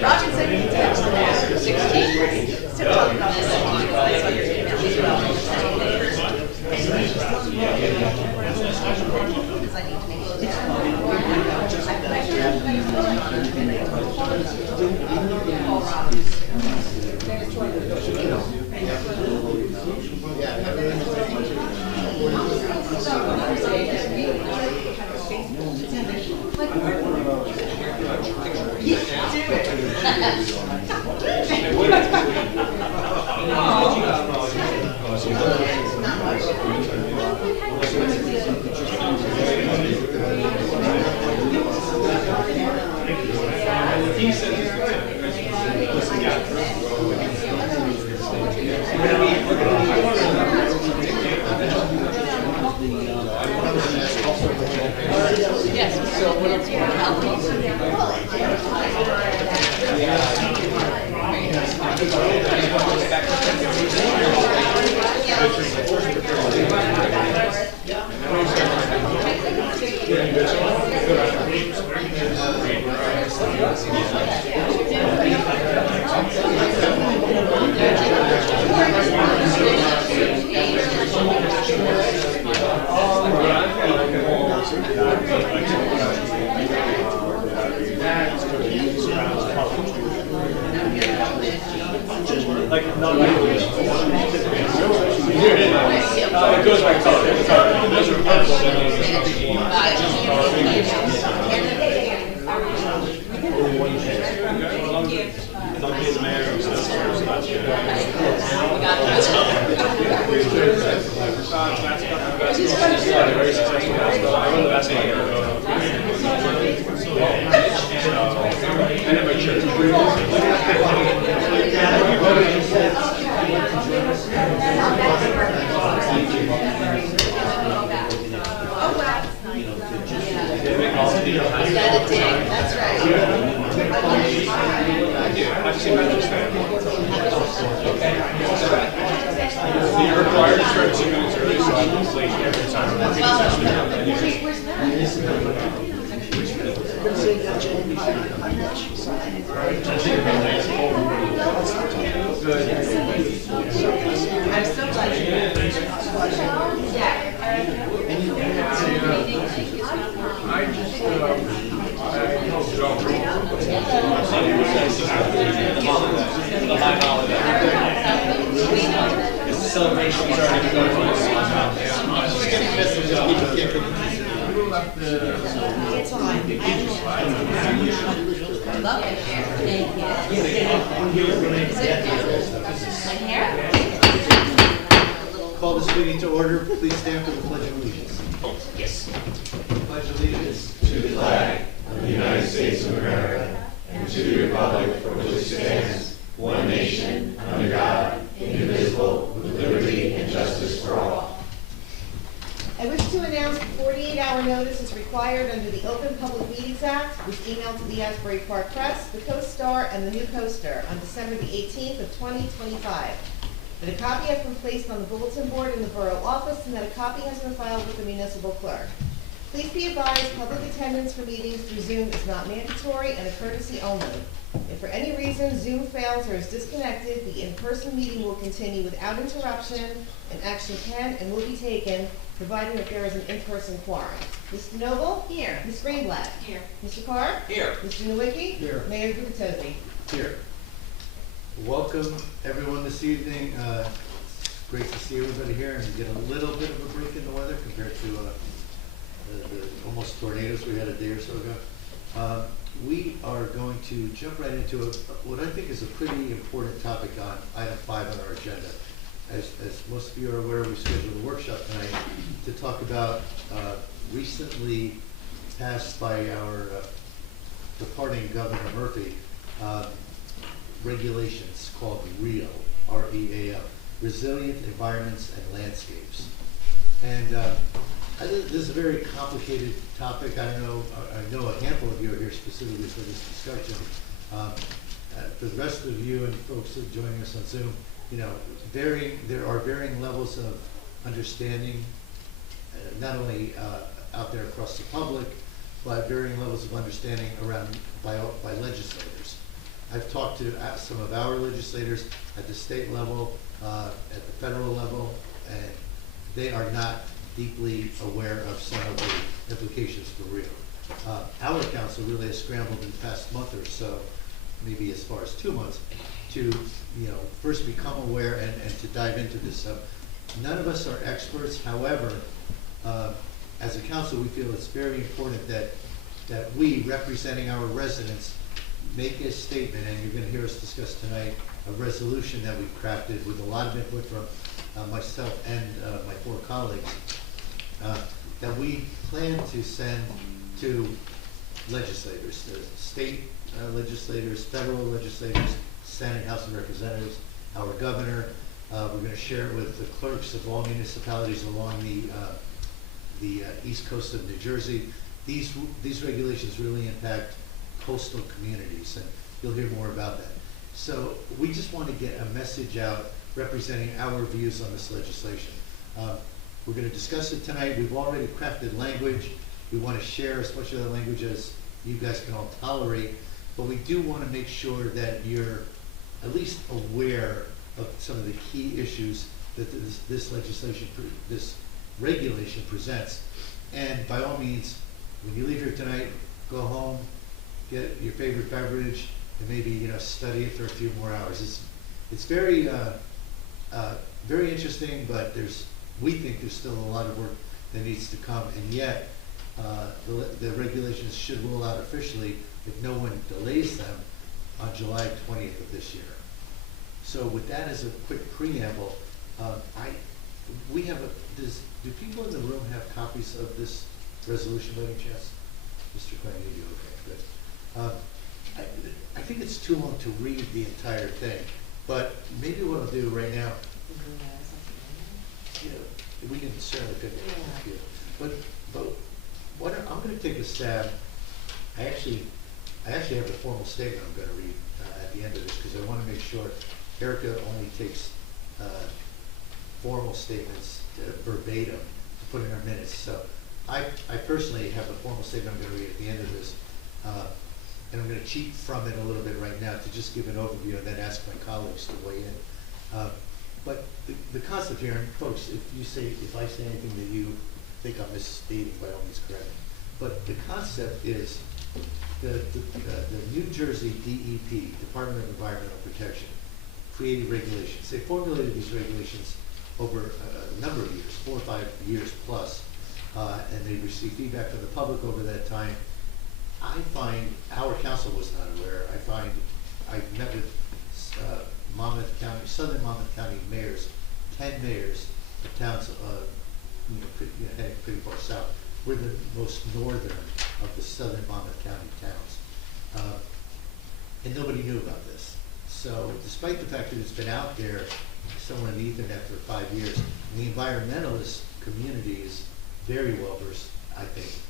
Roger said he texted her 16. Still talking about this. I saw your email. Because I need to make it goes by color. Those are That's right. You're required to start 2 minutes early, so I'm late every time. I'm so glad you did. Celebrations are already going on. It's on. I love it. Thank you. Call this meeting to order. Please stand for the Pledge of Allegiance. Yes. Pledge allegiance to the flag of the United States of America and to the republic for which it stands, one nation, under God, indivisible, with liberty and justice for all. I wish to announce the 48-hour notice is required under the Open Public Meetings Act, was emailed to the Asbury Park Press, the Co-Star, and the New Coaster on December the 18th of 2025. That a copy has been placed on the bulletin board in the borough office and that a copy has been filed with the municipal clerk. Please be advised, public attendance for meetings through Zoom is not mandatory and a courtesy only. If for any reason Zoom fails or is disconnected, the in-person meeting will continue without interruption, and action can and will be taken, provided that there is an in-person quorum. Mr. Noble? Here. Ms. Greenblatt? Here. Mr. Carr? Here. Mr. Nowicki? Here. Mayor Gubitosi? here. Welcome everyone this evening. It's great to see everybody here and get a little bit of a break in the weather compared to the almost tornadoes we had a day or so ago. We are going to jump right into what I think is a pretty important topic on item 5 on our agenda. As most of you are aware, we scheduled a workshop tonight to talk about recently passed by our departing Governor Murphy regulations called REAL, R-E-A-L, Resilient Environments and Landscapes. And This is a very complicated topic. I know a handful of you are here specifically for this discussion. For the rest of you and folks that are joining us on Zoom, you know, there are varying levels of understanding, not only out there across the public, but varying levels of understanding by legislators. I've talked to some of our legislators at the state level, at the federal level, and they are not deeply aware of some of the implications for real. Our council really has scrambled in the past month or so, maybe as far as 2 months, to, you know, first become aware and to dive into this. So none of us are experts. However, as a council, we feel it's very important that we, representing our residents, make a statement, and you're going to hear us discuss tonight a resolution that we've crafted with a lot of input from myself and my 4 colleagues, that we plan to send to legislators, the state legislators, federal legislators, Senate, House of Representatives, our governor. We're going to share it with the clerks of all municipalities along the east coast of New Jersey. These regulations really impact coastal communities, and you'll hear more about that. So we just want to get a message out representing our views on this legislation. We're going to discuss it tonight. We've already crafted language. We want to share as much of the language as you guys can all tolerate, but we do want to make sure that you're at least aware of some of the key issues that this legislation, this regulation presents. And by all means, when you leave here tonight, go home, get your favorite beverage, and maybe, you know, study it for a few more hours. It's very very interesting, but we think there's still a lot of work that needs to come, and yet the regulations should roll out officially if no one delays them on July 20th of this year. So with that as a quick preamble, do people in the room have copies of this resolution by any chance? Mr. Klein, you do, okay, good. I think it's too long to read the entire thing, but maybe what I'll do right now, you know, we can certainly pick it up. But I'm going to take a stab. I actually have a formal statement I'm going to read at the end of this, because I want to make sure Erica only takes formal statements verbatim to put in our minutes. So I personally have a formal statement I'm going to read at the end of this, and I'm going to cheat from it a little bit right now to just give an overview and then ask my colleagues to weigh in. But the concept here, and folks, if I say anything that you think I'm misstating, by all means correct me. But the concept is the New Jersey DEP, Department of Environmental Protection, created regulations. They formulated these regulations over a number of years, 4 or 5 years plus, and they received feedback from the public over that time. I find our council was not aware. I met with Monmouth County, Southern Monmouth County mayors, 10 mayors of towns, heading pretty far south. We're the most northern of the Southern Monmouth County towns, and nobody knew about this. So, despite the fact that it's been out there somewhere in the Ethernet for 5 years, the environmentalist community is very well versed, I think,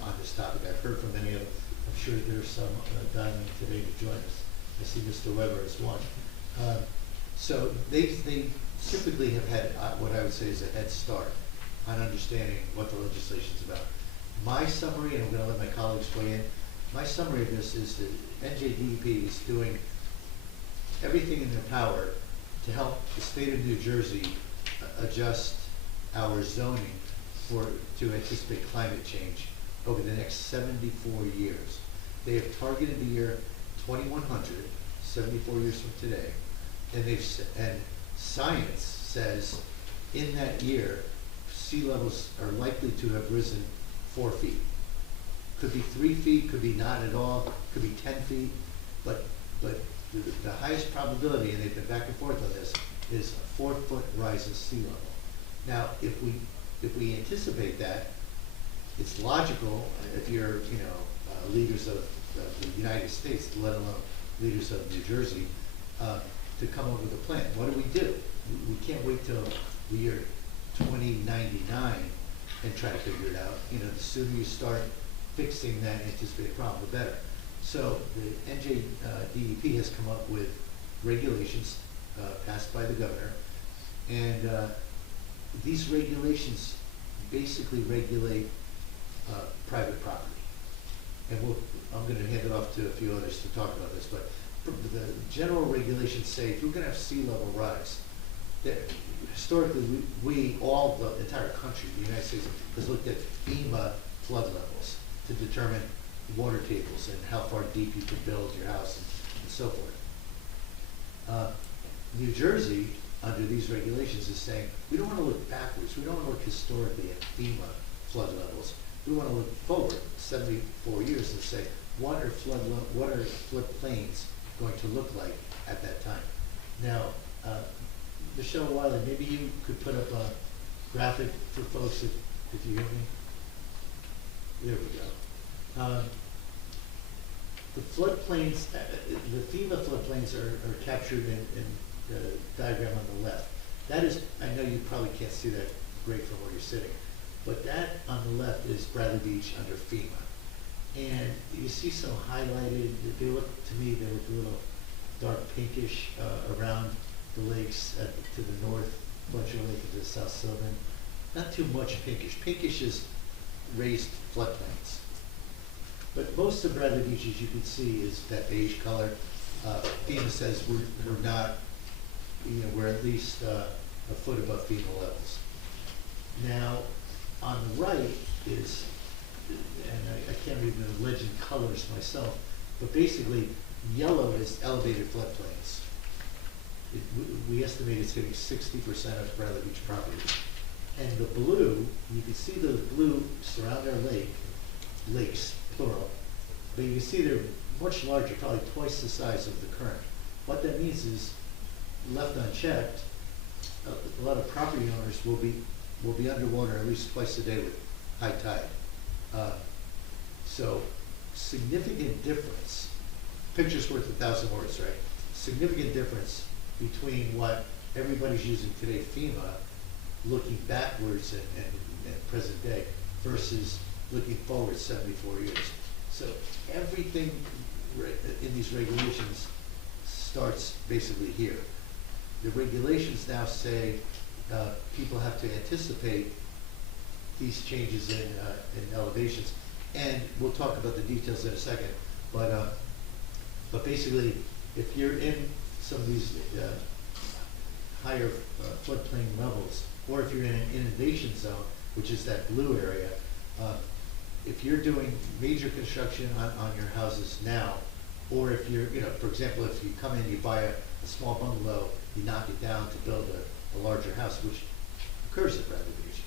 on this topic. I've heard from many of them. I'm sure there's some dialing today to join us. I see Mr. Weber as one. So they typically have had what I would say is a head start on understanding what the legislation's about. My summary, and I'm going to let my colleagues weigh in, my summary of this is that NJDEP is doing everything in their power to help the state of New Jersey adjust our zoning to anticipate climate change over the next 74 years. They have targeted the year 2100, 74 years from today, and science says in that year sea levels are likely to have risen 4 feet. Could be 3 feet, could be not at all, could be 10 feet, but the highest probability, and they've been back and forth on this, is a 4-foot rise in sea level. Now, if we anticipate that, it's logical if you're leaders of the United States, let alone leaders of New Jersey, to come up with a plan. What do? We can't wait till the year 2099 and try to figure it out. You know, the sooner you start fixing that anticipated problem, the better. So the NJDEP has come up with regulations passed by the governor, and these regulations basically regulate private property. And I'm going to hand it off to a few others to talk about this, but the general regulations say if you're going to have sea level rise, that historically all the entire country, the United States, has looked at FEMA flood levels to determine water tables and how far deep you can build your house and so forth. New Jersey, under these regulations, is saying we don't want to look backwards. We don't want to look historically at FEMA flood levels. We want to look forward 74 years and say, what are floodplains going to look like at that time? Now, Michelle Wiley, maybe you could put up a graphic for folks if you hear me. There we go. The floodplains, the FEMA floodplains are captured in the diagram on the left. That is, I know you probably can't see that great from where you're sitting, but that on the left is Bradley Beach under FEMA. And you see some highlighted, they look, to me, they look a little dark pinkish around the lakes to the north, Fletcher Lake and to the South Sylvan. Not too much pinkish. Pinkish is raised floodplains. But most of Bradley Beach, as you can see, is that beige color. FEMA says we're not, you know, we're at least a foot above FEMA levels. Now, on the right is, and I can't read the legend colors myself, but basically yellow is elevated floodplains. We estimate it's hitting 60% of Bradley Beach property. And the blue, you can see those blue surround our lakes, plural, but you can see they're much larger, probably twice the size of the current. What that means is, left unchecked, a lot of property owners will be underwater at least twice a day with high tide. So significant difference. Picture's worth 1,000 words, right? Significant difference between what everybody's using today, FEMA, looking backwards and present day, versus looking forward 74 years. So everything in these regulations starts basically here. The regulations now say people have to anticipate these changes in elevations, and we'll talk about the details in a second. But basically, if you're in some of these higher floodplain levels, or if you're in an inundation zone, which is that blue area, if you're doing major construction on your houses now, or if you're, you know, for example, if you come in, you buy a small bungalow, you knock it down to build a larger house, which occurs at Bradley Beach,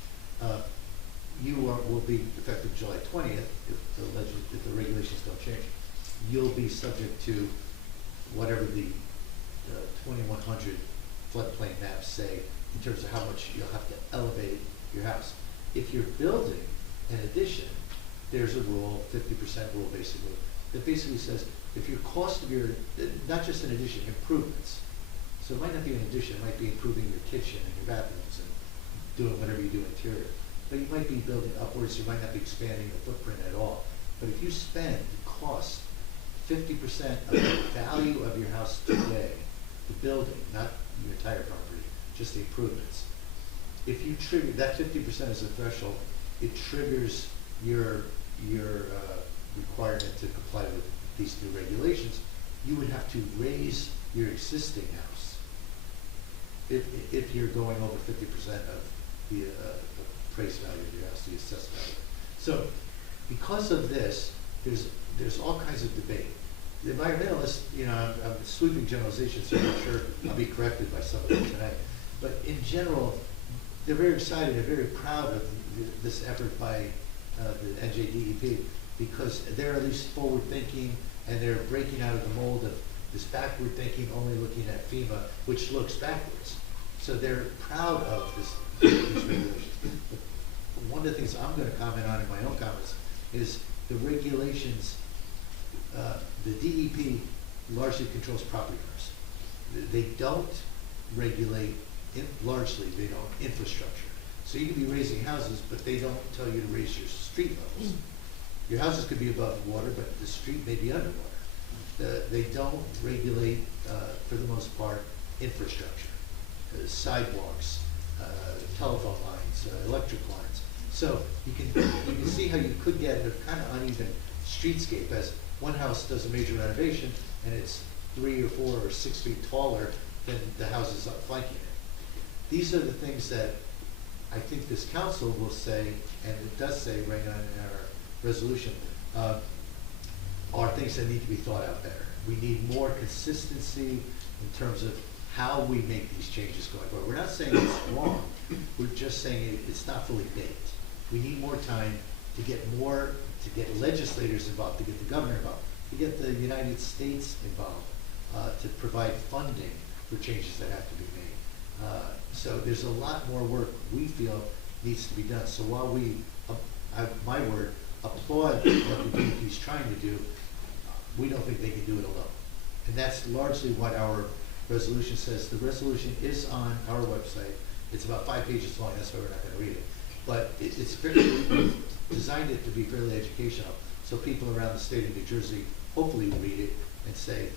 you will be effective July 20th, if the regulations don't change. You'll be subject to whatever the 2100 floodplain maps say in terms of how much you'll have to elevate your house. If you're building an addition, there's a rule, 50% rule basically, that basically says if your cost of your, not just an addition, improvements. So it might not be an addition, it might be improving your kitchen and your bathrooms and doing whatever you do interior. But you might be building upwards, you might not be expanding the footprint at all. But if you spend, cost 50% of the value of your house today, the building, not your entire property, just the improvements. If you trigger, that 50% is a threshold, it triggers your requirement to comply with these new regulations. You would have to raise your existing house if you're going over 50% of the appraised value of your house, the assessed value. So because of this, there's all kinds of debate. The environmentalists, you know, I'm sweeping generalizations, so I'm sure I'll be corrected by some of them tonight. But in general, they're very excited, they're very proud of this effort by the NJDEP, because they're at least forward thinking and they're breaking out of the mold of this backward thinking, only looking at FEMA, which looks backwards. So they're proud of these regulations. One of the things I'm going to comment on in my own comments is the regulations. The DEP largely controls property owners. They don't regulate, largely they don't, infrastructure. So you could be raising houses, but they don't tell you to raise your street levels. Your houses could be above water, but the street may be underwater. They don't regulate, for the most part, infrastructure, sidewalks, telephone lines, electric lines. So you can see how you could get a kind of uneven streetscape as one house does a major renovation and it's 3 or 4 or 6 feet taller than the houses up flanking it. These are the things that I think this council will say, and it does say right on in our resolution, are things that need to be thought out better. We need more consistency in terms of how we make these changes going forward. We're not saying it's wrong, we're just saying it's not fully baked. We need more time to get legislators involved, to get the governor involved, to get the United States involved, to provide funding for changes that have to be made. So there's a lot more work we feel needs to be done. So while we, my word, applaud what the DEP is trying to do, we don't think they can do it alone. And that's largely what our resolution says. The resolution is on our website. It's about 5 pages long, that's why we're not going to read it. But it's fairly, designed it to be fairly educational, so people around the state of New Jersey hopefully will read it and say,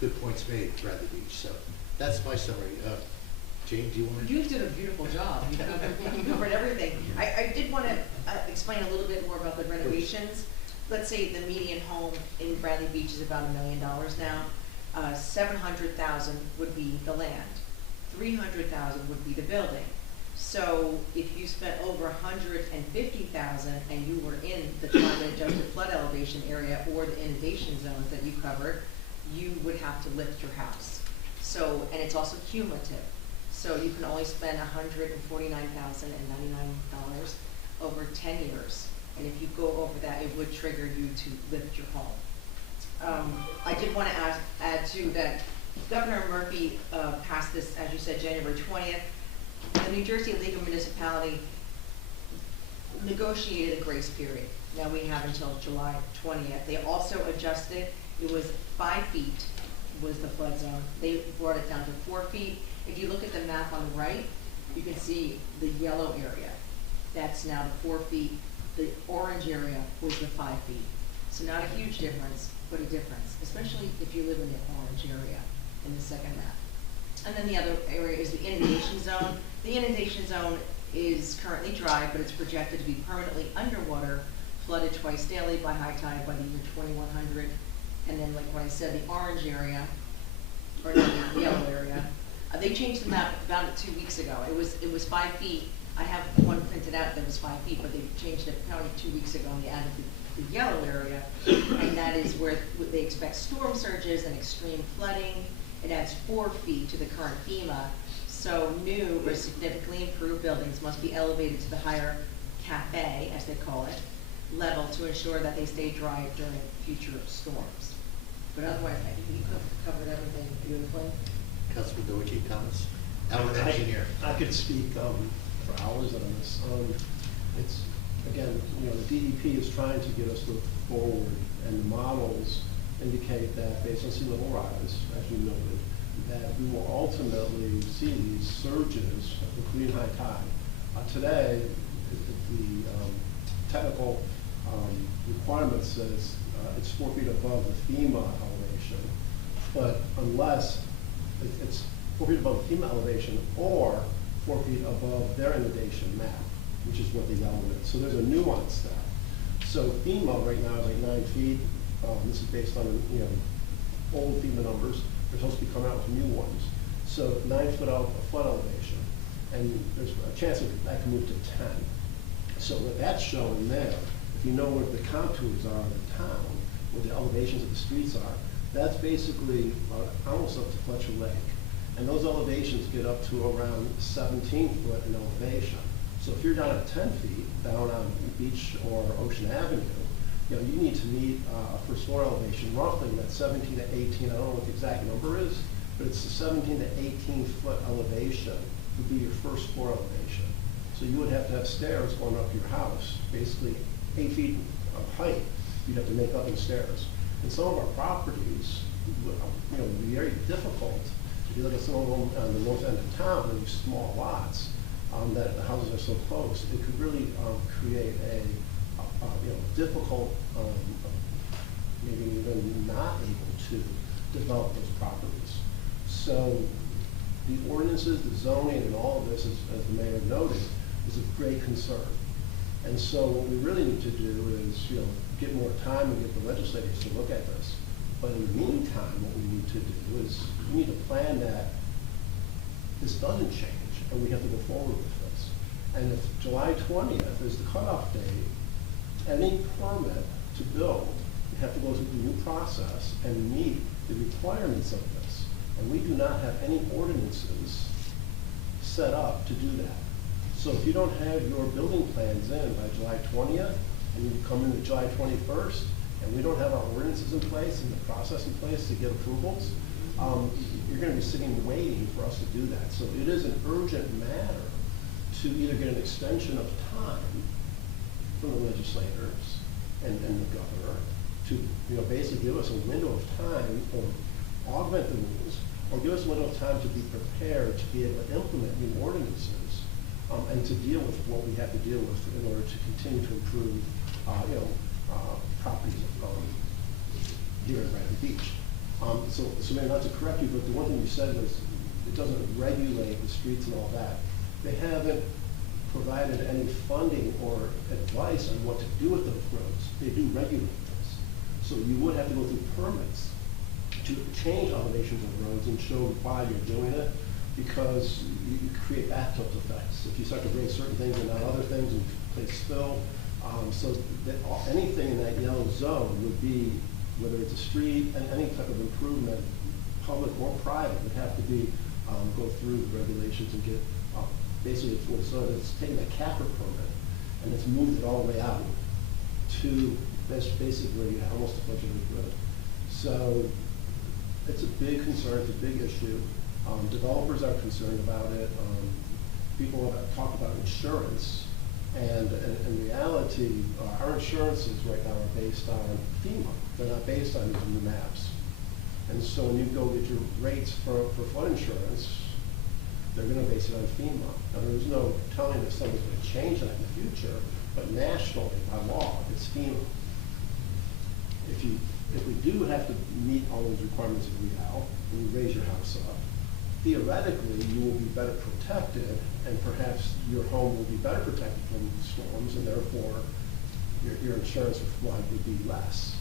good points made, Bradley Beach. So that's my summary. Jane, do you want to? You did a beautiful job. You covered everything. I did want to explain a little bit more about the renovations. Let's say the median home in Bradley Beach is about $1 million now. 700,000 would be the land. 300,000 would be the building. So if you spent over 150,000 and you were in the climate adjusted flood elevation area or the inundation zones that you covered, you would have to lift your house. So, and it's also cumulative. So you can only spend $149,099 over 10 years. And if you go over that, it would trigger you to lift your home. I did want to add too that Governor Murphy passed this, as you said, January 20th. The New Jersey League of Municipality negotiated a grace period. Now we have until July 20th. They also adjusted, it was 5 feet was the flood zone. They brought it down to 4 feet. If you look at the map on the right, you can see the yellow area. That's now the 4 feet. The orange area was the 5 feet. So not a huge difference, but a difference, especially if you live in the orange area in the second map. And then the other area is the inundation zone. The inundation zone is currently dry, but it's projected to be permanently underwater, flooded twice daily by high tide by the year 2100. And then, like what I said, the orange area, or no, the yellow area, they changed the map about 2 weeks ago. It was 5 feet. I have one printed out that was 5 feet, but they changed it probably 2 weeks ago, and they added the yellow area, and that is where they expect storm surges and extreme flooding. It adds 4 feet to the current FEMA. So new or significantly improved buildings must be elevated to the higher CAFE, as they call it, level to ensure that they stay dry during future storms. But otherwise, I think you covered everything beautifully. Councilman Doherty, comments? Our engineer. I could speak for hours on this. It's, again, the DEP is trying to get us to look forward, and the models indicate that based on sea level rise, as you noted, that we will ultimately see these surges, including high tide. Today, the technical requirement says it's 4 feet above the FEMA elevation, but unless it's 4 feet above the FEMA elevation or 4 feet above their inundation map, which is what the element. So there's a nuance there. So FEMA right now is like 9 feet. This is based on old FEMA numbers. They're supposed to be coming out with new ones. So 9 foot of flood elevation, and there's a chance that can move to 10. So what that's showing there, if you know where the contours are of the town, where the elevations of the streets are, that's basically almost up to Fletcher Lake. And those elevations get up to around 17 foot in elevation. So if you're down at 10 feet, down on Beach or Ocean Avenue, you need to meet a first floor elevation roughly at 17 to 18. I don't know what the exact number is, but it's a 17 to 18 foot elevation would be your first floor elevation. So you would have to have stairs going up your house, basically 8 feet of height. You'd have to make up in stairs. And some of our properties, would be very difficult. If you look at some of them on the north end of town, and these small lots, that the houses are so close, it could really create a difficult, maybe even not able to develop those properties. So the ordinances, the zoning, and all of this, as the mayor noted, is of great concern. And so what we really need to do is, get more time and get the legislators to look at this. But in the meantime, what we need to do is we need to plan that this doesn't change and we have to go forward with this. And if July 20th is the cutoff date, any permit to build, you have to go through the new process and meet the requirements of this. And we do not have any ordinances set up to do that. So if you don't have your building plans in by July 20th, and you come in July 21st, and we don't have our ordinances in place and the process in place to get approvals, you're gonna be sitting waiting for us to do that. So it is an urgent matter to either get an extension of time from the legislators and the governor to, basically give us a window of time or augment the rules, or give us a window of time to be prepared to be able to implement new ordinances, and to deal with what we have to deal with in order to continue to improve, properties here at Brighton Beach. So maybe not to correct you, but the one thing you said was it doesn't regulate the streets and all that. They haven't provided any funding or advice on what to do with those roads. They do regulate this. So you would have to go through permits to change elevations of roads and show why you're doing it, because you create bathtub effects. If you start to raise certain things and not other things and place fill, so that anything in that yellow zone would be, whether it's a street and any type of improvement, public or private, would have to be, go through the regulations and get, basically, it's taking a capper permit and it's moved it all the way out to basically almost a budget road. So it's a big concern, it's a big issue. Developers are concerned about it. People have talked about insurance, and in reality, our insurances right now are based on FEMA. They're not based on these new maps. And so when you go get your rates for flood insurance, they're going to base it on FEMA. Now, there's no telling if something's going to change that in the future, but nationally, by law, it's FEMA. If we do have to meet all those requirements of REAL, and you raise your house up, theoretically, you will be better protected, and perhaps your home will be better protected from storms, and therefore your insurance for flood would be less.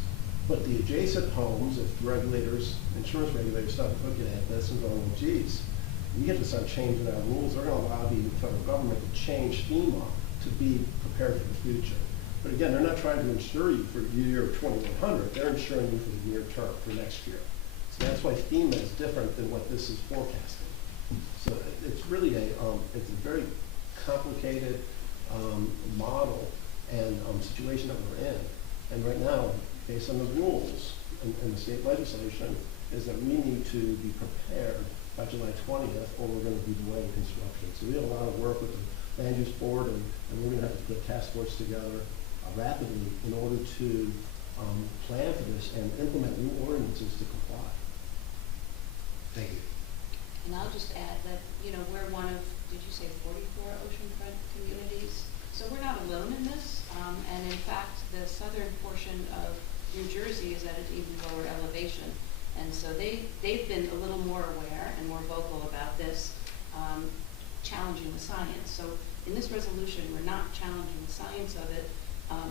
But the adjacent homes, if insurance regulators start looking at this and going, well, geez, we have to start changing our rules, they're going to allow the federal government to change FEMA to be prepared for the future. But again, they're not trying to insure you for the year 2100, they're insuring you for the near term, for next year. So that's why FEMA is different than what this is forecasting. So it's really it's a very complicated model and situation that we're in. And right now, based on the rules and the state legislation, is that we need to be prepared by July 20th, or we're going to be delaying construction. So we have a lot of work with the land use board, and we're going to have to put a task force together rapidly in order to plan for this and implement new ordinances to comply. Thank you. And I'll just add that, we're one of, did you say 44 oceanfront communities? So we're not alone in this. And in fact, the southern portion of New Jersey is at an even lower elevation. And so they've been a little more aware and more vocal about this, challenging the science. So in this resolution, we're not challenging the science of it,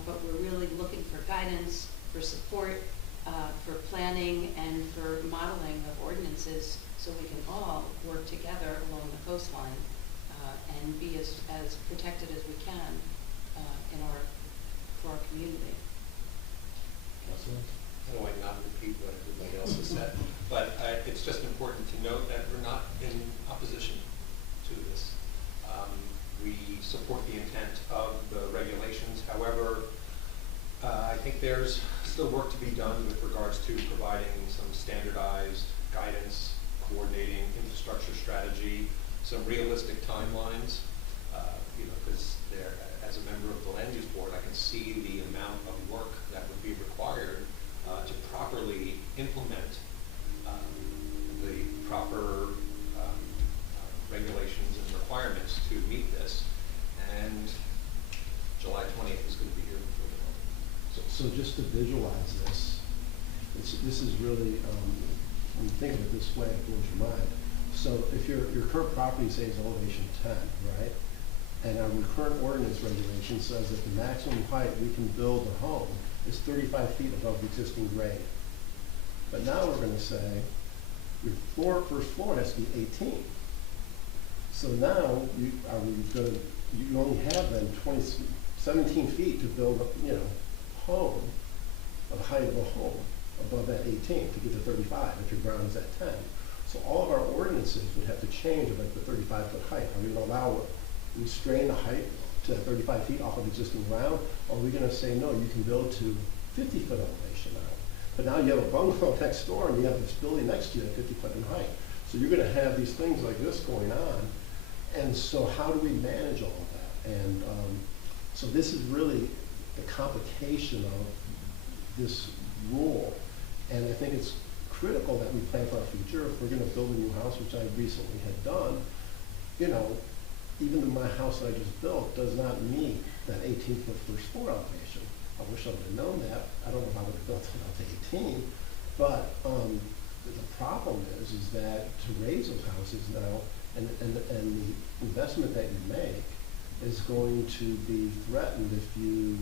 but we're really looking for guidance, for support, for planning, and for modeling of ordinances so we can all work together along the coastline and be as protected as we can for our community. I don't like not repeat what everybody else has said, but it's just important to note that we're not in opposition to this. We support the intent of the regulations. However, I think there's still work to be done with regards to providing some standardized guidance, coordinating infrastructure strategy, some realistic timelines, because as a member of the land use board, I can see the amount of work that would be required to properly implement the proper regulations and requirements to meet this. So just to visualize this, this is really, when you think of it this way, it blows your mind. So if your current property, say, is elevation 10, right? And our current ordinance regulation says that the maximum height we can build a home is 35 feet above the existing grade. But now we're gonna say, your first floor has to be 18. So now, you only have then 17 feet to build a home, the height of a home, above that 18 to get to 35 if your ground is at 10. So all of our ordinances would have to change about the 35-foot height. Are we gonna allow, restrain the height to 35 feet off of existing ground? Or are we gonna say, no, you can build to 50-foot elevation now? But now you have a bungalow next door and you have this building next to you at 50 foot in height. So you're gonna have these things like this going on. And so how do we manage all of that? And so this is really the complication of this rule. And I think it's critical that we plan for our future. If we're gonna build a new house, which I recently had done, even my house that I just built does not meet that 18-foot first floor elevation. I wish I would have known that. I don't know if I would have built it up to 18, but the problem is that to raise those houses now, and the investment that you make is going to be threatened if you,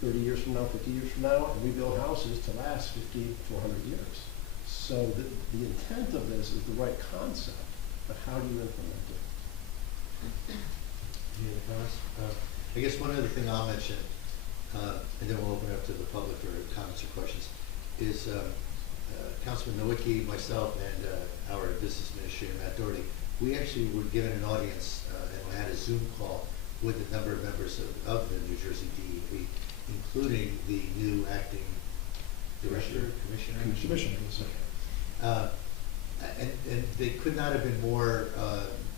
30 years from now, 50 years from now, and we build houses to last 50 to 100 years. So the intent of this is the right concept, but how do you implement it? Any other comments? I guess one other thing I'll mention, and then we'll open it up to the public for comments or questions, is Councilman Nowicki, myself, and our business administrator, Matt Doherty, we actually were given an audience and we had a Zoom call with a number of members of the New Jersey DEP, including the new acting commissioner. And they could not have been more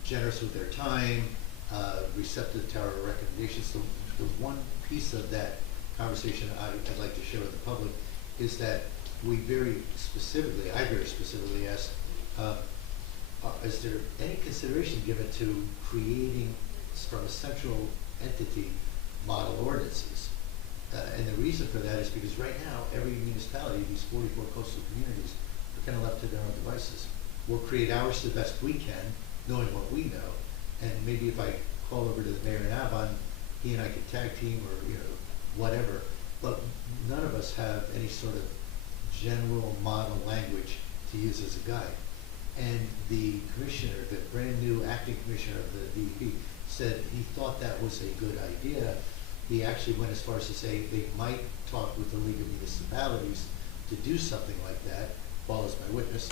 generous with their time, receptive to our recommendations. The one piece of that conversation I'd like to share with the public is that I very specifically asked, is there any consideration given to creating from a central entity model ordinances? And the reason for that is because right now, every municipality, these 44 coastal communities, are kind of left to their own devices. We'll create ours the best we can, knowing what we know, and maybe if I call over to the mayor in Avon, he and I could tag team or whatever, but none of us have any sort of general model language to use as a guide. And the commissioner, the brand new acting commissioner of the DEP, said he thought that was a good idea. He actually went as far as to say they might talk with the League of Municipalities to do something like that. Paul is my witness.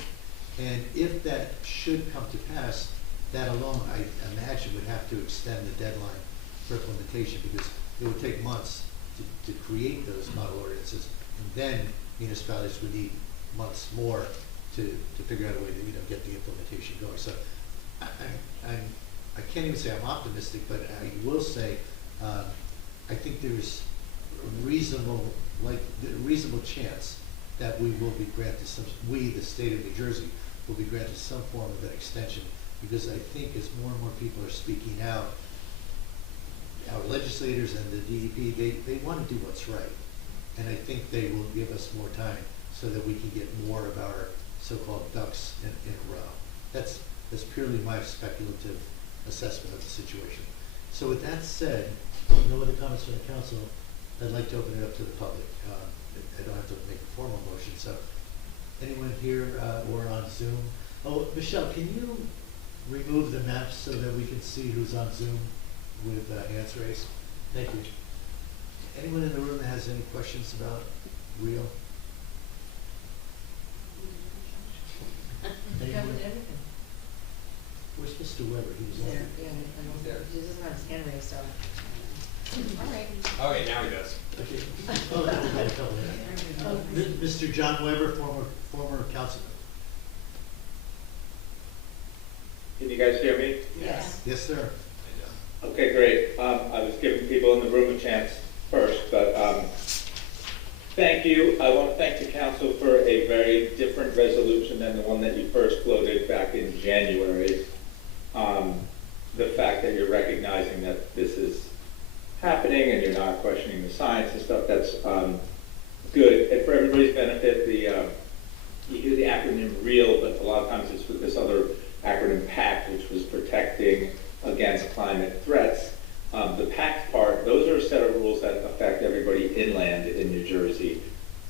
And if that should come to pass, that alone, I imagine, would have to extend the deadline for implementation because it would take months to create those model ordinances. And then municipalities would need months more to figure out a way to get the implementation going. So I can't even say I'm optimistic, but I will say I think there's a reasonable chance that we will be granted the state of New Jersey, will be granted some form of an extension, because I think as more and more people are speaking out, our legislators and the DEP, they want to do what's right. And I think they will give us more time so that we can get more of our so-called ducks in a row. That's purely my speculative assessment of the situation. So with that said, no other comments from the council, I'd like to open it up to the public. I don't have to make a formal motion, so anyone here or on Zoom? Oh, Michelle, can you remove the maps so that we can see who's on Zoom with hands raised? Thank you. Anyone in the room that has any questions about Rio? Anyone? Where's Mr. Weber? He was There, on. yeah, I don't, There. he doesn't have his hand raised, so. All right. Okay, now he does. Okay. Oh, we had a couple there. Mr. John Weber, former councilman. Can you guys hear me? Yes. Yes, sir. Okay, great. I was giving people in the room a chance first, but thank you. I want to thank the council for a very different resolution than the one that you first floated back in January. The fact that you're recognizing that this is happening and you're not questioning the science and stuff, that's good. And for everybody's benefit, you hear the acronym REAL, but a lot of times it's with this other acronym PACT, which was protecting against climate threats. The PACT part, those are a set of rules that affect everybody inland in New Jersey.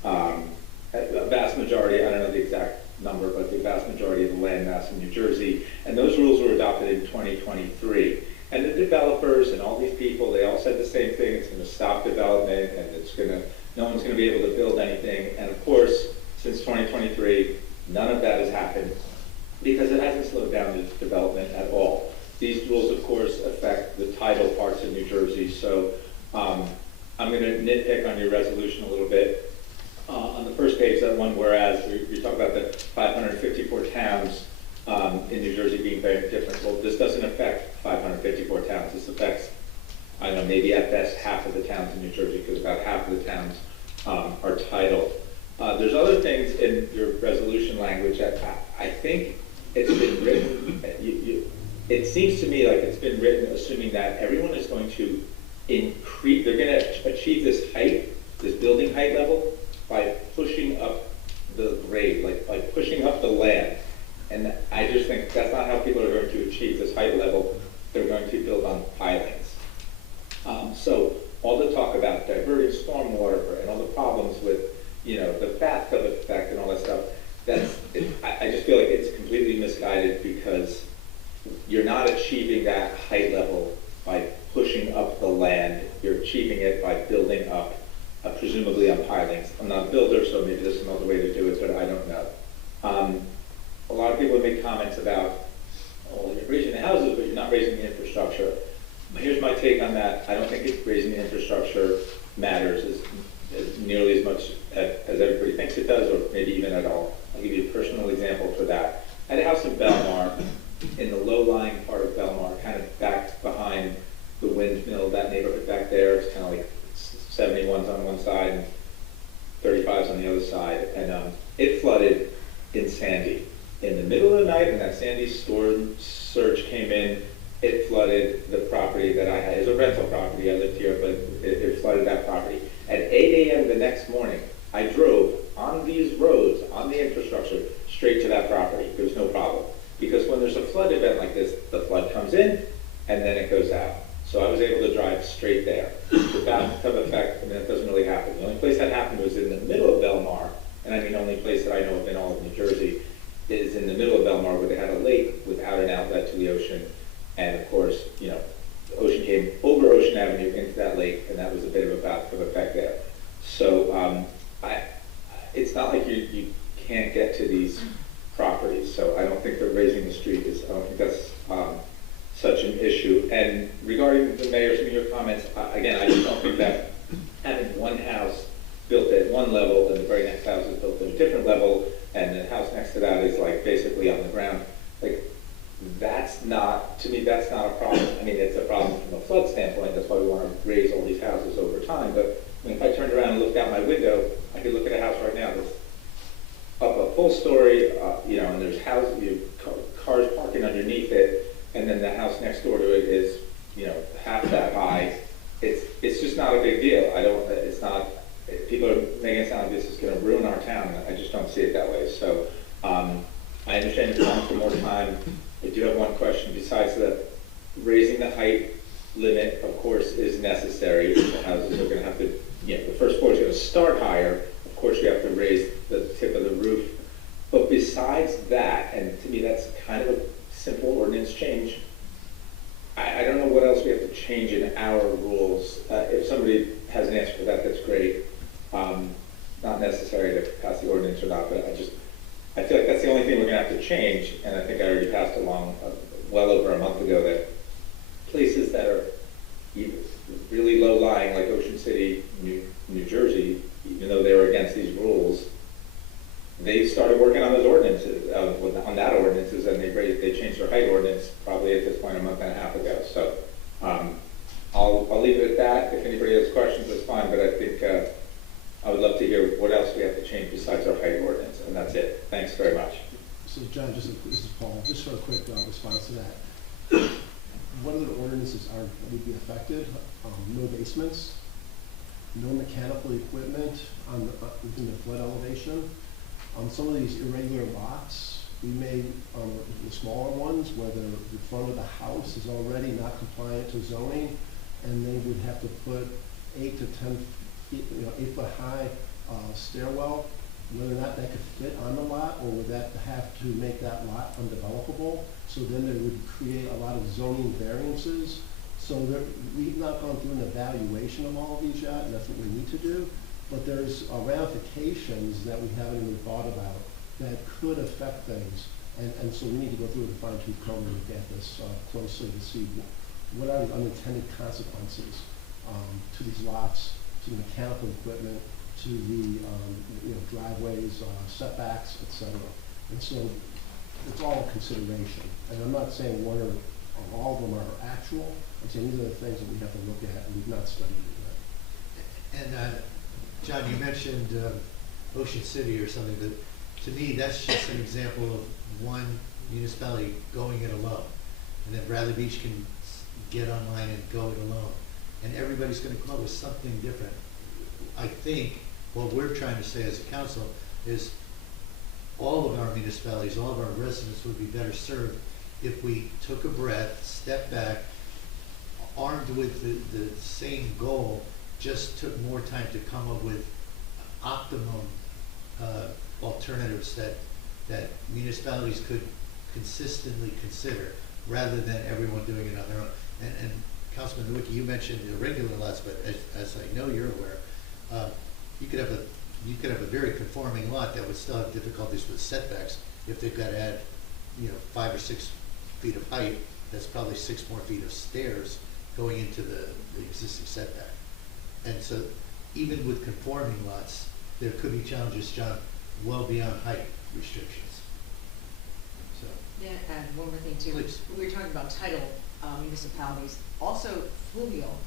A vast majority, I don't know the exact number, but the vast majority of the land mass in New Jersey, and those rules were adopted in 2023. And the developers and all these people, they all said the same thing: it's going to stop development, and no one's going to be able to build anything. And of course, since 2023, none of that has happened because it hasn't slowed down the development at all. These rules, of course, affect the tidal parts of New Jersey. So I'm going to nitpick on your resolution a little bit. On the first page, that one whereas, you talk about the 554 towns in New Jersey being very different. Well, this doesn't affect 554 towns. This affects, I don't know, maybe at best half of the towns in New Jersey, because about half of the towns are tidal. There's other things in your resolution language that I think it's been written, it seems to me like it's been written assuming that everyone is going to increase, they're going to achieve this height, this building height level, by pushing up the grade, like by pushing up the land. And I just think that's not how people are going to achieve this height level. They're going to build on pilings. So all the talk about diverting stormwater and all the problems with, the bathtub effect and all that stuff, I just feel like it's completely misguided, because you're not achieving that height level by pushing up the land. You're achieving it by building up, presumably on pilings. I'm not a builder, so maybe there's another way to do it, but I don't know. A lot of people have made comments about, oh, you're raising the houses, but you're not raising the infrastructure. Here's my take on that. I don't think raising the infrastructure matters as nearly as much as everybody thinks it does, or maybe even at all. I'll give you a personal example for that. I had a house in Belmar, in the low-lying part of Belmar, kind of back behind the windmill, that neighborhood back there. It's kind of like 71s on one side and 35s on the other side. And it flooded in Sandy. In the middle of the night, when that Sandy storm surge came in, it flooded the property that I had. It was a rental property. I lived here, but it flooded that property. At 8 a.m. the next morning, I drove on these roads, on the infrastructure, straight to that property. There was no problem. Because when there's a flood event like this, the flood comes in, and then it goes out. So I was able to drive straight there. The bathtub effect, it doesn't really happen. The only place that happened was in the middle of Belmar, and I mean only place that I know of in all of New Jersey, is in the middle of Belmar, where they had a lake without an outlet to the ocean. And of course, the ocean came over Ocean Avenue into that lake, and that was a bit of a bathtub effect there. So it's not like you can't get to these properties. So I don't think that raising the street I don't think that's such an issue. And regarding the mayor, some of your comments, again, I just don't think that having one house built at one level and the very next house is built at a different level, and the house next to that is like basically on the ground, like that's not, to me, that's not a problem. I mean, it's a problem from a flood standpoint. That's why we want to raise all these houses over time. But I mean, if I turned around and looked out my window, I could look at a house right now that's up a full story, and there's houses, cars parking underneath it, and then the house next door to it is, half that high. It's just not a big deal. It's not, people are making it sound like this is going to ruin our town. I just don't see it that way. So I understand you're calling for more time. I do have one question. Besides raising the height limit, of course, is necessary. The houses are going to have to, the first floor is going to start higher. Of course, you have to raise the tip of the roof. But besides that, and to me that's kind of a simple ordinance change, I don't know what else we have to change in our rules. If somebody has an answer for that, that's great. Not necessary to pass the ordinance or not, but I feel like that's the only thing we're going to have to change. And I think I already passed along well over a month ago that places that are really low-lying, like Ocean City, New Jersey, even though they were against these rules, they started working on those ordinances, on that ordinances, and they changed their height ordinance probably at this point a month and a half ago. So I'll leave it at that. If anybody has questions, that's fine. But I think I would love to hear what else we have to change besides our height ordinance, and that's it. Thanks very much. So John, this is Paul, just for a quick response to that. what other ordinances would be affected? No basements, no mechanical equipment within the flood elevation. Some of these irregular lots, we made, the smaller ones, where the front of the house is already not compliant to zoning, and they would have to put 8 to 10 feet, 8 foot high stairwell, whether or not that could fit on the lot, or would that have to make that lot undevelopable? So then it would create a lot of zoning variances. So we've not gone through an evaluation of all of these yet, and that's what we need to do. But there's ramifications that we haven't even thought about that could affect things. And so we need to go through the fine-tooth comb and look at this closely to see what are the unintended consequences to these lots, to the mechanical equipment, to the driveways, setbacks, etc. And so it's all a consideration. And I'm not saying one or all of them are actual. I'm saying these are the things that we have to look at, and we've not studied it yet. And John, you mentioned Ocean City or something, but to me, that's just an example of one municipality going it alone. And then Bradley Beach can get online and go it alone. And everybody's gonna come up with something different. I think what we're trying to say as a council is all of our municipalities, all of our residents would be better served if we took a breath, stepped back, armed with the same goal, just took more time to come up with optimum alternatives that municipalities could consistently consider, rather than everyone doing it on their own. And Councilman Nowicki, you mentioned irregular lots, but as I know you're aware, you could have a very conforming lot that would still have difficulties with setbacks if they've got to add 5 or 6 feet of height. That's probably 6 more feet of stairs going into the existing setback. And so even with conforming lots, there could be challenges, John, well beyond height restrictions. So. Yeah, and one more thing too. Please. We were talking about tidal municipalities. Also, fluvial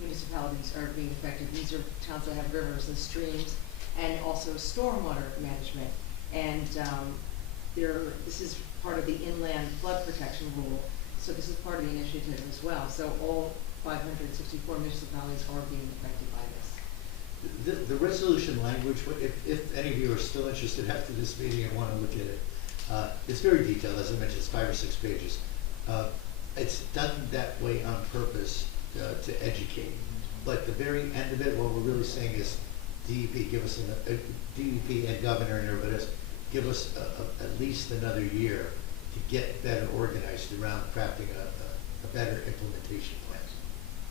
municipalities are being affected. These are towns that have rivers and streams, and also stormwater management. And this is part of the inland flood protection rule. So this is part of the initiative as well. So all 564 municipalities are being affected by this. The resolution language, if any of you are still interested after this meeting and want to look at it, it's very detailed. As I mentioned, it's 5 or 6 pages. It's done that way on purpose to educate. But the very end of it, what we're really saying is DEP, give us DEP and governor and everybody else, give us at least another year to get better organized around crafting a better implementation plan.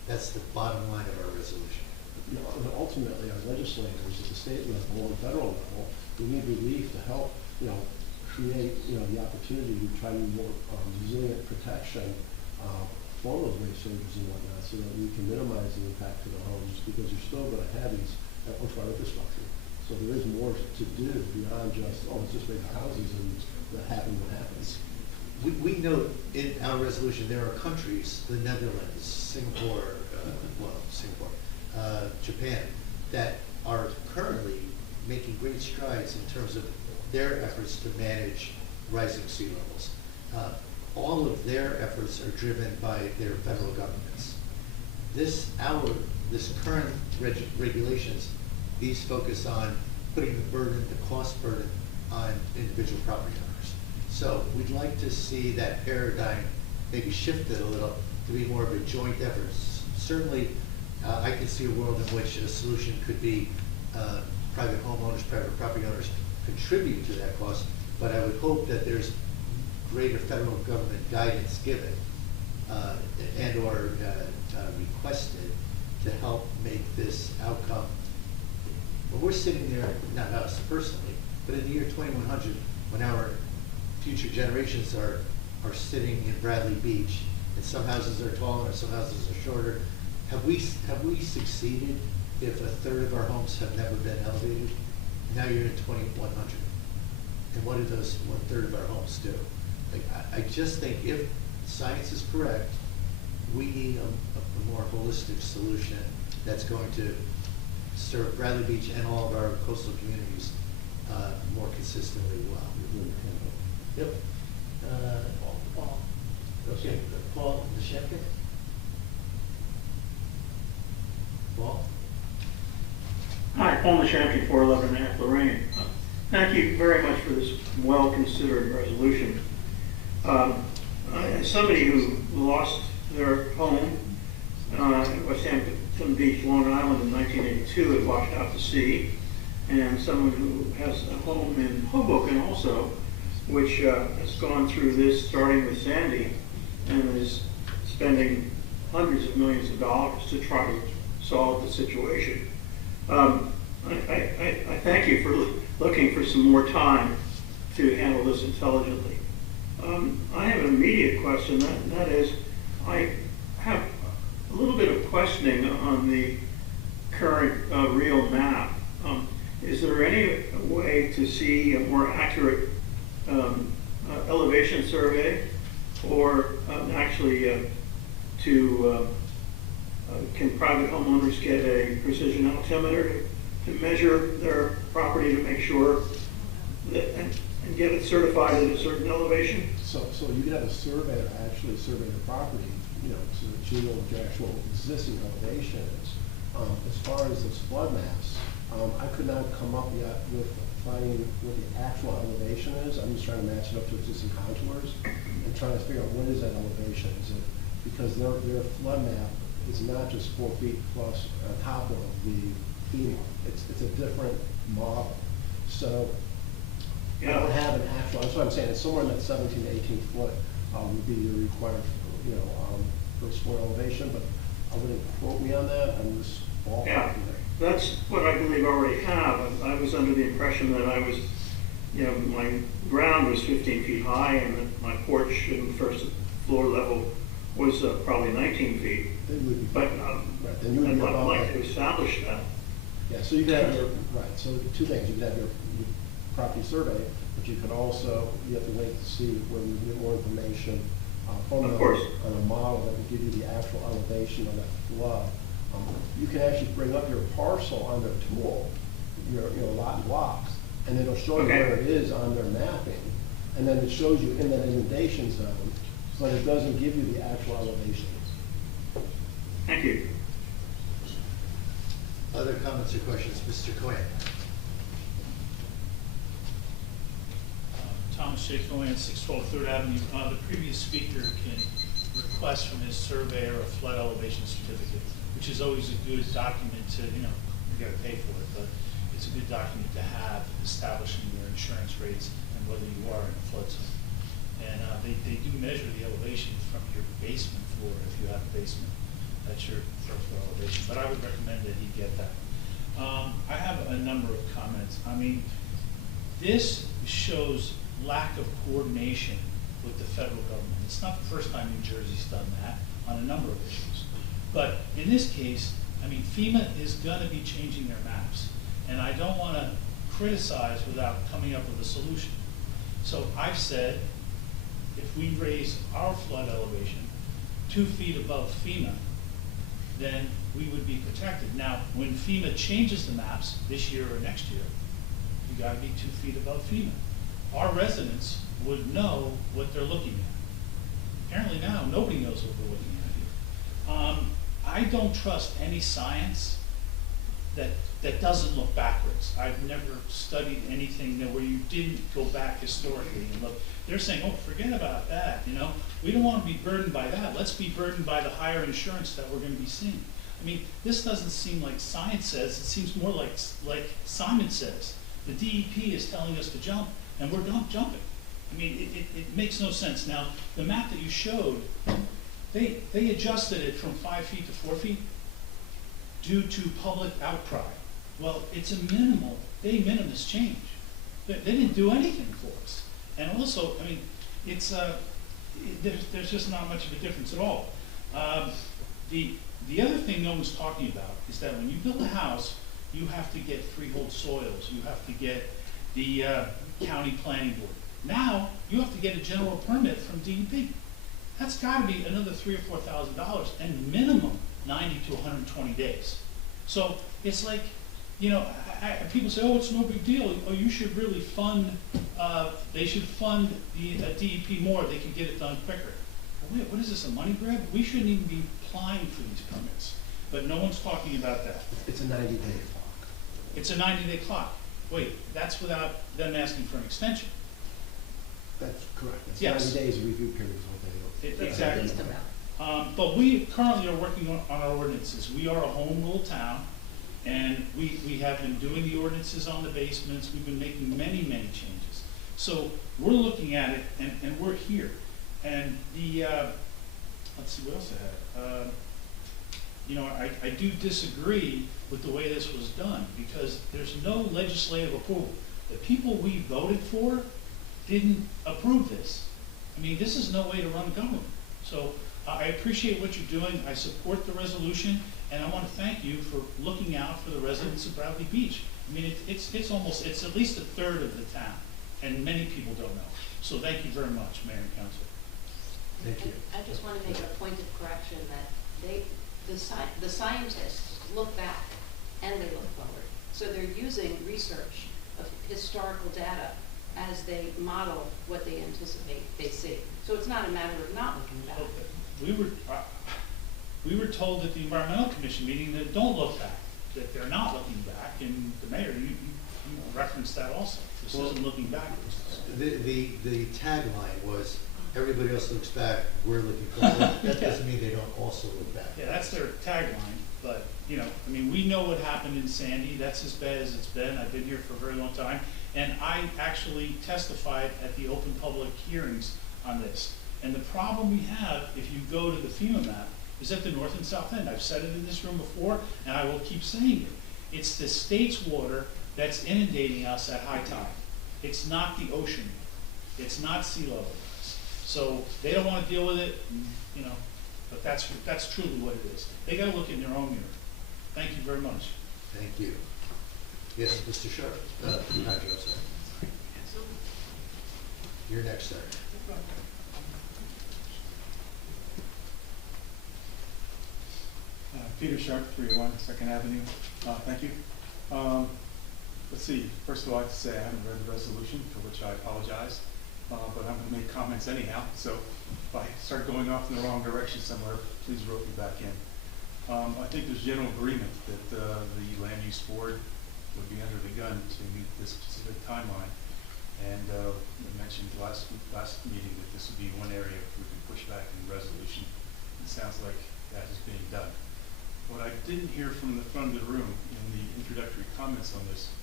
That's the bottom line of our resolution. Ultimately, as legislators at the state level and federal level, we need relief to help, create, the opportunity to try to more resilient protection for those wave surges and whatnot, so that we can minimize the impact to the homes, because you're still going to have these for infrastructure. So there is more to do beyond just, it's just make houses and that happens what happens. We note in our resolution there are countries, the Netherlands, Singapore, Japan, that are currently making great strides in terms of their efforts to manage rising sea levels. All of their efforts are driven by their federal governments. This current regulations, these focus on putting the cost burden on individual property owners. So we'd like to see that paradigm maybe shifted a little to be more of a joint effort. Certainly, I can see a world in which a solution could be private homeowners, private property owners contribute to that cost, but I would hope that there's greater federal government guidance given and or requested to help make this outcome. When we're sitting there, not us personally, but in the year 2100, when our future generations are sitting in Bradley Beach, and some houses are taller and some houses are shorter, have we succeeded if a third of our homes have never been elevated? Now you're in 2100. And what do those 1/3 of our homes do? I just think if science is correct, we need a more holistic solution that's going to serve Bradley Beach and all of our coastal communities more consistently well. Yep. Okay. Paul DeShamkin? Paul? Hi, Paul Nishansky, 411 North Lorraine. Thank you very much for this well-considered resolution. As somebody who lost their home in West Hampton Beach, Long Island in 1982, it washed out to sea, and someone who has a home in Hoboken also, which has gone through this starting with Sandy and is spending hundreds of millions of dollars to try to solve the situation. I thank you for looking for some more time to handle this intelligently. I have an immediate question, that is, I have a little bit of questioning on the current real map. Is there any way to see a more accurate elevation survey, or actually can private homeowners get a precision altimeter to measure their property to make sure that, and get it certified at a certain elevation? So you could have a surveyor actually survey the property, you know, so that you know what your actual existing elevation is. As far as those flood maps, I could not come up yet with finding what the actual elevation is. I'm just trying to match it up to existing contours and trying to figure out what is that elevation. Is it because their flood map is not just 4 feet plus on top of the FEMA. It's a different model. So I don't have an actual. That's what I'm saying. It's somewhere in that 17 to 18 foot would be your required, you know, first floor elevation. But I wouldn't quote me on that. I'm just ballparking there. That's what I believe I already have. I was under the impression that I was, you know, my ground was 15 feet high and that my porch in the first floor level was probably 19 feet. But right, then you would I'd be above like that. to establish that. Yeah, so you could have your, right, so two things. You could have your property survey, but you could also, you have to wait to see when you get more information from Of them course. on a model that will give you the actual elevation of that flood. You can actually bring up your parcel on their tool, your lot and blocks, and it'll show you Okay. where it is on their mapping, and then it shows you in that inundation zone, but it doesn't give you the actual elevations. Thank you. Other comments or questions? Mr. Cohen? Thomas J. Cohen, 612 Third Avenue. The previous speaker can request from his surveyor a flood elevation certificate, which is always a good document to, you know, you gotta pay for it, but it's a good document to have establishing your insurance rates and whether you are in a flood zone. And they do measure the elevation from your basement floor if you have a basement. That's your first floor elevation, but I would recommend that he get that. I have a number of comments. I mean, this shows lack of coordination with the federal government. It's not the first time New Jersey's done that on a number of issues. But in this case, I mean, FEMA is gonna be changing their maps, and I don't wanna criticize without coming up with a solution. So I've said, if we raise our flood elevation 2 feet above FEMA, then we would be protected. Now, when FEMA changes the maps this year or next year, you gotta be 2 feet above FEMA. Our residents would know what they're looking at. Apparently now, nobody knows what we're looking at here. I don't trust any science that doesn't look backwards. I've never studied anything where you didn't go back historically and look. They're saying, oh, forget about that, you know? We don't want to be burdened by that. Let's be burdened by the higher insurance that we're going to be seeing. I mean, this doesn't seem like science says. It seems more like Simon says. The DEP is telling us to jump, and we're not jumping. I mean, it makes no sense. Now, the map that you showed, they adjusted it from 5 feet to 4 feet due to public outcry. Well, it's a de minimis change. They didn't do anything for us. And also, I mean, it's there's just not much of a difference at all. The other thing no one's talking about is that when you build a house, you have to get freehold soils. You have to get the county planning board. Now, you have to get a general permit from DEP. That's got to be another $3,000 or $4,000 and minimum 90 to 120 days. So it's like, you know, people say, oh, it's no big deal. Oh, you should really fund, they should fund the DEP more. They can get it done quicker. wait, what is this, a money grab? We shouldn't even be applying for these permits, but no one's talking about that. It's a 90-day clock. It's a 90-day clock. Wait, that's without them asking for an extension. That's correct. It's Yes. 90 days review period is what they do. Exactly. Least amount. But we currently are working on our ordinances. We are a home rule town, and we have been doing the ordinances on the basements. We've been making many, many changes. So we're looking at it, and we're here. And the, let's see, what else I had? You know, I do disagree with the way this was done, because there's no legislative approval. The people we voted for didn't approve this. I mean, this is no way to run government. So I appreciate what you're doing. I support the resolution, and I want to thank you for looking out for the residents of Bradley Beach. I mean, it's at least a third of the town, and many people don't know. So thank you very much, Mayor and Council. Thank you. I just want to make a point of correction that the scientists look back and they look forward. So they're using research of historical data as they model what they anticipate they see. So it's not a matter of not looking back. We were told at the Environmental Commission meeting that don't look back, that they're not looking back, and the mayor, you referenced that also. This isn't looking backwards. The tagline was, everybody else looks back, we're looking forward. That doesn't mean they don't also look back. Yeah, that's their tagline, but, you know, I mean, we know what happened in Sandy. That's as bad as it's been. I've been here for a very long time. And I actually testified at the open public hearings on this. And the problem we have, if you go to the FEMA map, is at the north and south end. I've said it in this room before, and I will keep saying it. It's the state's water that's inundating us at high tide. It's not the ocean. It's not sea level rise. So they don't want to deal with it, you know, but that's truly what it is. They got to look in their own mirror. Thank you very much. Thank you. Yes, Mr. Sharp. Not Joe, sorry. You're next, sir. Peter Sharp, 301 Second Avenue. Thank you. Let's see. First of all, I have to say I haven't read the resolution, for which I apologize. But I'm going to make comments anyhow. So if I start going off in the wrong direction somewhere, please rope me back in. I think there's general agreement that the land use board would be under the gun to meet this specific timeline. And you mentioned last meeting that this would be one area we could push back in the resolution. It sounds like that is being done. What I didn't hear from the front of the room in the introductory comments on this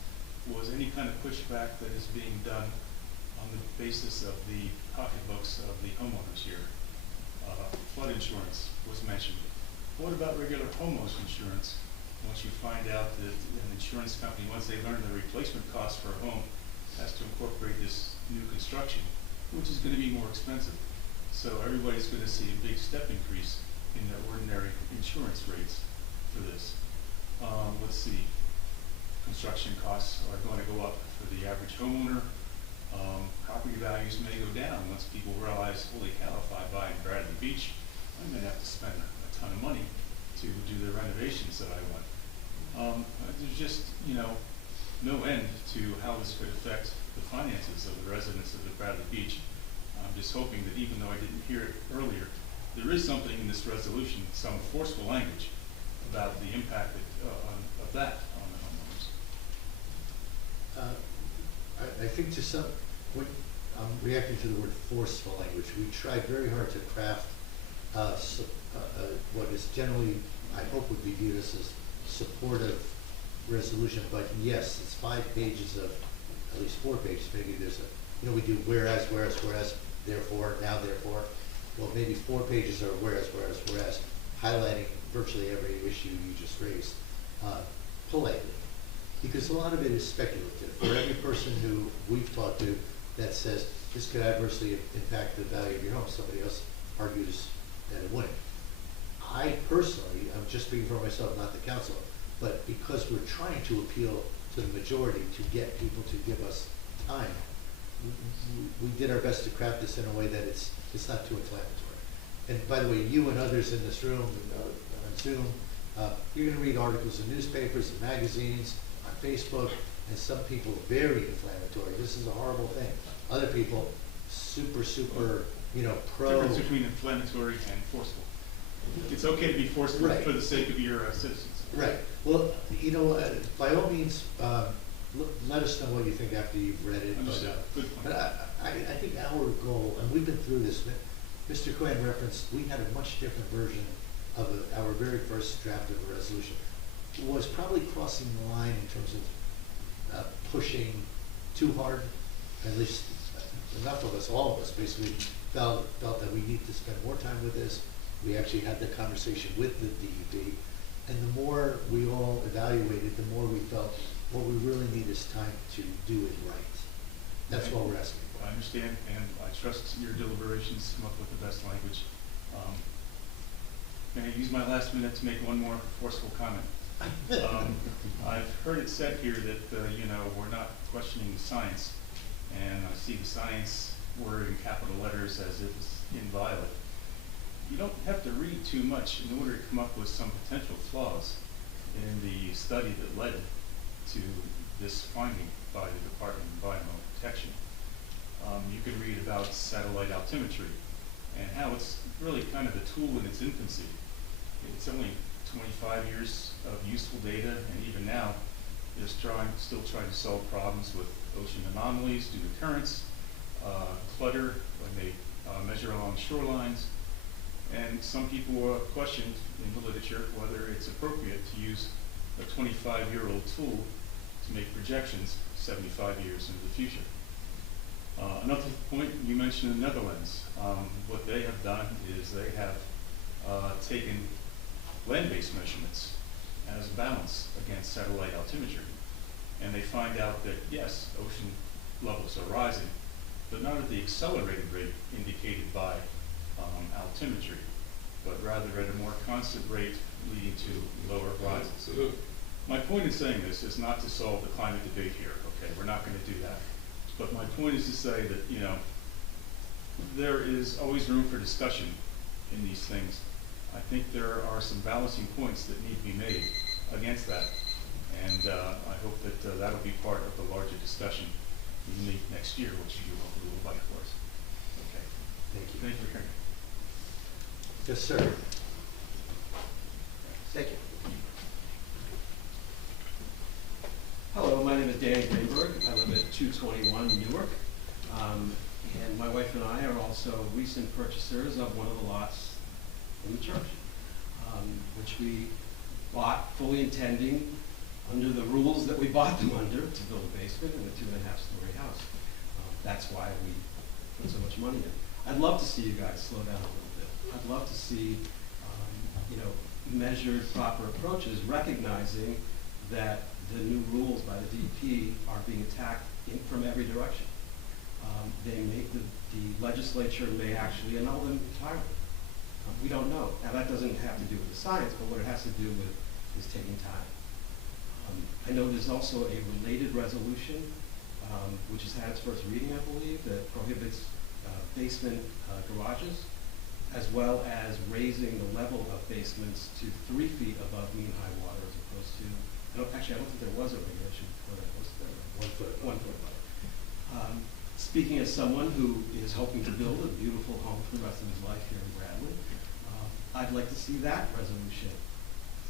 was any kind of pushback that is being done on the basis of the pocketbooks of the homeowners here. Flood insurance was mentioned. What about regular homeowners insurance? Once you find out that an insurance company, once they learn the replacement cost for a home, has to incorporate this new construction, which is going to be more expensive. So everybody's going to see a big step increase in their ordinary insurance rates for this. Let's see, construction costs are going to go up for the average homeowner. Property values may go down once people realize, holy cow, if I buy in Bradley Beach, I'm going to have to spend a ton of money to do the renovations that I want. There's just, you know, no end to how this could affect the finances of the residents of the Bradley Beach. I'm just hoping that even though I didn't hear it earlier, there is something in this resolution, some forceful language about the impact of that on the homeowners. I think when I'm reacting to the word forceful language, we tried very hard to craft what is generally, I hope would be viewed as a supportive resolution, but yes, it's 5 pages of, at least 4 pages, maybe there's a, we do whereas, therefore, now therefore. Well, maybe 4 pages are whereas, highlighting virtually every issue you just raised, politely. Because a lot of it is speculative. For every person who we've talked to that says this could adversely impact the value of your home, somebody else argues that it wouldn't. I personally, I'm just speaking for myself, not the council, but because we're trying to appeal to the majority to get people to give us time, we did our best to craft this in a way that it's not too inflammatory. And by the way, you and others in this room, on Zoom, you're going to read articles in newspapers and magazines, on Facebook, and some people very inflammatory. This is a horrible thing. Other people, super pro. Difference between inflammatory and forceful. It's okay to be forceful Right. for the sake of your citizens. Right. Well, by all means, let us know what you think after you've read it. Understood. Good point. But I think our goal, and we've been through this, Mr. Cohen referenced, we had a much different version of our very first draft of a resolution. Was probably crossing the line in terms of pushing too hard. At least enough of us, all of us, basically felt that we need to spend more time with this. We actually had the conversation with the DEP, and the more we all evaluated, the more we felt what we really need is time to do it right. That's what we're asking for. I understand, and I trust your deliberations come up with the best language. May I use my last minute to make one more forceful comment? I've heard it said here that, we're not questioning the science, and I see the science word in capital letters as if it's inviolate. You don't have to read too much in order to come up with some potential flaws in the study that led to this finding by the Department of Environmental Protection. You can read about satellite altimetry and how it's really kind of a tool in its infancy. It's only 25 years of useful data, and even now, it's still trying to solve problems with ocean anomalies due to currents, clutter when they measure along shorelines, and some people questioned in the literature whether it's appropriate to use a 25-year-old tool to make projections 75 years into the future. Another point, you mentioned the Netherlands. What they have done is they have taken land-based measurements as balance against satellite altimetry. And they find out that, yes, ocean levels are rising, but not at the accelerated rate indicated by altimetry, but rather at a more constant rate leading to lower rises. My point in saying this is not to solve the climate debate here, okay? We're not going to do that. But my point is to say that, there is always room for discussion in these things. I think there are some balancing points that need to be made against that. And I hope that that'll be part of the larger discussion in the next year, which you hopefully will like for us. Okay. Thank you. Thank you for hearing. Yes, sir. Thank you. Hello, my name is Danny Greenberg. I live at 221 Newark. And my wife and I are also recent purchasers of one of the lots in the church, which we bought fully intending, under the rules that we bought them under, to build a basement and a 2.5-story house. That's why we put so much money in. I'd love to see you guys slow down a little bit. I'd love to see, measured, proper approaches, recognizing that the new rules by the DEP are being attacked from every direction. The legislature may actually annul them entirely. We don't know. Now, that doesn't have to do with the science, but what it has to do with is taking time. I know there's also a related resolution, which has had its first reading, I believe, that prohibits basement garages, as well as raising the level of basements to 3 feet above mean high water, as opposed to, I don't think there was a regulation before that, was there? 1 foot. 1 foot above. Speaking as someone who is hoping to build a beautiful home for the rest of his life here in Bradley, I'd like to see that resolution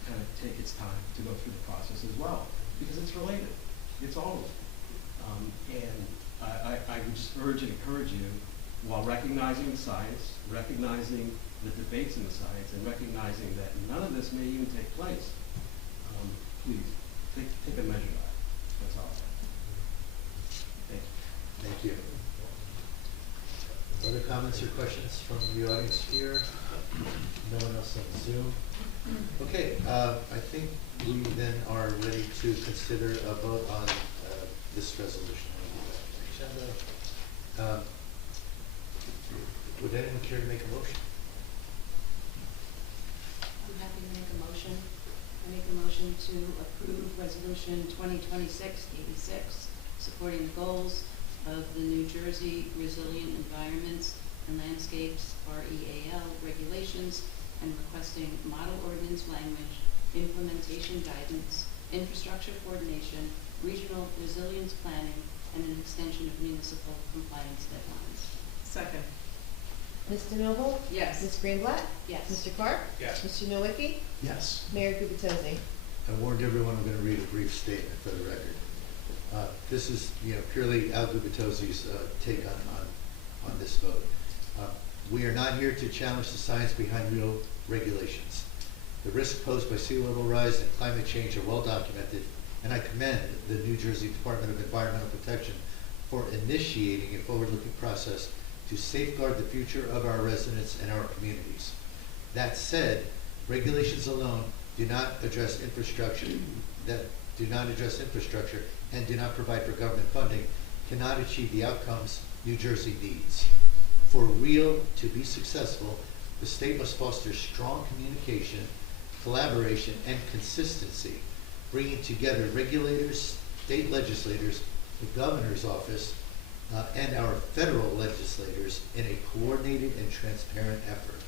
kind of take its time to go through the process as well, because it's related. It's all related. And I would just urge and encourage you, while recognizing the science, recognizing the debates in the science, and recognizing that none of this may even take place, please take a measure of that. That's all. Thank you. Thank you. Other comments or questions from the audience here? No one else on Zoom? Okay, I think we then are ready to consider a vote on this resolution. Would anyone care to make a motion? I'm happy to make a motion. I make a motion to approve Resolution 2026-86, supporting the goals of the New Jersey Resilient Environments and Landscapes, REAL, regulations, and requesting model ordinance language, implementation guidance, infrastructure coordination, regional resilience planning, and an extension of municipal compliance deadlines. Second. Ms. DeNoble? Yes. Ms. Greenblatt? Yes. Mr. Carp? Yes. Mr. Nowicki? Yes. Mayor Gubatosi? I warned everyone I'm going to read a brief statement for the record. This is, purely Al Gubitosi's take on this vote. We are not here to challenge the science behind real regulations. The risks posed by sea level rise and climate change are well documented, and I commend the New Jersey Department of Environmental Protection for initiating a forward-looking process to safeguard the future of our residents and our communities. That said, regulations alone do not address infrastructure and do not provide for government funding cannot achieve the outcomes New Jersey needs. For real to be successful, the state must foster strong communication, collaboration, and consistency, bringing together regulators, state legislators, the governor's office, and our federal legislators in a coordinated and transparent effort.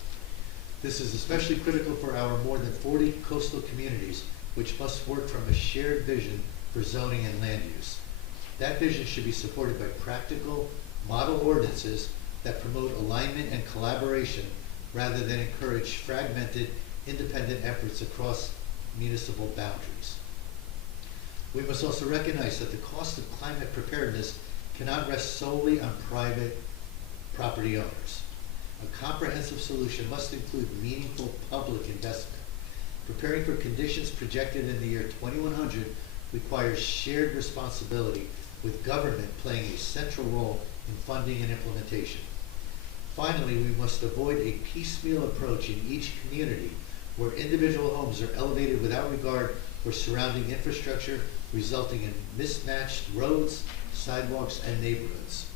This is especially critical for our more than 40 coastal communities, which must work from a shared vision for zoning and land use. That vision should be supported by practical model ordinances that promote alignment and collaboration rather than encourage fragmented, independent efforts across municipal boundaries. We must also recognize that the cost of climate preparedness cannot rest solely on private property owners. A comprehensive solution must include meaningful public investment. Preparing for conditions projected in the year 2100 requires shared responsibility, with government playing a central role in funding and implementation. Finally, we must avoid a piecemeal approach in each community where individual homes are elevated without regard for surrounding infrastructure, resulting in mismatched roads, sidewalks, and neighborhoods.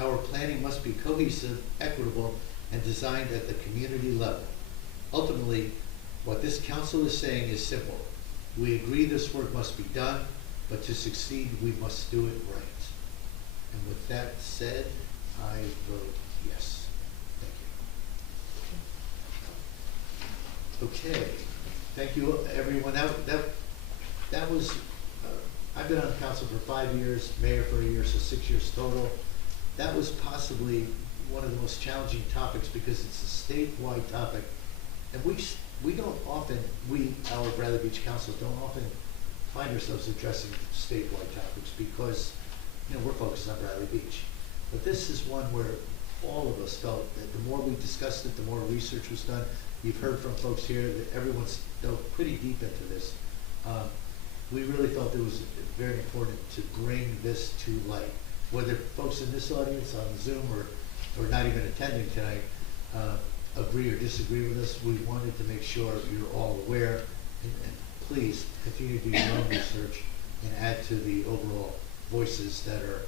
Our planning must be cohesive, equitable, and designed at the community level. Ultimately, what this council is saying is simple. We agree this work must be done, but to succeed, we must do it right. And with that said, I vote yes. Thank you. Okay, thank you, everyone. That was, I've been on council for 5 years, mayor for a year, so 6 years total. That was possibly one of the most challenging topics because it's a statewide topic. And we don't often, our Bradley Beach Council don't often find ourselves addressing statewide topics because, we're focused on Bradley Beach. But this is one where all of us felt that the more we discussed it, the more research was done. You've heard from folks here that everyone's dove pretty deep into this. We really felt it was very important to bring this to light. Whether folks in this audience on Zoom or not even attending tonight agree or disagree with us, we wanted to make sure you're all aware, and please continue to do your own research and add to the overall voices that are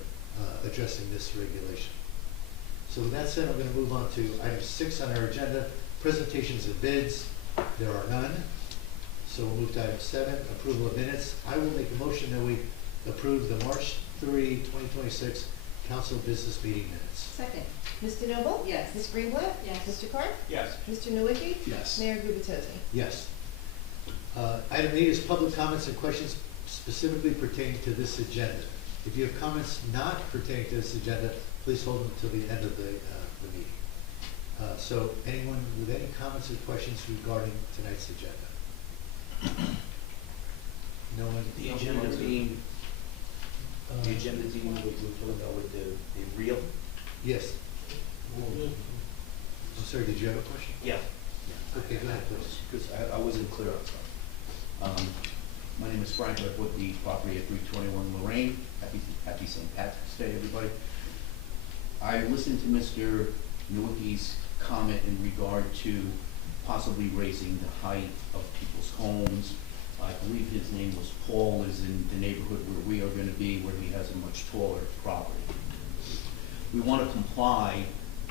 addressing this regulation. So with that said, I'm going to move on to item 6 on our agenda, presentations and bids. There are none. So we'll move to item 7, approval of minutes. I will make a motion that we approve the March 3, 2026 council business meeting minutes. Second. Ms. DeNoble? Yes. Ms. Greenblatt? Yes. Mr. Carp? Yes. Mr. Nowicki? Yes. Mayor Gubatosi? Yes. Item 8 is public comments and questions specifically pertaining to this agenda. If you have comments not pertaining to this agenda, please hold them until the end of the meeting. So anyone with any comments or questions regarding tonight's agenda? No one? The agenda being, what we're talking about with the real? Yes. I'm sorry, did you have a question? Yeah. Okay, go ahead, please. Because I wasn't clear on something. My name is Frank, I bought the property at 321 Lorraine. Happy St. Patrick's Day, everybody. I listened to Mr. Nowicki's comment in regard to possibly raising the height of people's homes. I believe his name was Paul, is in the neighborhood where we are going to be, where he has a much taller property. We want to comply,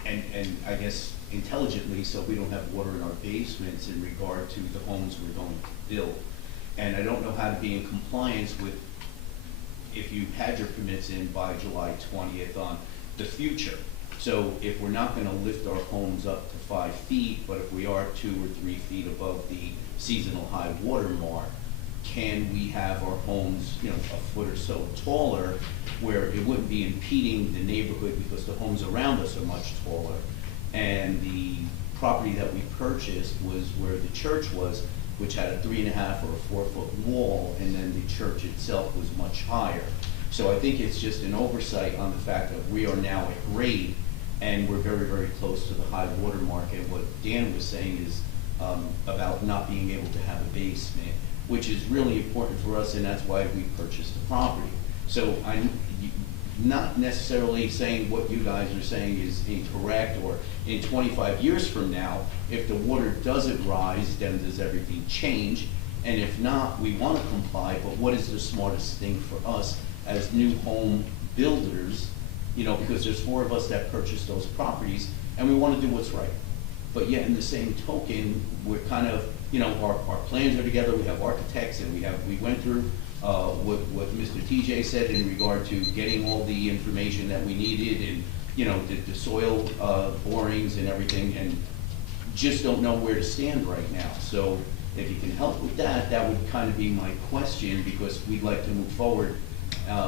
and I guess intelligently, so we don't have water in our basements in regard to the homes we're going to build. And I don't know how to be in compliance with, if you had your permits in by July 20th on the future. So if we're not going to lift our homes up to 5 feet, but if we are 2 or 3 feet above the seasonal high water mark, can we have our homes, a foot or so taller, where it wouldn't be impeding the neighborhood because the homes around us are much taller, And the property that we purchased was where the church was, which had a 3.5 or a 4 foot wall, and then the church itself was much higher. So I think it's just an oversight on the fact that we are now at grade, and we're very, very close to the high water mark. And what Dan was saying is about not being able to have a basement, which is really important for us, and that's why we purchased the property. So I'm not necessarily saying what you guys are saying is incorrect, or in 25 years from now, if the water doesn't rise, then does everything change? And if not, we want to comply, but what is the smartest thing for us as new home builders? You know, because there's 4 of us that purchased those properties, and we want to do what's right. But yet, in the same token, we're kind of, you know, our plans are together, we have architects, and we went through what Mr. TJ said in regard to getting all the information that we needed, and, you know, the soil borings and everything, and just don't know where to stand right now. So if you can help with that, that would kind of be my question, because we'd like to move forward.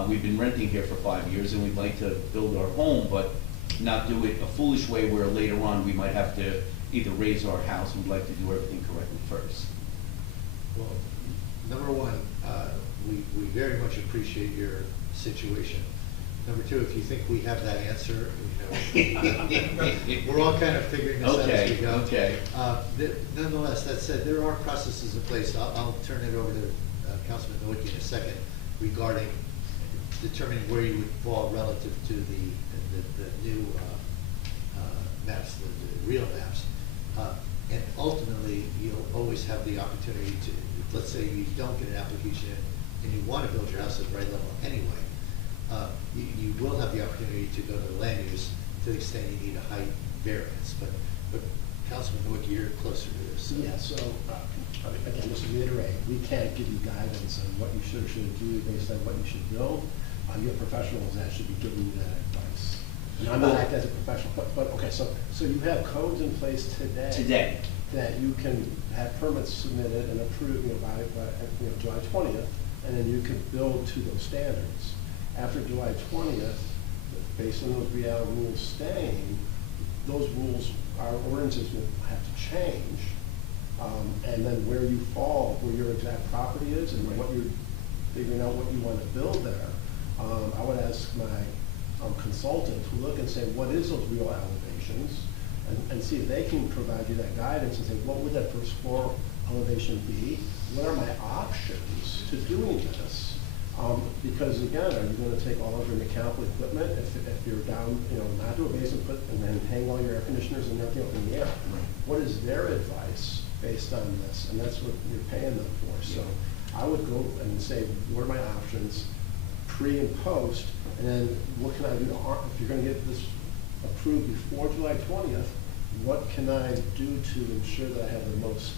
We've been renting here for 5 years, and we'd like to build our home, but not do it a foolish way where later on we might have to either raise our house. We'd like to do everything correctly first. Well, number one, we very much appreciate your situation. Number two, if you think we have that answer, you know, we're all kind of figuring this out as we go. Okay. Nonetheless, that said, there are processes in place. I'll turn it over to Councilman Nowicki in a second regarding determining where you would fall relative to the new maps, the real maps. And ultimately, you'll always have the opportunity to, let's say you don't get an application in and you want to build your house at the right level anyway, you will have the opportunity to go to the land use to the extent you need a height variance. But Councilman Nowicki, you're closer to this. Yeah, so, again, just to reiterate, we can't give you guidance on what you should or shouldn't do based on what you should build. Your professionals that should be giving you that advice. And I'm not acting as a professional, but okay, so you have codes in place today. That you can have permits submitted and approved, you know, by July 20th, and then you can build to those standards. After July 20th, based on those RIAL rules staying, those rules, our ordinances will have to change. And then where you fall, where your exact property is, and what you're figuring out what you want to build there, I would ask my consultant to look and say, what is those real elevations? And see if they can provide you that guidance and say, what would that first floor elevation be? What are my options to doing this? Because again, are you going to take all of your mechanical equipment if you're down, you know, not do a basement, and then hang all your air conditioners and everything up in the air? Right. What is their advice based on this? And that's what you're paying them for. So I would go and say, what are my options, pre and post, and then what can I do if you're going to get this approved before July 20th, what can I do to ensure that I have the most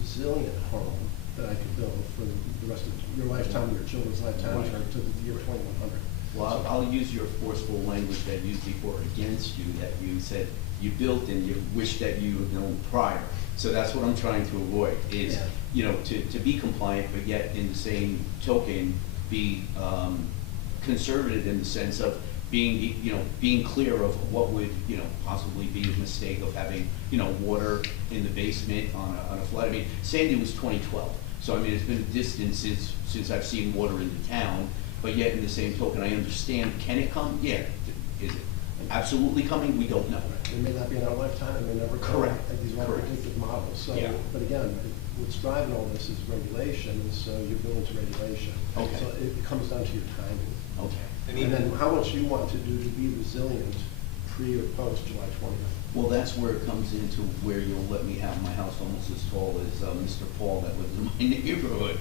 resilient home that I can build for the rest of your lifetime, your children's lifetimes, or to the year 2100? Well, I'll use your forceful language that you used before against you, that you said you built and you wish that you had known prior. So that's what I'm trying to avoid, is, you know, to be compliant, but yet in the same token, be conservative in the sense of being, you know, being clear of what would, you know, possibly be a mistake of having, you know, water in the basement on a flood. I mean, Sandy was 2012, so I mean, it's been a distance since I've seen water in the town, but yet in the same token, I understand, can it come? Yeah. Is it absolutely coming? We don't know. It may not be in our lifetime, it may never come. Correct. These are predictive models. So, but again, what's driving all this is regulation, so you're building to regulation. Okay. So it comes down to your timing. Okay. And then how much you want to do to be resilient pre or post July 20th. Well, that's where it comes into where you'll let me have my house almost as tall as Mr. Paul that lives in my neighborhood.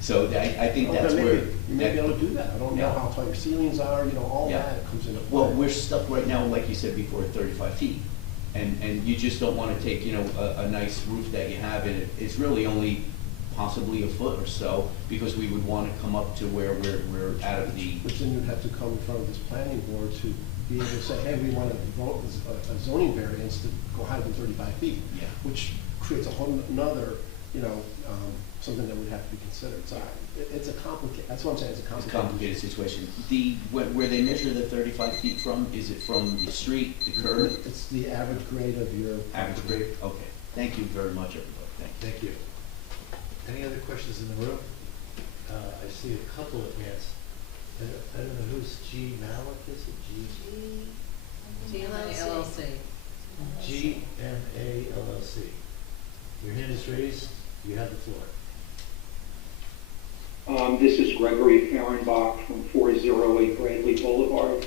So I think that's where. You may be able to do that. I don't know how tall your ceilings are, you know, all that comes into play. Well, we're stuck right now, like you said before, at 35 feet. And you just don't want to take, you know, a nice roof that you have, and it's really only possibly a foot or so, because we would want to come up to where we're out of the. Which then you'd have to come in front of this planning board to be able to say, hey, we want to vote a zoning variance to go higher than 35 feet. Yeah. Which creates a whole nother, you know, something that would have to be considered. So it's a complicated, that's what I'm saying, it's a It's a complicated. complicated situation. Where they measure the 35 feet from, is it from the street, the curb? It's the average grade of your. Average grade? Okay. Thank you very much, everybody. Thank you. Thank you. Any other questions in the room? I see a couple of hands. I don't know who's G Malik, is it GMA LLC. GMA LLC. Your hand is raised, you have the floor. This is Gregory Fehrenbach from 408 Bradley Boulevard.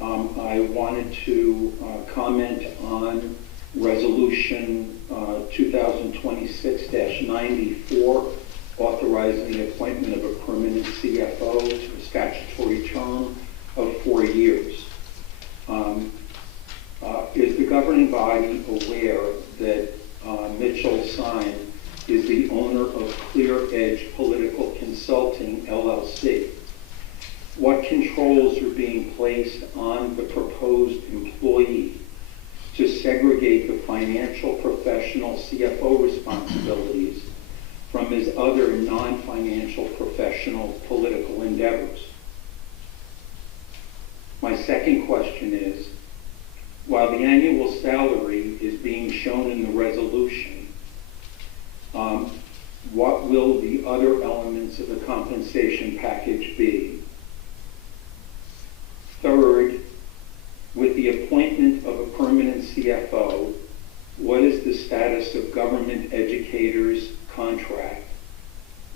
I wanted to comment on Resolution 2026-94, authorizing the appointment of a permanent CFO to a statutory term of 4 years. Is the governing body aware that Mitchell Sign is the owner of Clear Edge Political Consulting, LLC? What controls are being placed on the proposed employee to segregate the financial professional CFO responsibilities from his other non-financial professional political endeavors? My second question is, while the annual salary is being shown in the resolution, what will the other elements of the compensation package be? Third, with the appointment of a permanent CFO, what is the status of government educators' contract?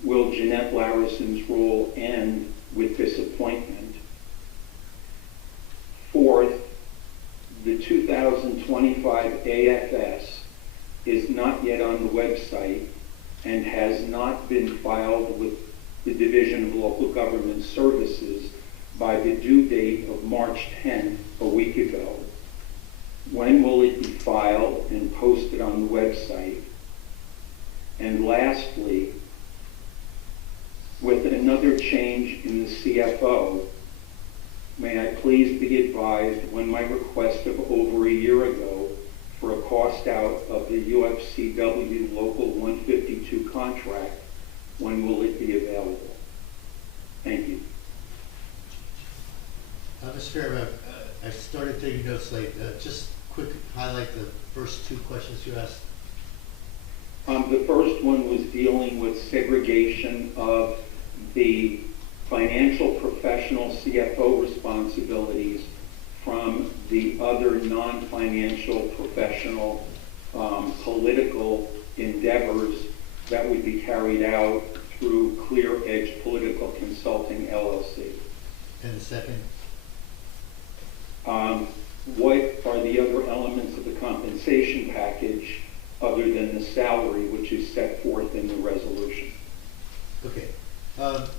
Will Jeanette Larison's role end with this appointment? Fourth, the 2025 AFS is not yet on the website and has not been filed with the Division of Local Government Services by the due date of March 10th, a week ago. When will it be filed and posted on the website? And lastly, with another change in the CFO, may I please be advised when my request of over a year ago for a cost out of the UFCW Local 152 contract, when will it be available? Thank you. Mr. Fairbank, I started taking notes late. Just quick highlight the first two questions you asked. The first one was dealing with segregation of the financial professional CFO responsibilities from the other non-financial professional political endeavors that would be carried out through Clear Edge Political Consulting, LLC. And the second? What are the other elements of the compensation package other than the salary, which is set forth in the resolution? Okay. I'll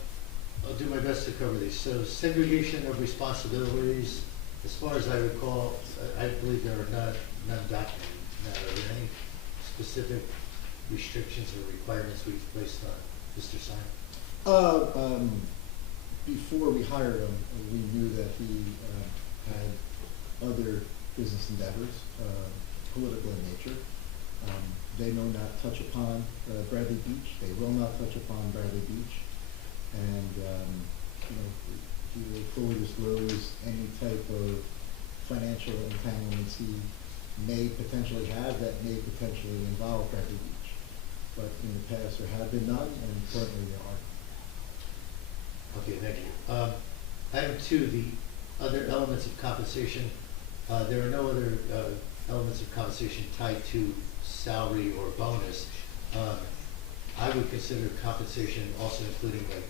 do my best to cover these. So segregation of responsibilities, as far as I recall, I believe there are none documented. Now, are there any specific restrictions or requirements we've placed on Mr. Sign? Before we hired him, we knew that he had other business endeavors, political in nature. They will not touch upon Bradley Beach. They will not touch upon Bradley Beach. And, he will fully disclose any type of financial entanglements he may potentially have that may potentially involve Bradley Beach. But in the past, there have been none, and currently there are. Okay, thank you. Item two, the other elements of compensation. There are no other elements of compensation tied to salary or bonus. I would consider compensation also including like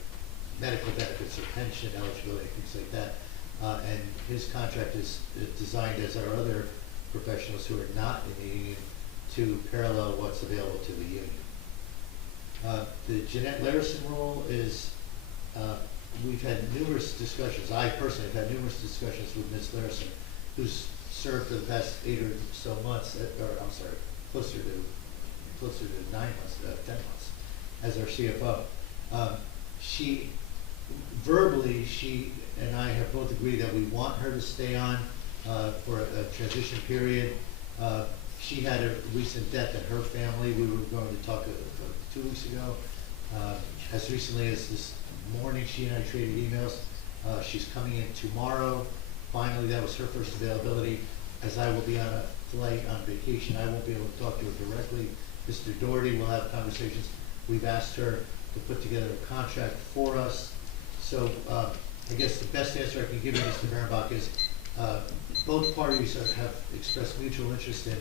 medical benefits or pension eligibility, things like that. And his contract is designed, as our other professionals who are not in the union, to parallel what's available to the union. The Jeanette Larison role is, we've had numerous discussions. I personally have had numerous discussions with Ms. Larison, who's served for the past 8 or so months, closer to 9 months, 10 months, as our CFO. She and I have both agreed that we want her to stay on for a transition period. She had a recent death in her family. We were going to talk 2 weeks ago. As recently as this morning, she and I traded emails. She's coming in tomorrow. Finally, that was her first availability. As I will be on a flight on vacation, I won't be able to talk to her directly. Mr. Doherty will have conversations. We've asked her to put together a contract for us. So I guess the best answer I can give you, Mr. Merenbach, is both parties have expressed mutual interest in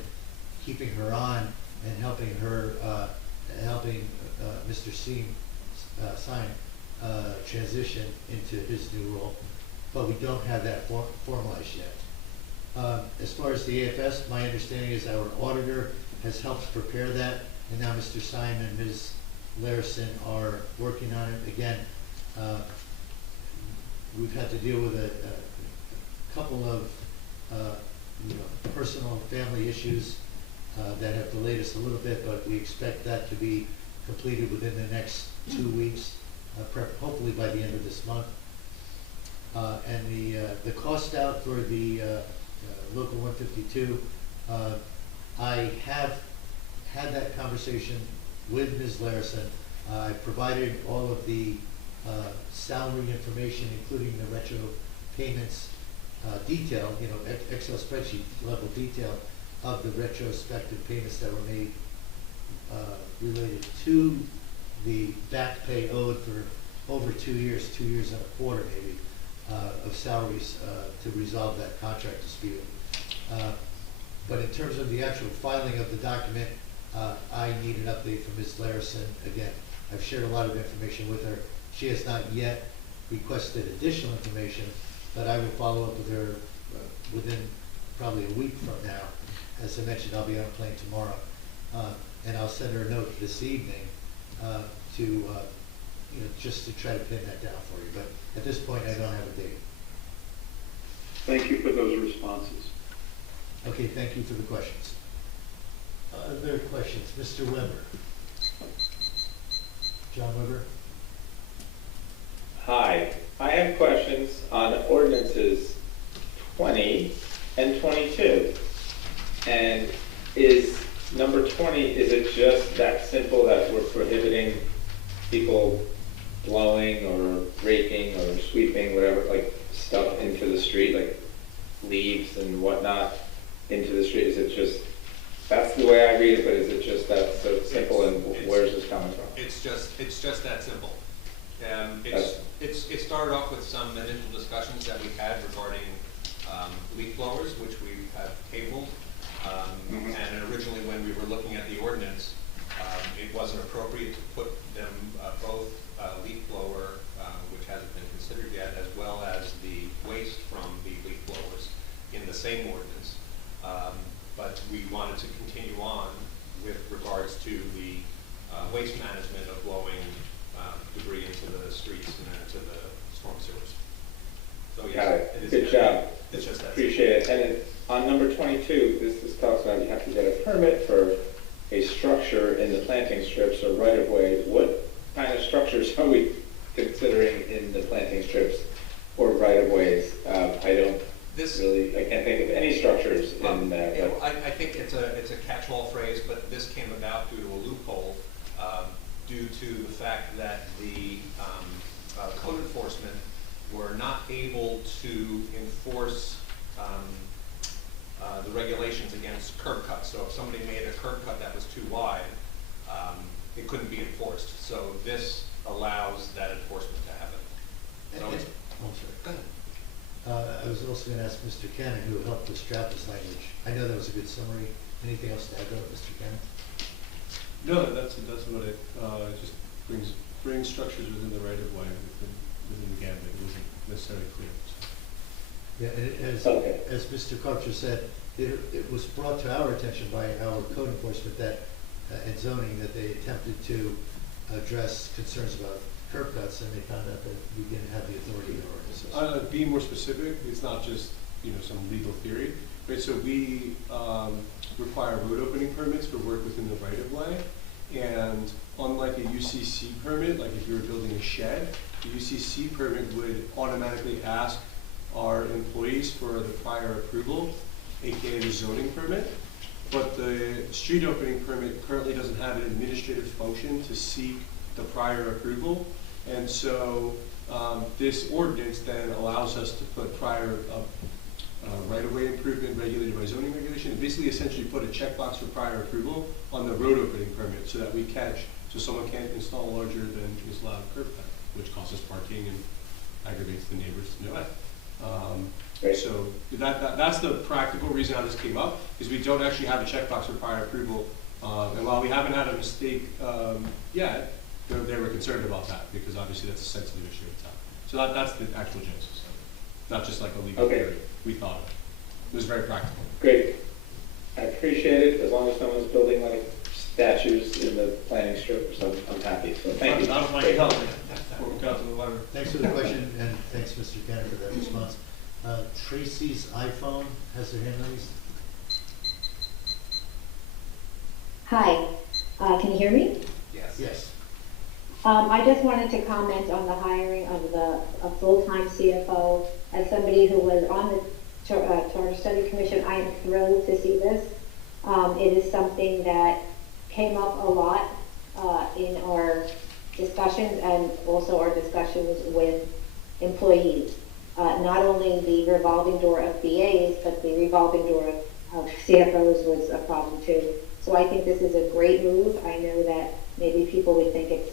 keeping her on and helping her, Mr. Sign transition into his new role, but we don't have that formalized yet. As far as the AFS, my understanding is our auditor has helped prepare that, and now Mr. Sign and Ms. Larison are working on it. Again, we've had to deal with a couple of personal family issues that have delayed us a little bit, but we expect that to be completed within the next 2 weeks, hopefully by the end of this month. And the cost out for the Local 152, I have had that conversation with Ms. Larison. I provided all of the salary information, including the retro payments detail, Excel spreadsheet level detail of the retrospective payments that were made related to the back pay owed for over 2 years, 2 years and a quarter maybe, of salaries to resolve that contract dispute. But in terms of the actual filing of the document, I need an update from Ms. Larison. Again, I've shared a lot of information with her. She has not yet requested additional information, but I will follow up with her within probably a week from now. As I mentioned, I'll be on a plane tomorrow, and I'll send her a note this evening to just to try to pin that down for you. But at this point, I don't have a date. Thank you for those responses. Okay, thank you for the questions. Other questions? Mr. Weber. John Weber. Hi, I have questions on ordinances 20 and 22. And is number 20, is it just that simple that we're prohibiting people blowing or raking or sweeping, whatever, like stuff into the street, like leaves and whatnot into the street? Is it just, that's the way I read it, but is it just that so simple, and where's this coming from? It's just that simple. It started off with some initial discussions that we had regarding leaf blowers, which we have tabled. And originally, when we were looking at the ordinance, it wasn't appropriate to put them both leaf blower, which hasn't been considered yet, as well as the waste from the leaf blowers in the same ordinance. But we wanted to continue on with regards to the waste management of blowing debris into the streets and into the storm sewers. So yes, Got it. it is. Good job. It's just that. Appreciate it. And then on number 22, this talks about you have to get a permit for a structure in the planting strips or right-of-way. What kind of structures are we considering in the planting strips or right-of-ways? I can't think of any structures in there. I think it's a catch-all phrase, but this came about due to a loophole, due to the fact that the code enforcement were not able to enforce the regulations against curb cuts. So if somebody made a curb cut that was too wide, it couldn't be enforced. So this allows that enforcement to happen. So it's, go ahead. I was also going to ask Mr. Cannon, who helped us draft this language. I know that was a good summary. Anything else to add to it, Mr. Cannon? No, that's what it just brings structures within the right of way within the gambit. It wasn't necessarily clear. So. Yeah, as Mr. Carpenter said, it was brought to our attention by our code enforcement that and zoning that they attempted to address concerns about curb cuts, and they found out that we didn't have the authority in our organization. Being more specific, it's not just some legal theory, right? So we require road opening permits for work within the right of way, and unlike a UCC permit, like if you were building a shed, the UCC permit would automatically ask our employees for the prior approval, aka the zoning permit. But the street opening permit currently doesn't have an administrative function to seek the prior approval. And so this ordinance then allows us to put prior right-of-way improvement regulated by zoning regulation, and basically essentially put a checkbox for prior approval on the road opening permit so that we catch, so someone can't install larger than is allowed curb cut, which causes parking and aggravates the neighbors no way. So that's the practical reason how this came up, is we don't actually have a checkbox for prior approval. And while we haven't had a mistake yet, they were concerned about that because obviously that's a sensitive issue at the time. So that's the actual genesis of it, not just like a legal theory we thought of. It was very practical. Great. I appreciate it, as long as no one's building like statues in the planning strip, so I'm happy, so thank you. Not my help before we got to the letter. Thanks for the question, and thanks, Mr. Cannon, for that response. Tracy's iPhone has her hand raised. Hi, can you hear me? Yes. Yes. I just wanted to comment on the hiring of a full-time CFO. As somebody who was on the Charter Study Commission, I am thrilled to see this. It is something that came up a lot in our discussions and also our discussions with employees. Not only the revolving door of BAs, but the revolving door of CFOs was a problem too. So I think this is a great move. I know that maybe people would think it's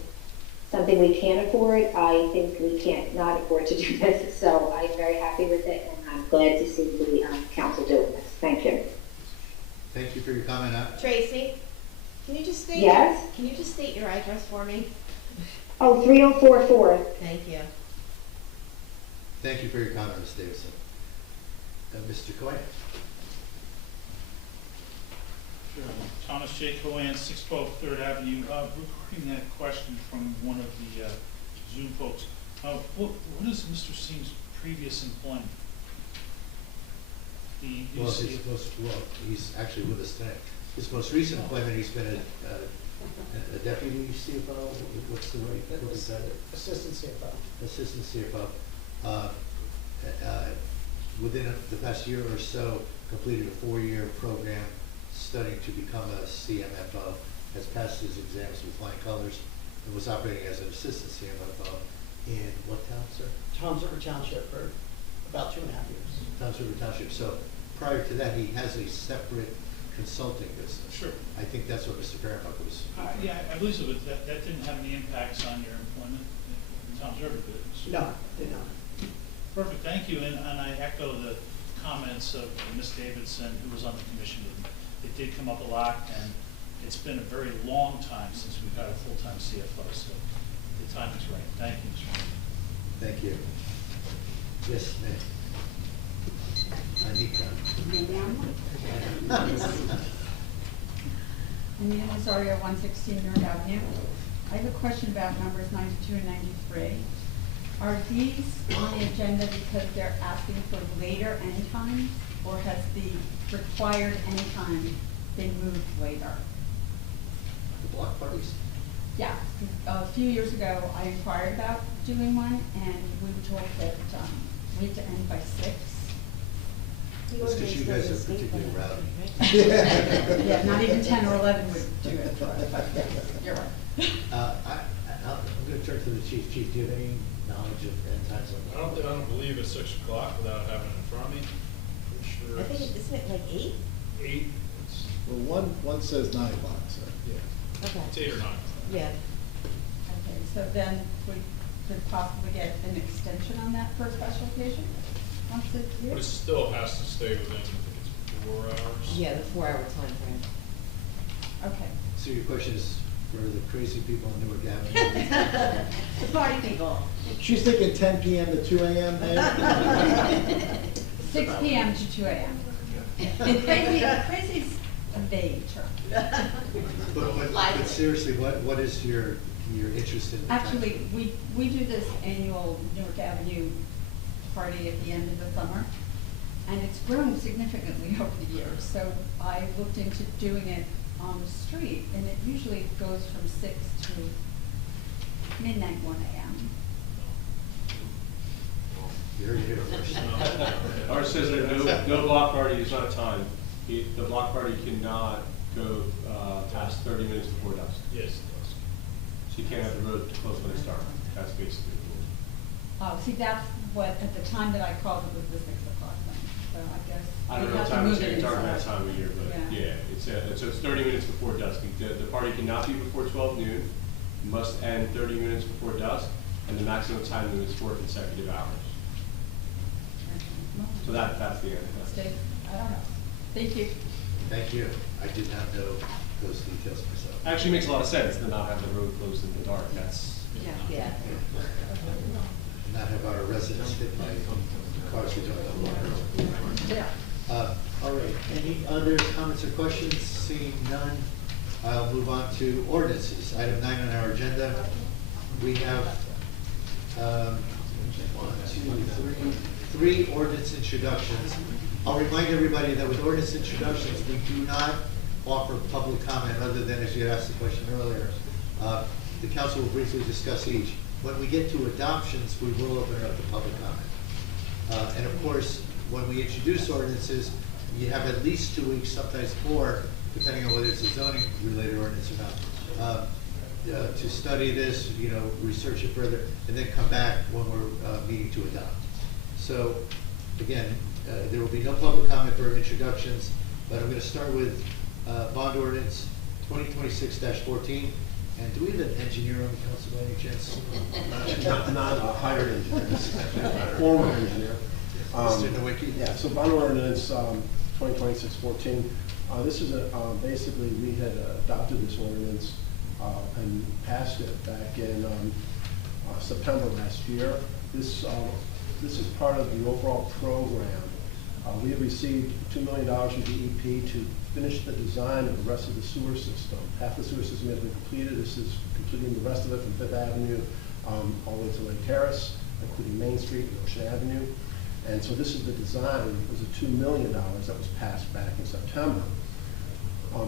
something we can't afford. I think we can't not afford to do this. So I'm very happy with it, and I'm glad to see the council doing this. Thank you. Thank you for your comment. Tracy, can you just state? Yes? Can you just state your address for me? Oh, 3044. Thank you. Thank you for your comment, Ms. Davidson. Mr. Cohen? Sure. Thomas J. Cohen, 612 3rd Avenue. Regarding that question from one of the Zoom folks, what is Mr. Seam's previous employment? He's actually with us tonight. His most recent employment, he's been a deputy CFO. What's the right? Assistant CFO. Assistant CFO. Within the past year or so, completed a 4-year program studying to become a CMFO, has passed his exams with flying colors, and was operating as an assistant CMFO in what town, sir? Toms River Township for about 2.5 years. Toms River Township. So prior to that, he has a separate consulting business. Sure. I think that's what Mr. Fahrenbach was. Yeah, I believe so, but that didn't have any impacts on your employment in Tom's River business. No, did not. Perfect, thank you, and I echo the comments of Ms. Davidson, who was on the commission with me. It did come up a lot, and it's been a very long time since we've had a full-time CFO, so the timing's right. Thank you, Mr. Chairman. Thank you. Yes, ma'am. Anita Rosario, 116 North Avenue. I have a question about numbers 92 and 93. Are these on the agenda because they're asking for later end times, or has the required end time been moved later? The block parties? Yeah, a few years ago, I inquired about doing one, and we were told that we had to end by 6. That's because you guys are particularly rowdy. Yeah, not even 10 or 11 would do it for us. You're right. I'm going to turn to the chief. Chief, do you have any knowledge of end times on that? I don't believe it's 6 o'clock without having it in front of me. Pretty sure I think isn't it like 8? 8. Well, one says 9 o'clock, so. Yeah. Okay. It's 8 or 9. Yeah. Okay, so then we could possibly get an extension on that for a special occasion? Once it's here? But it still has to stay within, I think it's 4 hours. Yeah, the 4-hour time frame. Okay. So your question is for the crazy people in Newark Avenue? The party people. She's thinking 10 p.m. to 2 a.m., Mayor? 6 p.m. to 2 a.m. Crazy's a vague term. But seriously, what is your interest in the time? Actually, we do this annual Newark Avenue party at the end of the summer, and it's grown significantly over the years. So I looked into doing it on the street, and it usually goes from 6 to midnight, 1 a.m. You heard it here first. Ours says that no block party is not timed. The block party cannot go past 30 minutes before dusk. Yes, it does. So you can't have the road closed when it's dark. That's basically the rule. Oh, see, that's what, at the time that I called, it was the 6 o'clock thing, so I guess. I don't we know have what to time it's move it getting dark that inside. time of year, but Yeah. yeah, so it's 30 minutes before dusk. The party cannot be before 12 noon, must end 30 minutes before dusk, and the maximum time limit is 4 consecutive hours. So that's the end of that. Stay, I don't know. Thank you. Thank you. I did not know those details myself. Actually makes a lot of sense to not have the road closed in the dark. That's, Yeah. Not have our residents hit by cars we don't know. Yeah. All right, any other comments or questions? Seeing none, I'll move on to ordinances. Item 9 on our agenda. We have 3 ordinance introductions. I'll remind everybody that with ordinance introductions, we do not offer public comment other than, as you asked the question earlier, the council will briefly discuss each. When we get to adoptions, we will open it up to public comment. And of course, when we introduce ordinances, you have at least 2 weeks, sometimes more, depending on whether it's a zoning related ordinance or not, to study this, research it further, and then come back when we're meeting to adopt. So again, there will be no public comment for introductions, but I'm going to start with bond ordinance 2026-14. And do we have an engineer on the council by any chance? Not a hired engineer, former engineer. Mr. Nowicki? Yeah, so bond ordinance 2026-14. This is basically, we had adopted this ordinance and passed it back in September last year. This is part of the overall program. We have received $2 million from DEP to finish the design of the rest of the sewer system. Half the sewer system has been completed. This is completing the rest of it from Fifth Avenue all the way to Lake Terrace, including Main Street and Ocean Avenue. And so this is the design. It was a $2 million that was passed back in September.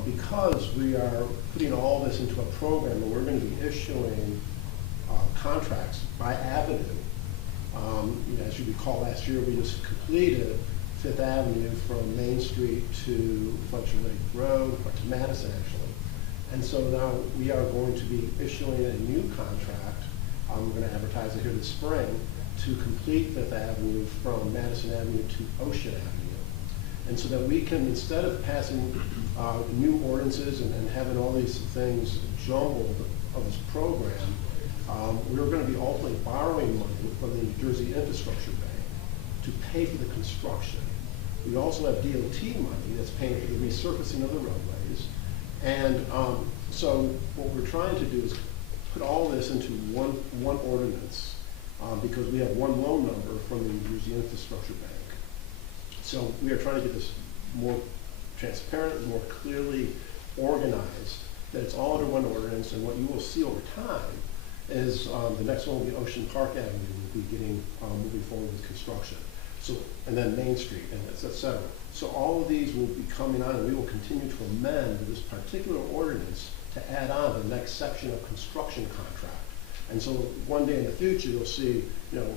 Because we are putting all this into a program and we're going to be issuing contracts by avenue. As you recall, last year we just completed Fifth Avenue from Main Street to Fletcher Lake Road, or to Madison actually. And so now we are going to be issuing a new contract. I'm going to advertise it here this spring to complete Fifth Avenue from Madison Avenue to Ocean Avenue. And so that we can, instead of passing new ordinances and having all these things jumbled of this program, we're going to be ultimately borrowing money from the New Jersey Infrastructure Bank to pay for the construction. We also have DOT money that's paying for the resurfacing of the roadways. And so what we're trying to do is put all this into one ordinance because we have one loan number from the New Jersey Infrastructure Bank. So we are trying to get this more transparent, more clearly organized, that it's all under one ordinance, and what you will see over time is the next one will be Ocean Park Avenue, will be getting moving forward with construction. So, and then Main Street, and et cetera. So all of these will be coming on, and we will continue to amend this particular ordinance to add on the next section of construction contract. And so one day in the future, you'll see,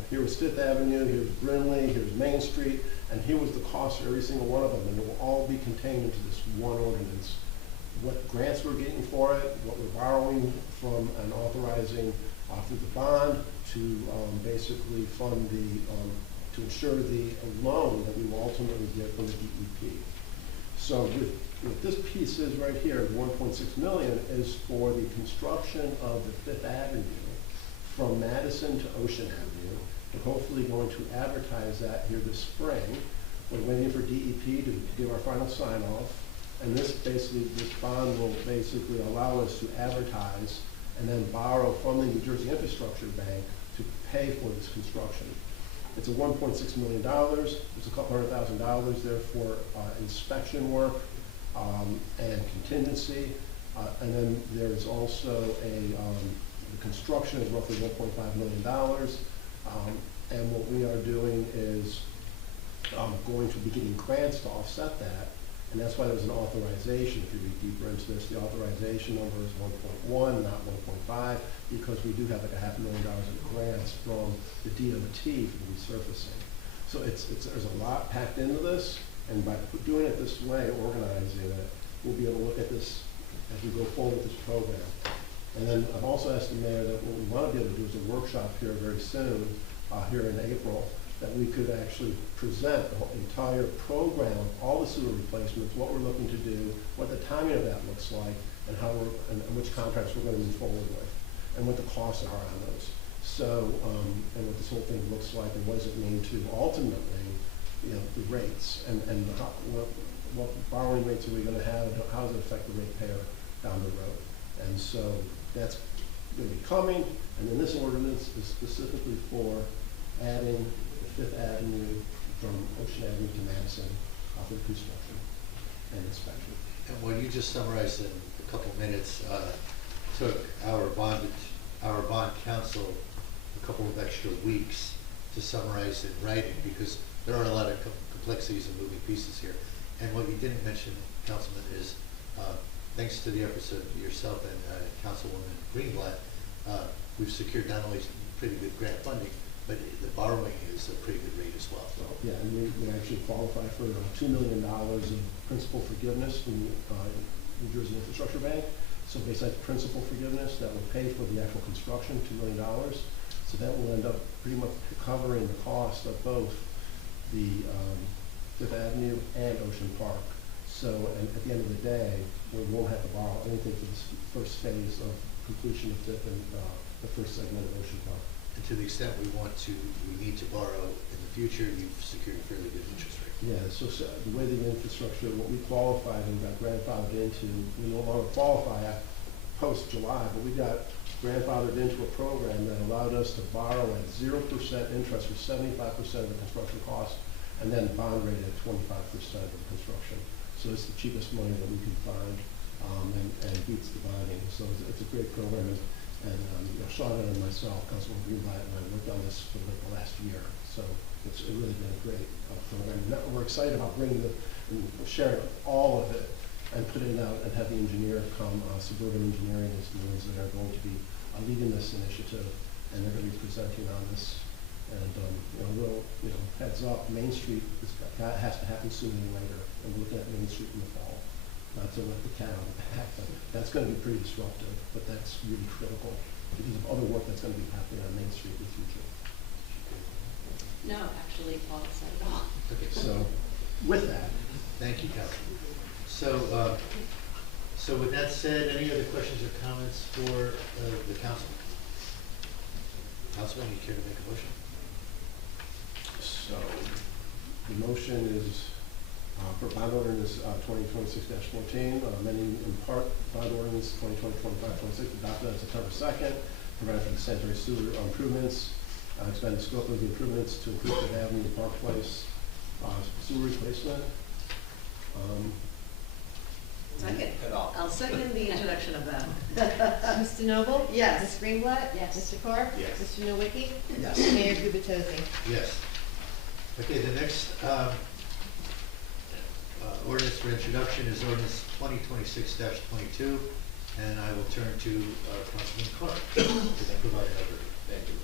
here was Fifth Avenue, here's Brinley, here's Main Street, and here was the cost for every single one of them, and it will all be contained into this one ordinance. What grants we're getting for it, what we're borrowing from and authorizing through the bond to basically fund to ensure the loan that we will ultimately get from the DEP. So what this piece is right here, the 1.6 million, is for the construction of the Fifth Avenue from Madison to Ocean Avenue. We're hopefully going to advertise that here this spring. We're waiting for DEP to give our final sign off. And this bond will basically allow us to advertise and then borrow from the New Jersey Infrastructure Bank to pay for this construction. It's a $1.6 million. There's a couple $100,000 there for inspection work and contingency. And then there's also the construction is roughly $1.5 million. And what we are doing is going to be getting grants to offset that. And that's why there's an authorization. If you read deeper into this, the authorization number is 1.1, not 1.5, because we do have like $500,000 in grants from the DOT for the resurfacing. So there's a lot packed into this, and by doing it this way, organizing it, we'll be able to look at this as we go forward with this program. And then I've also asked the mayor that what we want to be able to do is a workshop here very soon, here in April, that we could actually present the whole entire program, all the sewer replacements, what we're looking to do, what the timing of that looks like, and how we're, and which contracts we're going to move forward with, and what the costs are on those. So, and what this whole thing looks like, and what does it mean to ultimately, you know, the rates, and how, what borrowing rates are we going to have, and how does it affect the ratepayer down the road? And so that's going to be coming, and then this ordinance is specifically for adding Fifth Avenue from Ocean Avenue to Madison for construction and inspection. And what you just summarized in a couple minutes took our bond counsel a couple of extra weeks to summarize in writing, because there are a lot of complexities and moving pieces here. And what you didn't mention, Councilman, is thanks to the efforts of yourself and Councilwoman Greenblatt, we've secured not only pretty good grant funding, but the borrowing is a pretty good rate as well. So, yeah, and we actually qualify for $2 million in principal forgiveness from New Jersey Infrastructure Bank. So besides principal forgiveness, that will pay for the actual construction, $2 million. So that will end up pretty much covering the cost of both the Fifth Avenue and Ocean Park. So, and at the end of the day, we won't have to borrow anything for this first phase of completion of Fifth and the first segment of Ocean Park. And to the extent we need to borrow in the future, you've secured a fairly good interest rate. Yeah, so the way the infrastructure, what we qualified and got grandfathered into, we no longer qualify post-July, but we got grandfathered into a program that allowed us to borrow at 0% interest for 75% of the construction cost, and then bond rate at 25% of the construction. So it's the cheapest money that we can find, and beats the bonding. So it's a great program. And you know, Sean and myself, Councilman Greenblatt, and I worked on this for like the last year. So it's really been a great program. And we're excited about bringing and sharing all of it and putting it out and have the engineer come. Suburban Engineering is the ones that are going to be leading this initiative, and they're going to be presenting on this. And heads up, Main Street has to happen sooner than later. And we're looking at Main Street in the fall. Not to let the cat out of the bag, but that's going to be pretty disruptive, but that's really critical because of other work that's going to be happening on Main Street in the future. No, actually, Paul said it all. Okay, So, with that. Thank you, Councilman. So with that said, any other questions or comments for the council? Councilman, you care to make a motion? So, the motion is for bond ordinance 2026-14, amending in part bond ordinance 2020-25-26, adopted on September 2nd, providing for the sanitary sewer improvements, expand the scope of the improvements to include Fifth Avenue, Park Place, sewer replacement. Second. I'll second the introduction of that. Mr. Noble? Yes. Ms. Greenblatt? Yes. Mr. Carr? Yes. Mr. Nowicki? Yes. Mayor Gubitosi? Yes. Okay, the next ordinance for introduction is ordinance 2026-22, and I will turn to Councilman Clark to provide an overview. Thank you.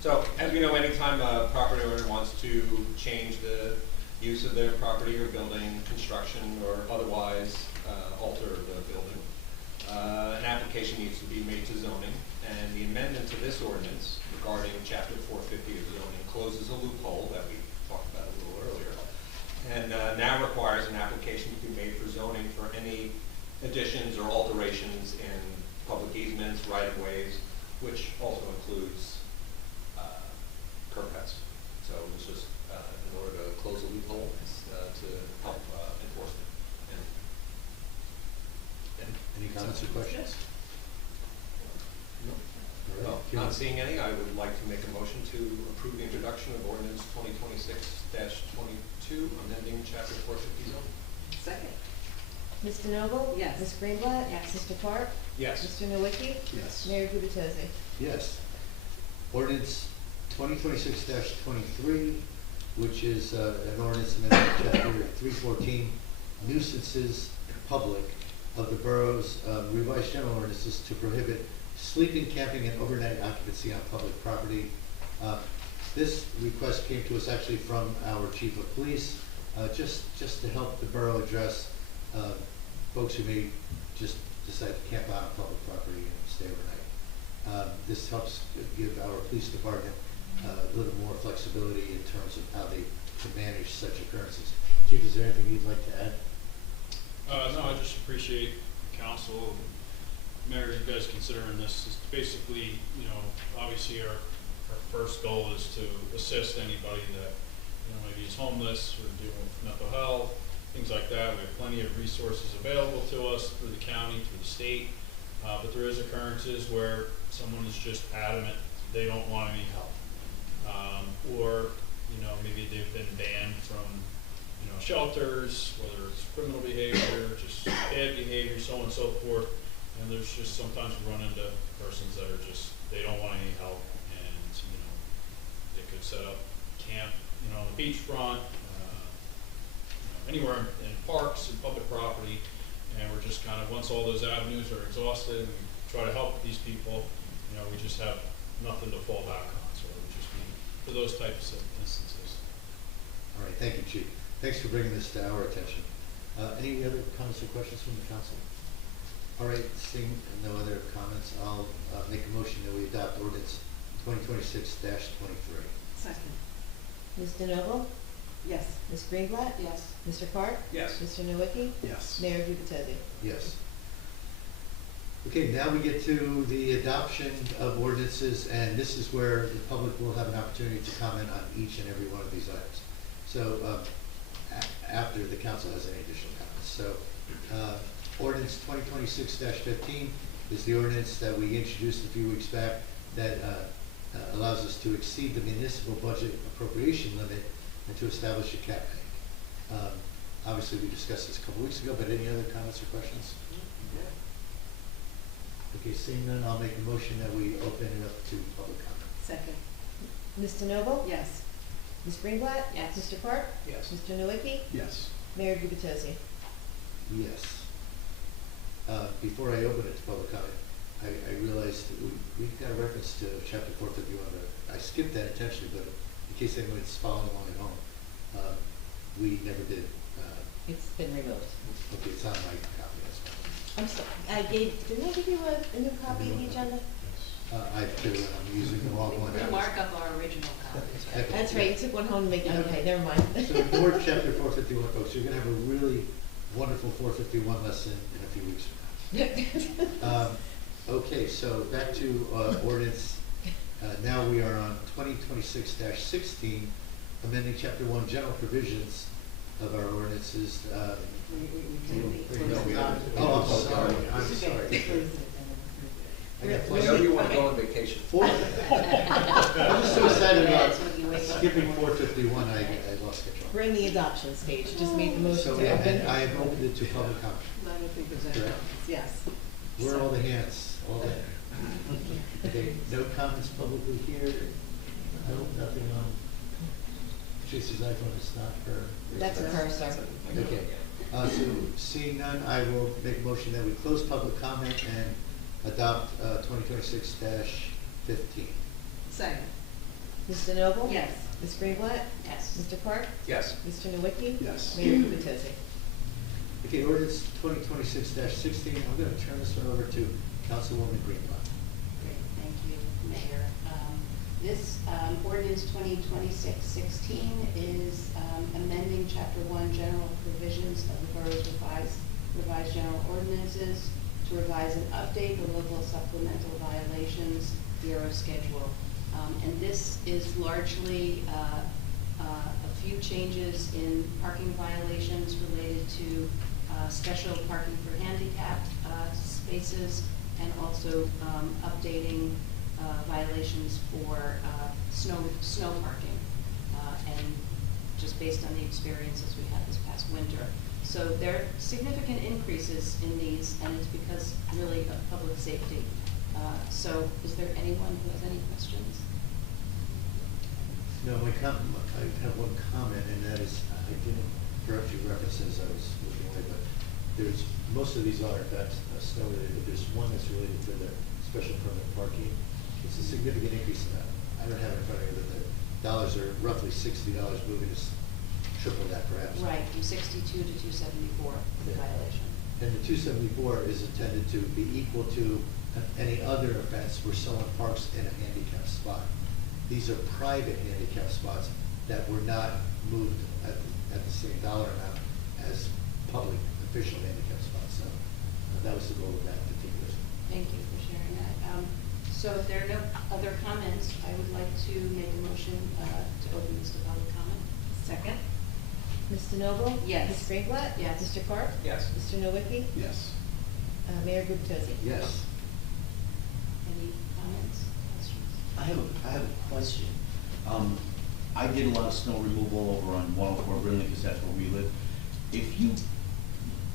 So, as we know, anytime a property owner wants to change the use of their property or building, construction, or otherwise alter the building, an application needs to be made to zoning, and the amendment to this ordinance regarding Chapter 450 of zoning closes a loophole that we talked about a little earlier, and now requires an application to be made for zoning for any additions or alterations in public easements, right-of-ways, which also includes curb cuts. So it was just in order to close a loophole to help enforce it. Any comments or questions? No. All right. Not seeing any, I would like to make a motion to approve the introduction of ordinance 2026-22, amending Chapter 450 zoning. Second. Mr. Noble? Yes. Ms. Greenblatt? Yes. Mr. Carr? Yes. Mr. Nowicki? Yes. Mayor Gubitosi? Yes. Ordinance 2026-23, which is an ordinance amending Chapter 314, nuisances in public of the borough's revised general ordinances to prohibit sleeping, camping, and overnight occupancy on public property. This request came to us actually from our chief of police, just to help the borough address folks who may just decide to camp out on public property and stay overnight. This helps give our police department a little more flexibility in terms of how they can manage such occurrences. Chief, is there anything you'd like to add? No, I just appreciate council, Mayor, you guys considering this. Is basically, you know, obviously our first goal is to assist anybody that, you know, maybe is homeless or dealing with mental health, things like that. We have plenty of resources available to us through the county, through the state, but there is occurrences where someone is just adamant they don't want any help. Or, you know, maybe they've been banned from, you know, shelters, whether it's criminal behavior, just bad behavior, so on and so forth. And there's just sometimes we run into persons that are just, they don't want any help, and, you know, they could set up camp, you know, on the beachfront, anywhere in parks and public property, and we're just kind of, once all those avenues are exhausted, and we try to help these people, you know, we just have nothing to fall back on, so it would just be for those types of instances. All right, thank you, Chief. Thanks for bringing this to our attention. Any other comments or questions from the council? All right, seeing no other comments, I'll make a motion that we adopt ordinance 2026-23. Second. Ms. DeNoble? Yes. Ms. Greenblatt? Yes. Mr. Park? Yes. Mr. Nowicki? Yes. Mayor Gubatosi? Yes. Okay, now we get to the adoption of ordinances, and this is where the public will have an opportunity to comment on each and every one of these items. So after the council has any additional comments. So ordinance 2026-15 is the ordinance that we introduced a few weeks back that allows us to exceed the municipal budget appropriation limit and to establish a cap bank. Obviously, we discussed this a couple weeks ago, but any other comments or questions? Okay, seeing none, I'll make a motion that we open it up to public comment. Second. Ms. DeNoble? Yes. Ms. Greenblatt? Yes. Mr. Park? Yes. Mr. Nowicki? Yes. Mayor Gubatosi? Yes. Before I open it to public comment, I realized that we got a reference to chapter 451. I skipped that intentionally, but in case anyone's following along at home, we never did. It's been removed. Okay, it's on my copy, that's fine. I'm sorry, didn't I give you a new copy of the agenda? I do, and I'm using the wrong one. We mark up our original copies, right? Okay. That's right, you took one home to make, okay, never mind. So ignore chapter 451, folks. You're gonna have a really wonderful 451 lesson in a few weeks from now. Okay, so back to ordinance. Now we are on 2026-16, amending chapter 1 general provisions of our ordinances. Oh, I'm sorry. I know you want to go on vacation. I'm just so excited about skipping 451, I lost control. We're in the adoption stage, just made the motion So, to open. and I have opened it to public comment. I don't think there's any Correct. comments. Yes. Where are all the hands? All there. Okay, no comments publicly here. I hope nothing on Tracy's iPhone is not her. That's a cursor. Okay, so seeing none, I will make a motion that we close public comment and adopt 2026-15. Second. Ms. DeNoble? Yes. Ms. Greenblatt? Yes. Mr. Park? Yes. Mr. Nowicki? Yes. Mayor Gubatosi? Okay, ordinance 2026-16, I'm gonna turn this one over to Councilwoman Greenblatt. Great, thank you, Mayor. This ordinance 2026-16 is amending Chapter 1 general provisions of the borough's revised general ordinances to revise and update the local supplemental violations bureau schedule. And this is largely a few changes in parking violations related to special parking for handicapped spaces, and also updating violations for snow parking, and just based on the experiences we had this past winter. So there are significant increases in these, and it's because really of public safety. So is there anyone who has any questions? No, I have one comment, and that is, I didn't correct your references, I was looking away, but there's, most of these are, in fact, snow related, but there's one that's related to the special permit parking. It's a significant increase in that. I don't have it in front of me, but the dollars are roughly $60, moving to triple that perhaps. Right, from 62 to 274 for the Yeah. violation. And the 274 is intended to be equal to any other offense where someone parks in a handicap spot. These are private handicap spots that were not moved at the same dollar amount as public official handicap spots. So that was the goal of that particular. Thank you for sharing that. So if there are no other comments, I would like to make a motion to open this to public comment. Second? Ms. DeNoble? Yes. Ms. Greenblatt? Yes. Mr. Carp? Yes. Mr. Nowicki? Yes. Mayor Gubatosi? Yes. Any comments, questions? I have a question. I did a lot of snow removal over on 104 Brinley, because that's where we live. If you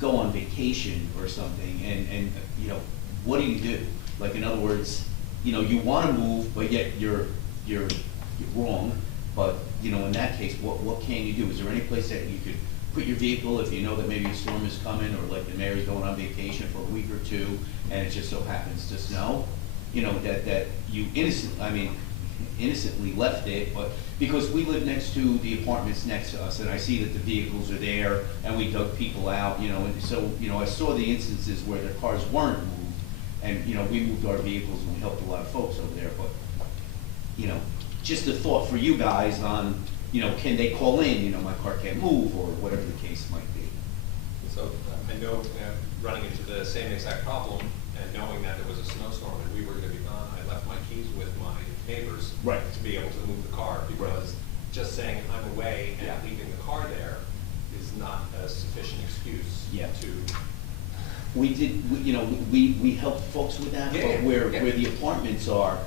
go on vacation or something, and you know, what do? Like, in other words, you know, you want to move, but yet you're wrong. But you know, in that case, what can you do? Is there any place that you could put your vehicle if you know that maybe a storm is coming, or like the mayor's going on vacation for a week or two, and it just so happens to snow? You know, that you innocently left it, but because we live next to the apartments next to us, and I see that the vehicles are there, and we dug people out, you know, and so, you know, I saw the instances where their cars weren't moved, and, you know, we moved our vehicles and we helped a lot of folks over there, but, you know, just a thought for you guys on, you know, can they call in, you know, my car can't move, or whatever the case might be. So I know, running into the same exact problem and knowing that there was a snowstorm and we were going to be gone, I left my keys with my neighbors Right. to be able to move the car, because just saying I'm away and leaving the car there is not a sufficient excuse to. We did, you know, we helped folks with that, but where the apartments are,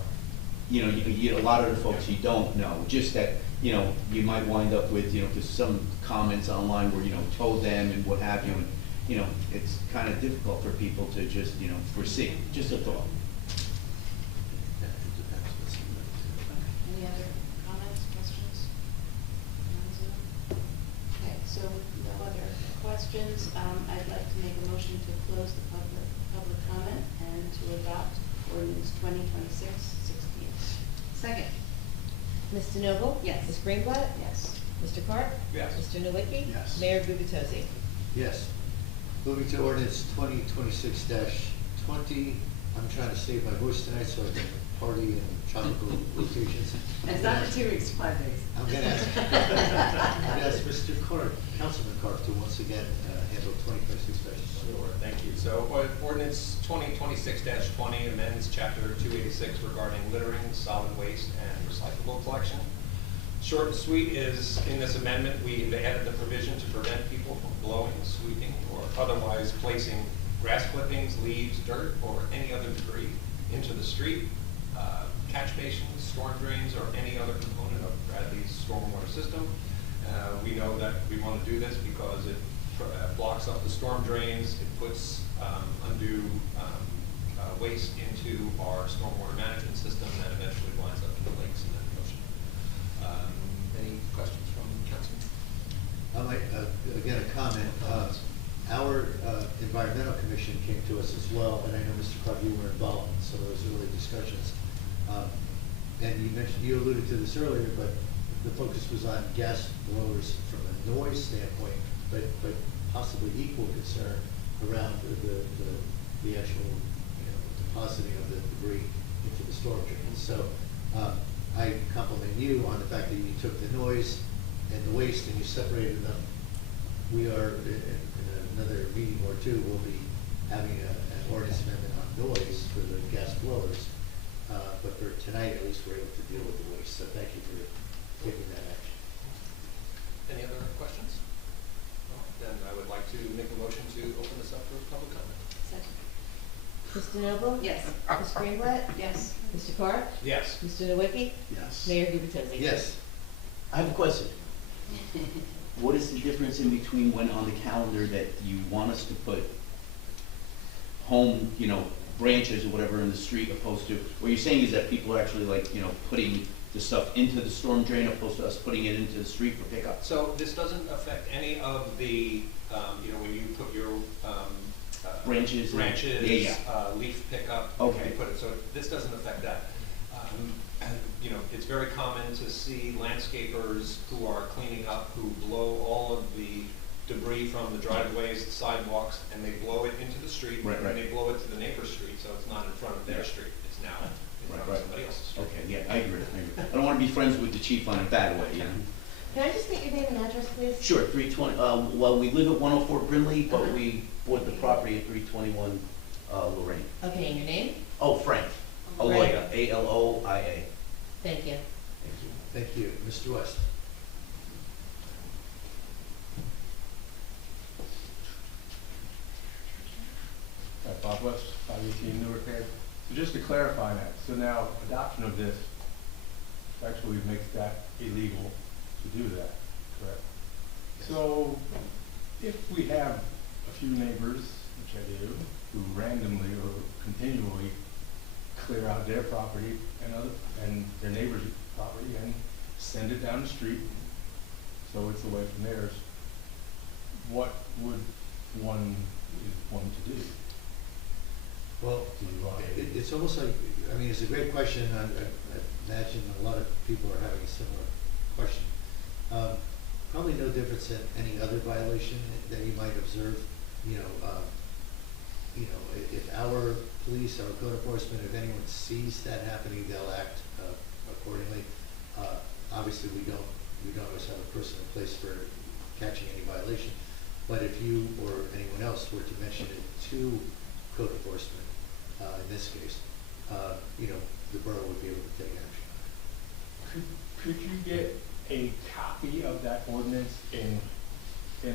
you know, you a lot of the folks you don't know, just that, you know, you might wind up with, you know, because some comments online where, you know, told them and what have you, and, you know, it's kind of difficult for people to just, you know, foresee, just a thought. Any other comments, questions? Okay, so with no other questions, I'd like to make a motion to close the public comment and to adopt ordinance 2026-16. Second? Ms. DeNoble? Yes. Ms. Greenblatt? Yes. Mr. Carp? Yes. Mr. Nowicki? Yes. Mayor Gubatosi? Yes. Moving to ordinance 2026-20. I'm trying to save my voice tonight so I can party in tropical locations. And it's not for 2 weeks, 5 days. I'm gonna ask Mr. Carp, Councilman Carp, to once again handle 2026-20. Sure, thank you. So ordinance 2026-20 amends chapter 286 regarding littering, solid waste, and recyclable collection. Short and sweet is, in this amendment, we have added the provision to prevent people from blowing, sweeping, or otherwise placing grass clippings, leaves, dirt, or any other debris into the street, catch basins, storm drains, or any other component of Bradley's stormwater system. We know that we want to do this because it blocks up the storm drains, it puts undue waste into our stormwater management system that eventually winds up in the lakes and then the ocean. Any questions from council? I might, again, a comment. Our environmental commission came to us as well, and I know Mr. Carp, you were involved in some of those early discussions. And you alluded to this earlier, but the focus was on gas blowers from a noise standpoint, but possibly equal concern around the actual, you know, depositing of the debris into the storm drains. So I compliment you on the fact that you took the noise and the waste and you separated them. We are, in another meeting or two, we'll be having an ordinance amendment on noise for the gas blowers. But for tonight, at least, we're able to deal with the waste. So thank you for taking that action. Any other questions? No? Then I would like to make a motion to open this up for public comment. Second. Ms. DeNoble? Yes. Ms. Greenblatt? Yes. Mr. Carp? Yes. Mr. Nowicki? Yes. Mayor Gubatosi? Yes. I have a question. What is the difference in between when on the calendar that you want us to put home, you know, branches or whatever in the street opposed to, what you're saying is that people are actually like, you know, putting the stuff into the storm drain opposed to us putting it into the street for pickup? So this doesn't affect any of the, you know, when you put your branches, leaf pickup, Okay. you put it, so this doesn't affect that. You know, it's very common to see landscapers who are cleaning up, who blow all of the debris from the driveways, the sidewalks, and they blow it into the street. Right, right. And they blow it to the neighbor's street, so it's not in front of their street, it's now in front of somebody else's street. Okay, yeah, I agree. I don't wanna be friends with the chief on a bad way, you know? Can I just get your name and address, please? Sure, 320, well, we live at 104 Brindley, but we bought the property at 321 Lorraine. Okay, and your name? Oh, Frank, Aloya, A-L-O-I-A. Thank you. Thank you. Mr. West? Bob West, 518 Newark Ave. So just to clarify that, so now adoption of this actually makes that illegal to do that, correct? So if we have a few neighbors, which I do, who randomly or continually clear out their property and their neighbor's property and send it down the street, so it's away from theirs, what would one to do? Well, it's almost like, I mean, it's a great question. I imagine a lot of people are having a similar question. Probably no difference than any other violation that you might observe. If our police, our code enforcement, if anyone sees that happening, they'll act accordingly. Obviously, we don't always have a person in place for catching any violation. But if you or anyone else were to mention it to code enforcement, in this case, the borough would be able to take action. Could you get a copy of that ordinance in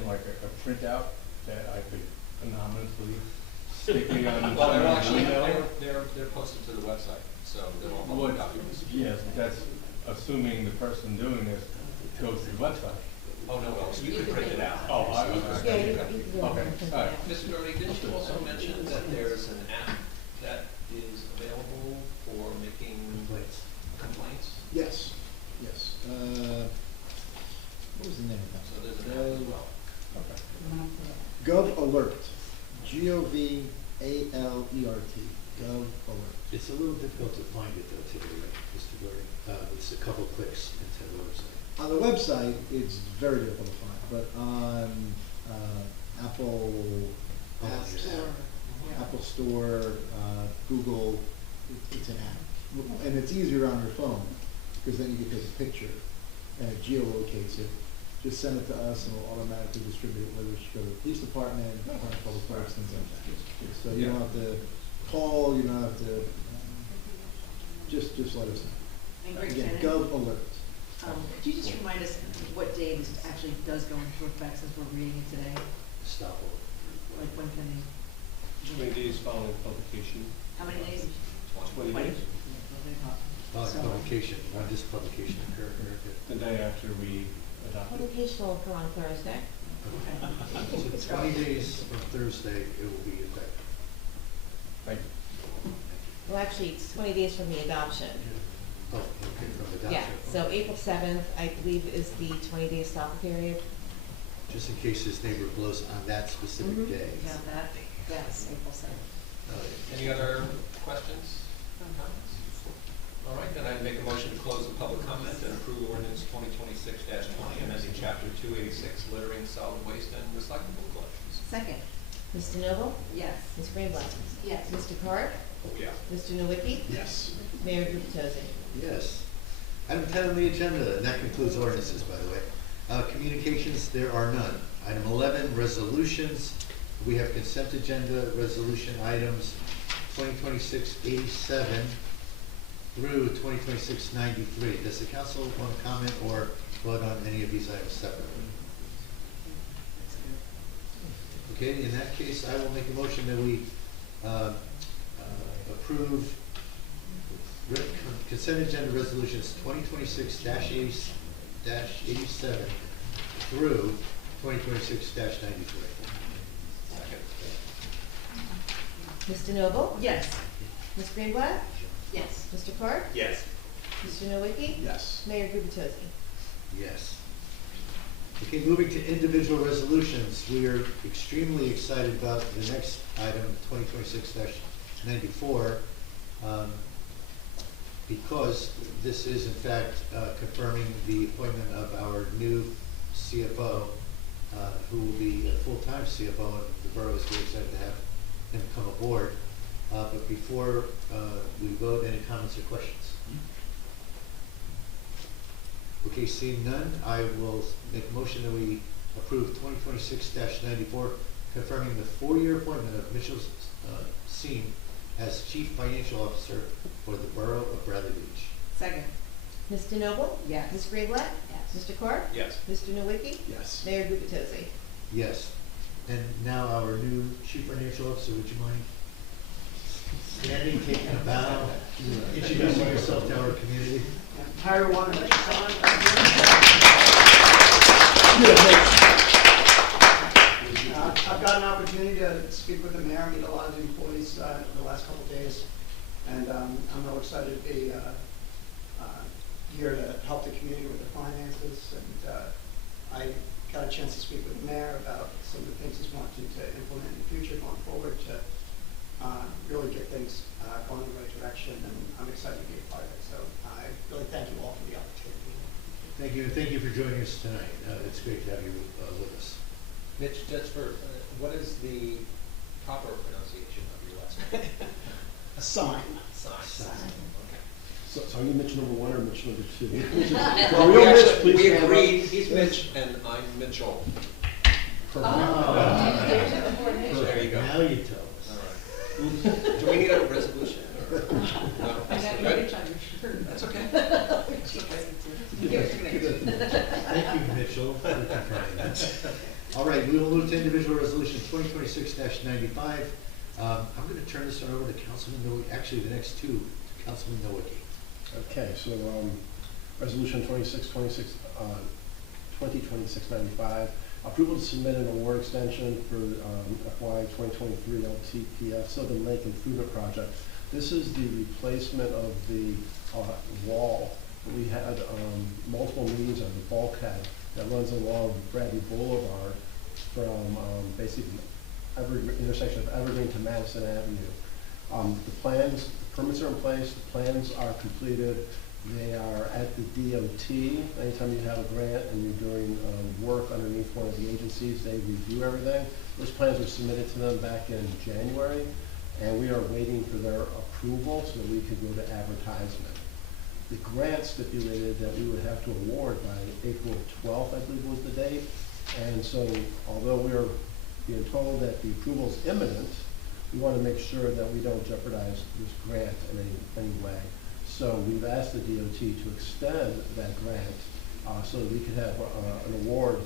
like a printout that I could anonymously stick me on? Well, they're actually, they're posted to the website, so they're all public documents. Yes, that's assuming the person doing this goes to the website. Oh, no, you could print it out. Oh, okay. All right. Mr. Doherty, didn't you also mention that there's an app that is available for making complaints? Yes, yes. What was the name of that? So there's an app as well. Okay. Gov Alert, G-O-V-A-L-E-R-T, Gov Alert. It's a little difficult to find it though today, right, Mr. Doherty? It's a couple clicks into the website. On the website, it's very difficult to find, but on Apple App Store, Apple Store, Google, it's an app. And it's easier on your phone, because then you can take a picture, and it geolocates it. Just send it to us, and we'll automatically distribute it, whether it should go to the police department, Department of Public Works, things like that. So you don't have to call, you don't have to, just let us know. And Greg Again, Tennant, Gov Alert. could you just remind us what day this actually does go into effect since we're reading it today? Stop order. Like when can they? 20 days following publication. How many days? 20 days. Publication, not just publication occur. The day after we adopt it. Publication will occur on Thursday. So 20 days from Thursday, it will be effective. Thank you. Well, actually, it's 20 days from the adoption. Oh, okay, from adoption. Yeah, so April 7th, I believe, is the 20-day stop period. Just in case his neighbor blows on that specific day. Yeah, that's April 7th. Any other questions, comments? All right, then I'd make a motion to close the public comment and approve ordinance 2026-20, amending chapter 286, littering, solid waste, and recyclable collections. Second. Mr. Noble? Yes. Ms. Greenblatt? Yes. Mr. Carr? Yeah. Mr. Nowicki? Yes. Mayor Guptozzi? Yes. Item 10 on the agenda, and that concludes ordinances, by the way. Communications, there are none. Item 11, resolutions. We have consent agenda resolution items 2026-87 through 2026-93. Does the council want to comment or vote on any of these items separately? Okay, in that case, I will make a motion that we approve consent agenda resolutions 2026-87 through 2026-93. Second. Mr. Noble? Yes. Ms. Greenblatt? Yes. Mr. Carr? Yes. Mr. Nowicki? Yes. Mayor Guptozzi? Yes. Okay, moving to individual resolutions, we are extremely excited about the next item, 2026-94, because this is in fact confirming the appointment of our new CFO, who will be a full-time CFO, and the borough is very excited to have him come aboard. But before we vote, any comments or questions? Okay, seeing none, I will make a motion that we approve 2026-94, confirming the 4-year appointment of Mitchell Seen as Chief Financial Officer for the Borough of Bradley Beach. Second. Ms. DeNoble? Yes. Ms. Greenblatt? Yes. Mr. Carr? Yes. Mr. Nowicki? Yes. Mayor Gubatosi? Yes. And now our new Chief Financial Officer, would you mind standing, taking a bow, introducing yourself to our community? Hi, everyone. I've got an opportunity to speak with the mayor, meet a lot of the employees the last couple of days, and I'm real excited to be here to help the community with the finances. And I got a chance to speak with the mayor about some of the things he's wanting to implement in the future going forward to really get things going in the right direction, and I'm excited to be a part of it. So I really thank you all for the opportunity. Thank you, and thank you for joining us tonight. It's great to have you with us. Mitch, just for, what is the proper pronunciation of your last name? Sign. Okay. So are you Mitch number 1 or Mitch number 2? Well, we actually, we agreed, he's Mitch and I'm Mitchell. Perfect. There you go. Now you tell us. All right. Do we need a resolution? Or? No? I got Good? Mitch on your shirt. That's okay. Thank you, Mitchell, for confirming that. All right, we will move to individual resolution 2026-95. I'm going to turn this one over to Councilman Nowicki, actually the next two, to Councilman Nowicki. Okay, so resolution 2026-95, approval to submit an award extension for FY 2023 LTPF Sylvan Lake Improvement Project. This is the replacement of the wall. We had multiple meetings on the bulkhead that runs along Bradley Boulevard from basically intersection of Evergreen to Madison Avenue. The plans, the permits are in place, the plans are completed. They are at the DOT. Anytime you have a grant and you're doing work underneath one of the agencies, they review everything. Those plans were submitted to them back in January, and we are waiting for their approval so that we could go to advertisement. The grant stipulated that we would have to award by April 12th, I believe was the date. And so although we are being told that the approval is imminent, we want to make sure that we don't jeopardize this grant in any way. So we've asked the DOT to extend that grant so that we could have an award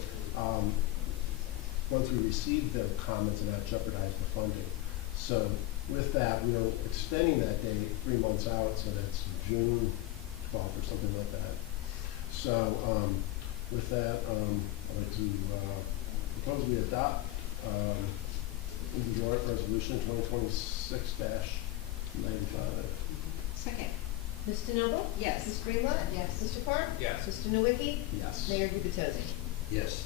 once we receive their comments and not jeopardize the funding. So with that, we are extending that date 3 months out, so that's June 12th or something like that. So with that, I'd like to propose we adopt individual resolution 2026-95. Second. Ms. DeNoble? Yes. Ms. Greenblatt? Yes. Mr. Carr? Yes. Mr. Nowicki? Yes. Mayor Gubatosi? Yes,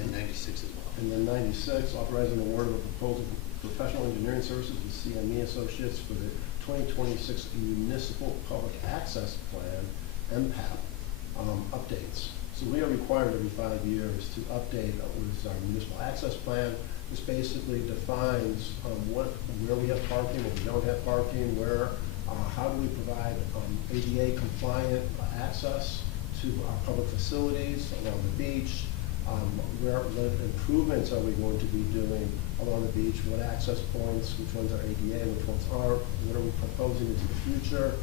and 96 as well. And then 96, authorizing the award of a proposal for professional engineering services with CME Associates for the 2026 Municipal Public Access Plan, MPAP, updates. So we are required every 5 years to update with our municipal access plan. This basically defines where we have parking, where we don't have parking, how do we provide ADA compliant access to our public facilities along the beach, what improvements are we going to be doing along the beach, what access points, which ones are ADA, which ones aren't, what are we proposing into the future.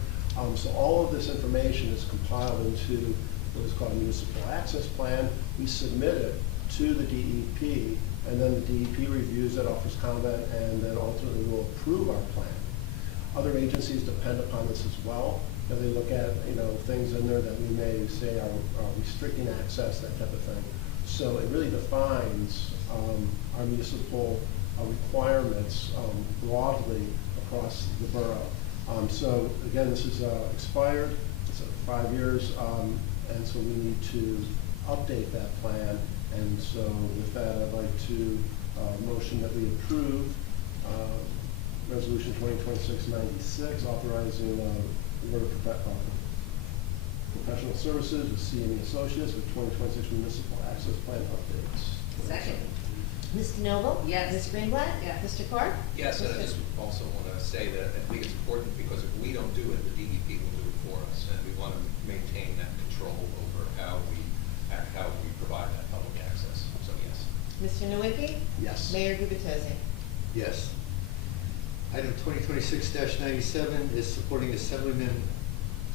So all of this information is compiled into what is called a municipal access plan. We submit it to the DEP, and then the DEP reviews it, offers comment, and then ultimately will approve our plan. Other agencies depend upon this as well. They look at things in there that we may say are restricting access, that type of thing. So it really defines our municipal requirements broadly across the borough. So again, this is expired. It's 5 years, and so we need to update that plan. And so with that, I'd like to motion that we approve Resolution 2026-96, authorizing award of professional services with CME Associates with 2026 Municipal Access Plan updates. Second. Ms. DeNoble? Yes. Ms. Greenblatt? Yes. Mr. Carr? Yes, and I Mr. just also want to say that I think it's important because if we don't do it, the DEP will do it for us, and we want to maintain that control over how we provide that public access. So yes. Mr. Nowicki? Yes. Mayor Gubitosi? Yes. Item 2026-97 is supporting Assemblyman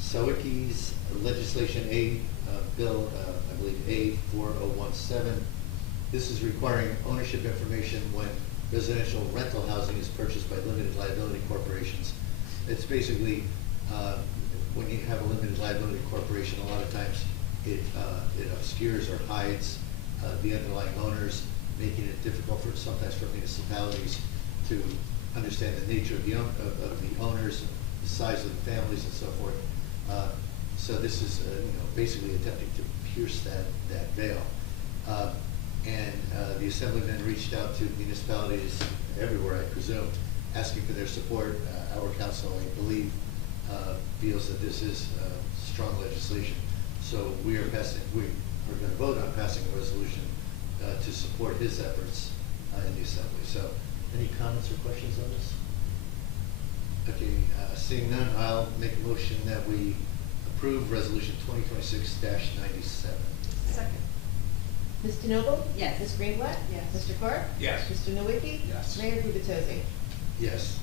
Sawicki's legislation A, bill, I believe A4017. This is requiring ownership information when residential rental housing is purchased by limited liability corporations. It's basically, when you have a limited liability corporation, a lot of times it obscures or hides the underlying owners, making it difficult sometimes for municipalities to understand the nature of the owners, the size of the families, and so forth. So this is, basically attempting to pierce that veil. The Assemblyman reached out to municipalities everywhere, I presume, asking for their support. Our council, I believe, feels that this is strong legislation. So we're going to vote on passing a resolution to support his efforts in the Assembly. So any comments or questions on this? Okay, seeing none, I'll make a motion that we approve resolution 2026-97. Second. Ms. DeNoble? Yes. Ms. Greenblatt? Yes. Mr. Carr? Yes. Mr. Nowicki? Yes. Mayor Gubitosi? Yes.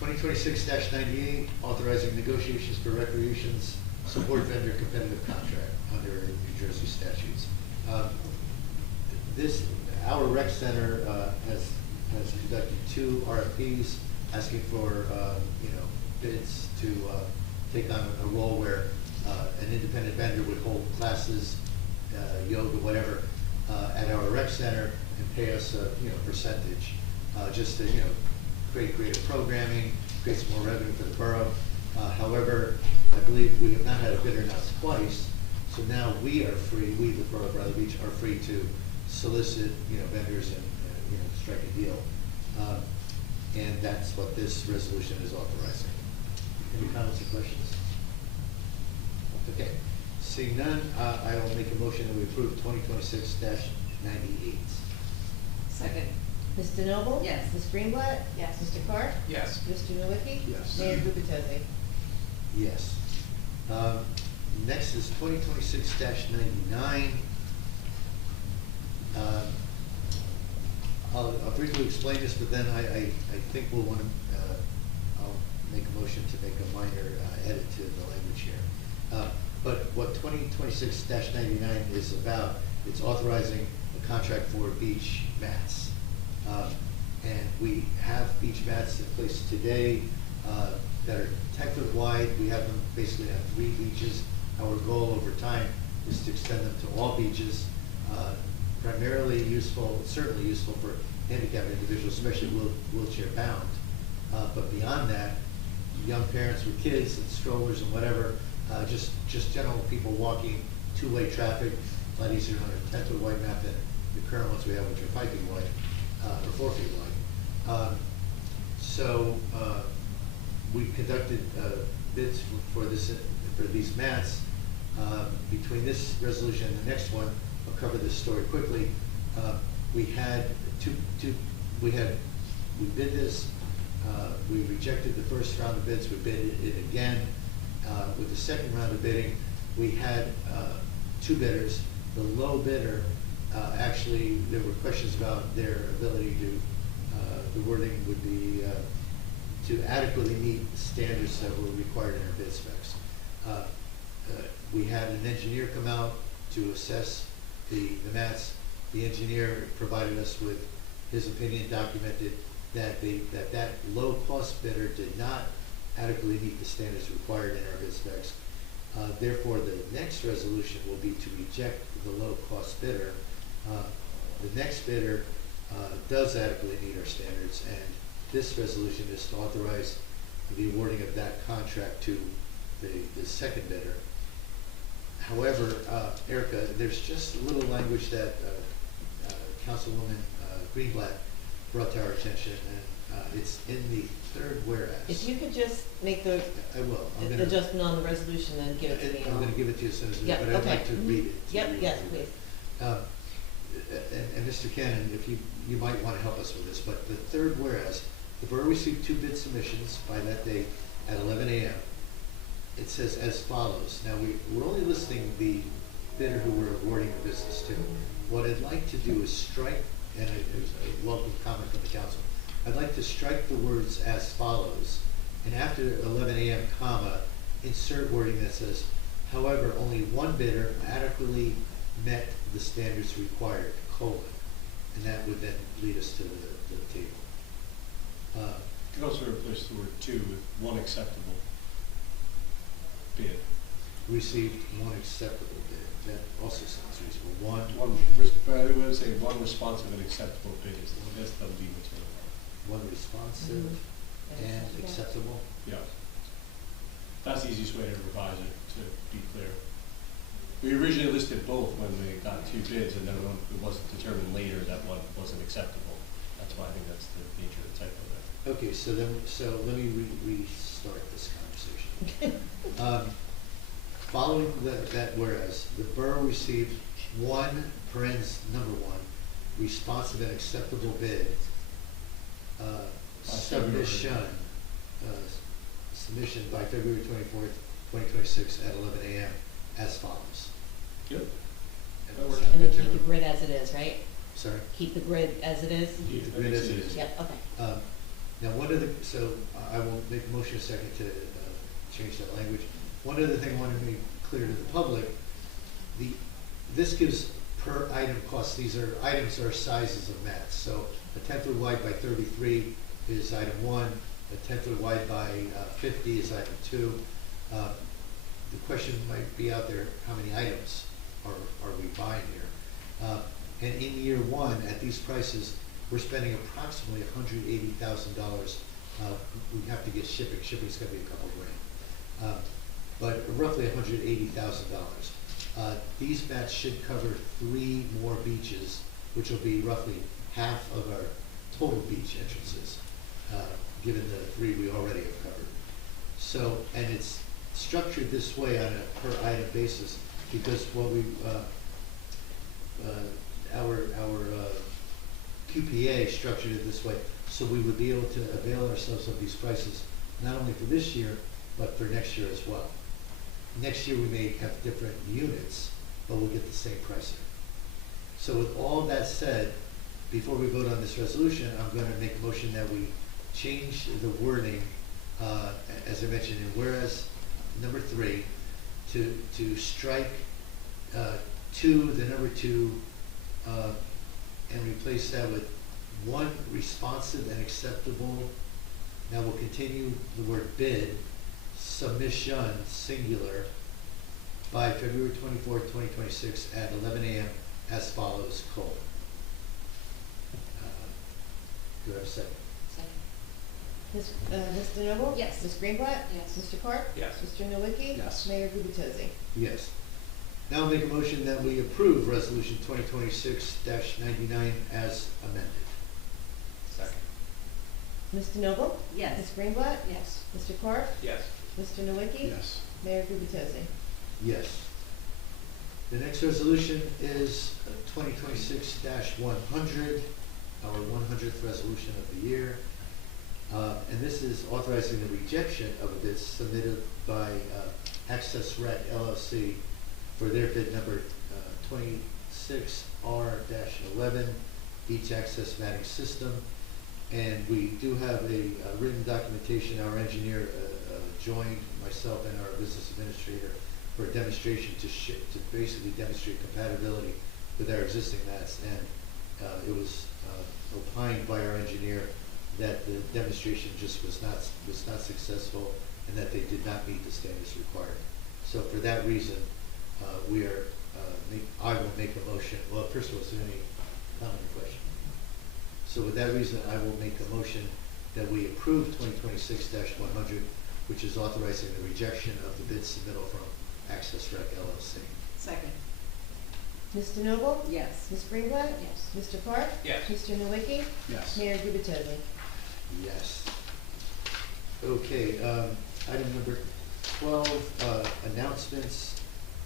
2026-98, authorizing negotiations for recreations support vendor competitive contract under New Jersey statutes. Our rec center has conducted 2 RFPs asking for bids to take on a role where an independent vendor would hold classes, yoga, whatever, at our rec center and pay us a percentage, just to create creative programming, create some more revenue for the borough. However, I believe we have not had a bidder now twice, so now we are free, we, the Borough of Bradley Beach, are free to solicit, vendors and, strike a deal. And that's what this resolution is authorizing. Any comments or questions? Okay, seeing none, I will make a motion that we approve 2026-98. Second. Ms. DeNoble? Yes. Ms. Greenblatt? Yes. Mr. Carr? Yes. Mr. Nowicki? Yes. Mayor Gubitosi? Yes. Next is 2026-99. I'll briefly explain this, but then I think we'll want to, I'll make a motion to make a minor edit to the language here. But what 2026-99 is about, it's authorizing a contract for beach mats. And we have beach mats in place today that are 10 foot wide. We have them basically on 3 beaches. Our goal over time is to extend them to all beaches. Primarily useful, certainly useful for handicapped individuals, especially wheelchair bound. But beyond that, young parents with kids and strollers and whatever, just general people walking, 2-way traffic, a lot easier on a 10-foot wide mat than the current ones we have, which are 5 feet wide, or 4 feet wide. So we conducted bids for these mats. Between this resolution and the next one, I'll cover this story quickly. We bid this. We rejected the first round of bids. We bid it again. With the second round of bidding, we had 2 bidders. The low bidder, actually, there were questions about their ability to, the wording would be to adequately meet standards that were required in our bid specs. We had an engineer come out to assess the mats. The engineer provided us with his opinion, documented that that low-cost bidder did not adequately meet the standards required in our bid specs. Therefore, the next resolution will be to reject the low-cost bidder. The next bidder does adequately meet our standards, and this resolution is to authorize the awarding of that contract to the second bidder. However, Erica, there's just a little language that Councilwoman Greenblatt brought to our attention, and it's in the 3rd whereas. If you could just make the I will. adjustment on the resolution and give it to me. I'm going to give it to you as soon as, Yeah, but I'd okay. like to read it. Yep, yes, please. and Mr. Cannon, if you might want to help us with this, but the third whereas, the borough received 2 bid submissions by that date at 11 a.m. It says as follows. Now, we're only listing the bidder who we're awarding the business to. What I'd like to do is strike, and it was a welcome comment from the council, I'd like to strike the words as follows, and after 11 a.m. comma, insert wording that says, however, only one bidder adequately met the standards required, colon, and that would then lead us to the table. You could also replace the word two with one acceptable bid. Received one acceptable bid. That also sounds reasonable. But I would say one responsive and acceptable bid is, that's the lead material. One responsive and acceptable? Yeah. That's the easiest way to revise it, to be clear. We originally listed both when we got 2 bids, and then when it wasn't determined later that one wasn't acceptable. That's why I think that's the nature of the typo there. Okay, so let me restart this conversation. Following that whereas, the borough received one, number 1, responsive and acceptable bid, submission by February 24th, 2026 at 11 a.m. as follows. Yep. And then keep the grid as it is, right? Sorry? Keep the grid as it is? Keep the grid as it is. Yep, okay. Now, I will make a motion in a second to change that language. One other thing I want to make clear to the public, this gives per item costs. These are items or sizes of mats. So a 10-foot wide by 33 is item 1. A 10-foot wide by 50 is item 2. The question might be out there, how many items are we buying here? And in year 1, at these prices, we're spending approximately $180,000. We have to get shipping. Shipping's going to be a couple grand. But roughly $180,000. These mats should cover 3 more beaches, which will be roughly half of our total beach entrances, given the 3 we already have covered. So, and it's structured this way on a per item basis because what we, our QPA structured it this way so we would be able to avail ourselves of these prices not only for this year but for next year as well. Next year we may have different units, but we'll get the same pricing. So with all that said, before we vote on this resolution, I'm going to make a motion that we change the wording, as I mentioned, in whereas number 3, to strike 2, the number 2, and replace that with 1 responsive and acceptable. Now we'll continue the word bid, submission, singular, by February 24th, 2026 at 11 a.m. as follows, colon. Do I have a second? Ms. DeNoble? Yes. Ms. Greenblatt? Yes. Mr. Carp? Yes. Mr. Nowicki? Yes. Mayor Gubitosi? Yes. Now I'll make a motion that we approve Resolution 2026-99 as amended. Second. Ms. DeNoble? Yes. Ms. Greenblatt? Yes. Mr. Carp? Yes. Mr. Nowicki? Yes. Mayor Gubitosi? Yes. The next resolution is 2026-100, our 100th resolution of the year. And this is authorizing the rejection of a bid submitted by Access Rec LLC for their bid number 26R-11, beach access matting system. And we do have a written documentation. Our engineer joined myself and our business administrator for a demonstration to basically demonstrate compatibility with our existing mats. And it was opined by our engineer that the demonstration just was not successful and that they did not meet the standards required. So for that reason, I will make a motion. Well, first of all, is there any comment or question? So with that reason, I will make a motion that we approve 2026-100, which is authorizing the rejection of the bid submittal from Access Rec LLC. Second. Ms. DeNoble? Yes. Ms. Greenblatt? Yes. Mr. Carp? Yes. Mr. Nowicki? Yes. Mayor Gubitosi? Yes. Okay, item number 12, announcements.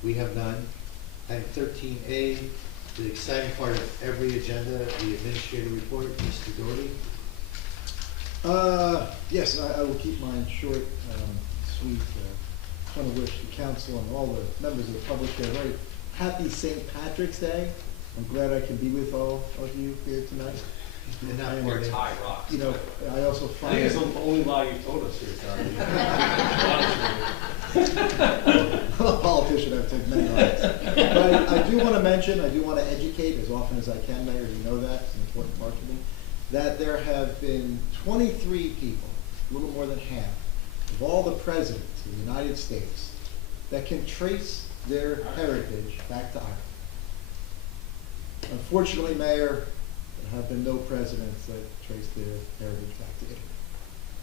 We have none. Item 13A, the exciting part of every agenda, the administrative report, Mr. Doherty. Yes, I will keep mine short, sweet. I want to wish the council and all the members of the public a very happy St. Patrick's Day. I'm glad I can be with all of you here tonight. And now Or tie rocks. You know, I also I think find. it's the only lie you've told us here, Charlie. I'm a politician, I've taken many lives. But I do want to mention, I do want to educate as often as I can, Mayor, you know that, it's an important part to me, that there have been 23 people, a little more than half, of all the presidents of the United States that can trace their heritage back to Ireland. Unfortunately, Mayor, there have been no presidents that trace their heritage back to Italy.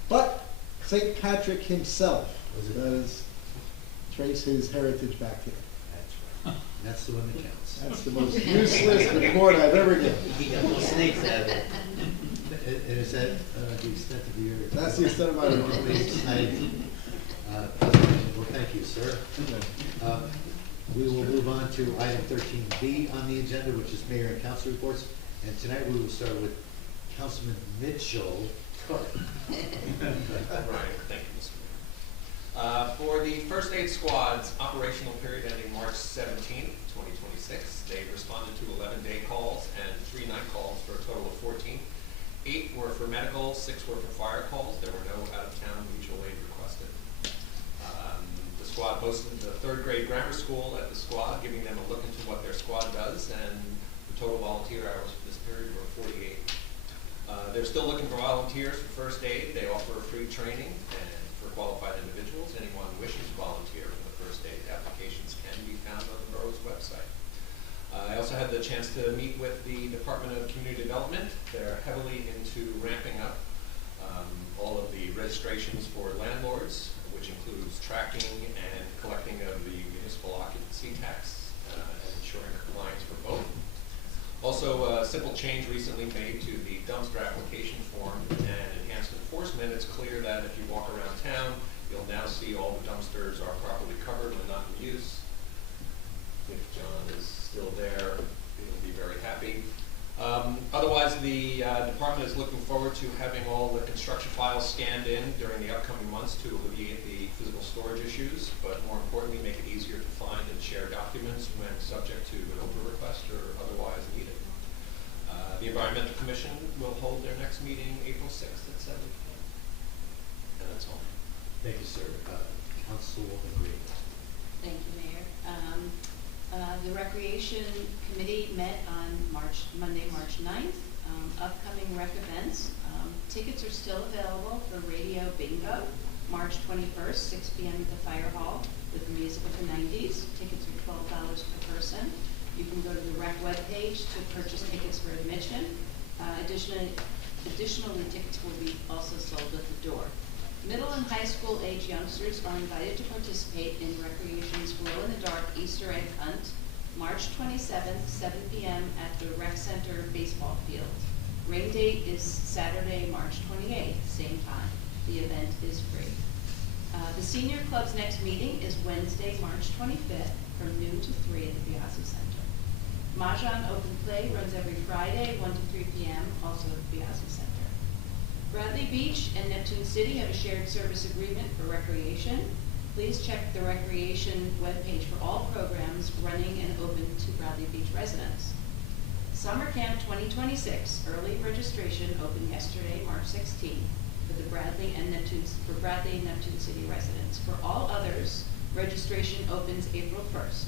But St. Patrick himself does trace his heritage back to Italy. That's right. That's the one that counts. That's the most useless report I've ever given. He got no snakes out of it. And is that the extent of your? That's the extent of my report. Well, thank you, sir. We will move on to item 13B on the agenda, which is mayor and council reports. And tonight we will start with Councilman Mitchell. Right, thank you, Mr. Mayor. For the first aid squad's operational period ending March 17th, 2026, they responded to 11 day calls and 3 night calls for a total of 14. 8 were for medical, 6 were for fire calls. There were no out-of-town mutual aid requested. The squad hosted the 3rd grade grammar school at the squad, giving them a look into what their squad does, and the total volunteer hours for this period were 48. They're still looking for volunteers for first aid. They offer free training, and for qualified individuals, anyone who wishes to volunteer for the first aid applications can be found on the borough's website. I also had the chance to meet with the Department of Community Development. They're heavily into ramping up all of the registrations for landlords, which includes tracking and collecting of the municipal occupancy tax and ensuring compliance for both. Also, a simple change recently made to the dumpster application form and enhanced enforcement. It's clear that if you walk around town, you'll now see all the dumpsters are properly covered when not in use. If John is still there, he'll be very happy. Otherwise, the department is looking forward to having all the construction files scanned in during the upcoming months to alleviate the physical storage issues, but more importantly, make it easier to find and share documents when subject to an OPA request or otherwise needed. The Environmental Commission will hold their next meeting April 6th at 7 p.m. And that's all. Thank you, sir. Councilwoman Green. Thank you, Mayor. The Recreation Committee met on Monday, March 9th. Upcoming rec events. Tickets are still available for Radio Bingo, March 21st, 6 p.m. at the Fire Hall with the music of the 90s. Tickets are $12 per person. You can go to the rec webpage to purchase tickets for admission. Additionally, tickets will be also sold at the door. Middle and high school age youngsters are invited to participate in Recreation's glow-in-the-dark Easter egg hunt, March 27th, 7 p.m. at the Rec Center baseball field. Rain date is Saturday, March 28th, same time. The event is free. The Senior Club's next meeting is Wednesday, March 25th from noon to 3 at the Piazza Center. Mahjong Open Play runs every Friday, 1 to 3 p.m., also at the Piazza Center. Bradley Beach and Neptune City have a shared service agreement for recreation. Please check the recreation webpage for all programs running and open to Bradley Beach residents. Summer Camp 2026, early registration opened yesterday, March 16th, for Bradley and Neptune City residents. For all others, registration opens April 1st.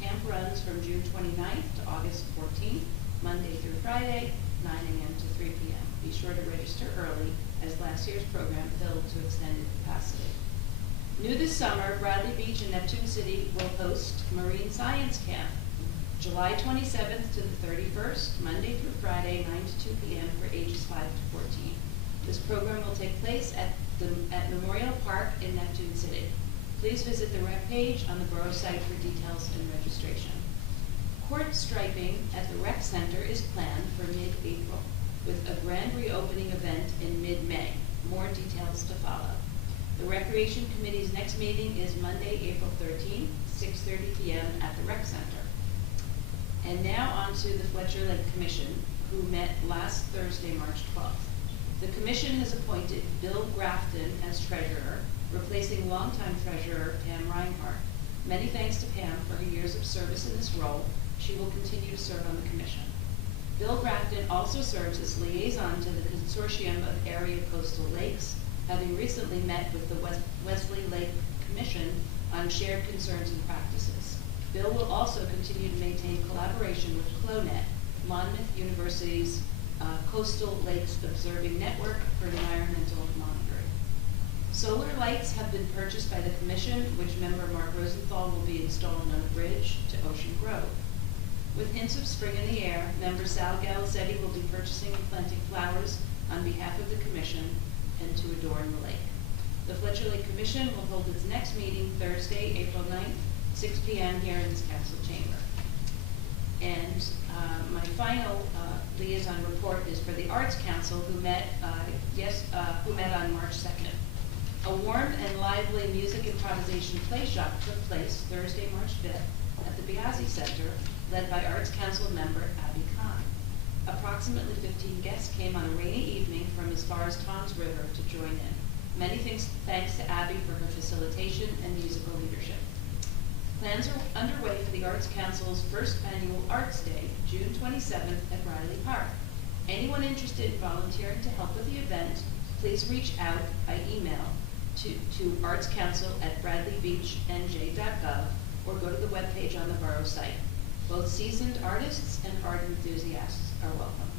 Camp runs from June 29th to August 14th, Monday through Friday, 9 a.m. to 3 p.m. Be sure to register early, as last year's program filled to extended capacity. New this summer, Bradley Beach and Neptune City will host Marine Science Camp, July 27th to the 31st, Monday through Friday, 9 to 2 p.m. for ages 5 to 14. This program will take place at Memorial Park in Neptune City. Please visit the rec page on the borough site for details and registration. Court striping at the rec center is planned for mid-April, with a grand reopening event in mid-May. More details to follow. The Recreation Committee's next meeting is Monday, April 13th, 6:30 p.m. at the rec center. And now on to the Fletcher Lake Commission, who met last Thursday, March 12th. The commission has appointed Bill Grafton as treasurer, replacing longtime treasurer Pam Reinhardt. Many thanks to Pam for her years of service in this role. She will continue to serve on the commission. Bill Grafton also serves as liaison to the Consortium of Area Coastal Lakes, having recently met with the Wesley Lake Commission on shared concerns and practices. Bill will also continue to maintain collaboration with CLONET, Monmouth University's Coastal Lakes Observing Network for environmental monitoring. Solar lights have been purchased by the commission, which member Mark Rosenthal will be installing on the bridge to Ocean Grove. With hints of spring in the air, member Sal Galicetti will be purchasing and planting flowers on behalf of the commission and to adorn the lake. The Fletcher Lake Commission will hold its next meeting Thursday, April 9th, 6 p.m. here in this council chamber. And my final liaison report is for the Arts Council, who met on March 2nd. A warm and lively music improvisation play shop took place Thursday, March 5th at the Biazzi Center, led by Arts Council member Abby Kahn. Approximately 15 guests came on a rainy evening from as far as Tom's River to join in. Many thanks to Abby for her facilitation and musical leadership. Plans are underway for the Arts Council's first annual Arts Day, June 27th at Riley Park. Anyone interested in volunteering to help with the event, please reach out by email to artscouncil@bradleybeachnj.gov or go to the webpage on the borough site. Both seasoned artists and art enthusiasts are welcome.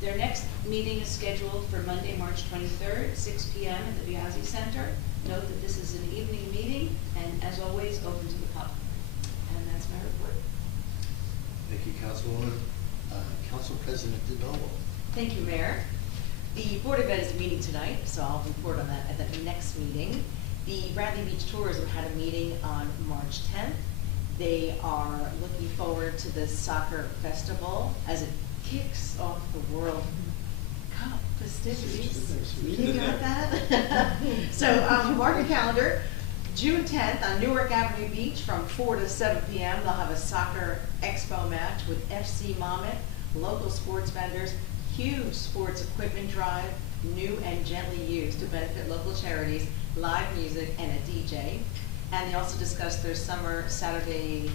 Their next meeting is scheduled for Monday, March 23rd, 6 p.m. at the Biazzi Center. Note that this is an evening meeting and, as always, open to the public. And that's my report. Thank you, Councilwoman. Council President DeNovo. Thank you, Mayor. The Board of Ed is meeting tonight, so I'll report on that at the next meeting. The Bradley Beach Tourism had a meeting on March 10th. They are looking forward to the soccer festival as it kicks off the World Cup festivities. You got that? So mark your calendar. June 10th on Newark Avenue Beach from 4 to 7 p.m. They'll have a soccer expo match with FC Monmouth, local sports vendors, huge sports equipment drive, new and gently used to benefit local charities, live music, and a DJ. And they also discussed their summer Saturday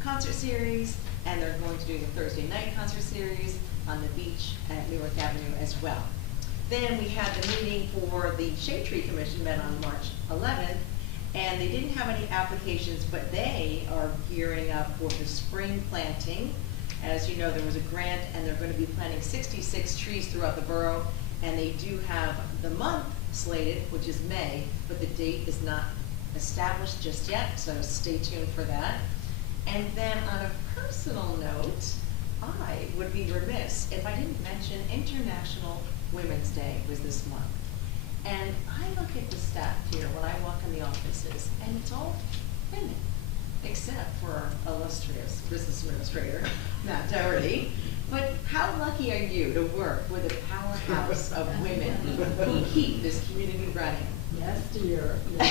concert series, and they're going to do the Thursday night concert series on the beach at Newark Avenue as well. Then we had the meeting for the Shade Tree Commission met on March 11th, and they didn't have any applications, but they are gearing up for the spring planting. As you know, there was a grant, and they're going to be planting 66 trees throughout the borough, and they do have the month slated, which is May, but the date is not established just yet, so stay tuned for that. And then on a personal note, I would be remiss if I didn't mention International Women's Day was this month. And I look at the staff here when I walk in the offices, and it's all women, except for our illustrious business administrator, Matt Doherty. But how lucky are you to work with a powerhouse of women who keep this community running? Yes, dear. They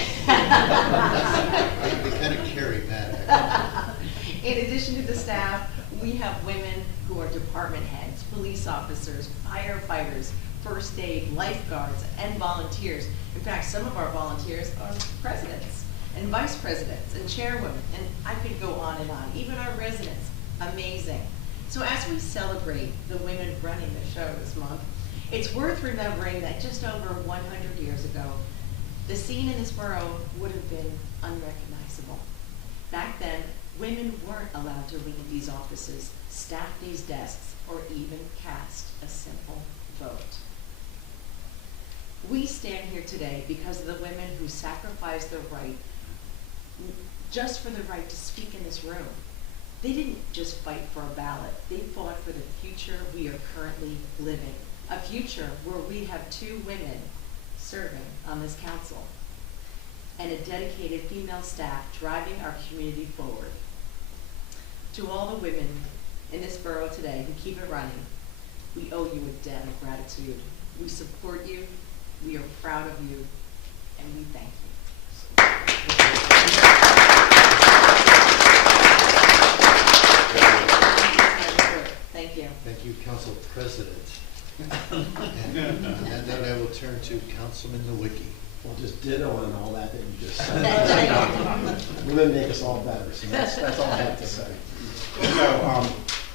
kind of carry that. In addition to the staff, we have women who are department heads, police officers, firefighters, first aid, lifeguards, and volunteers. In fact, some of our volunteers are presidents and vice presidents and chairwomen, and I could go on and on. Even our residents, amazing. So as we celebrate the women running the show this month, it's worth remembering that just over 100 years ago, the scene in this borough would have been unrecognizable. Back then, women weren't allowed to lead these offices, staff these desks, or even cast a simple vote. We stand here today because of the women who sacrificed their right, just for the right to speak in this room. They didn't just fight for a ballot, they fought for the future we are currently living. A future where we have 2 women serving on this council and a dedicated female staff driving our community forward. To all the women in this borough today who keep it running, we owe you a debt of gratitude. We support you, we are proud of you, and we thank you. turn to Councilman Nowicki. Well, just ditto on all that you just said. Women make us all better, so that's all I have to say. So,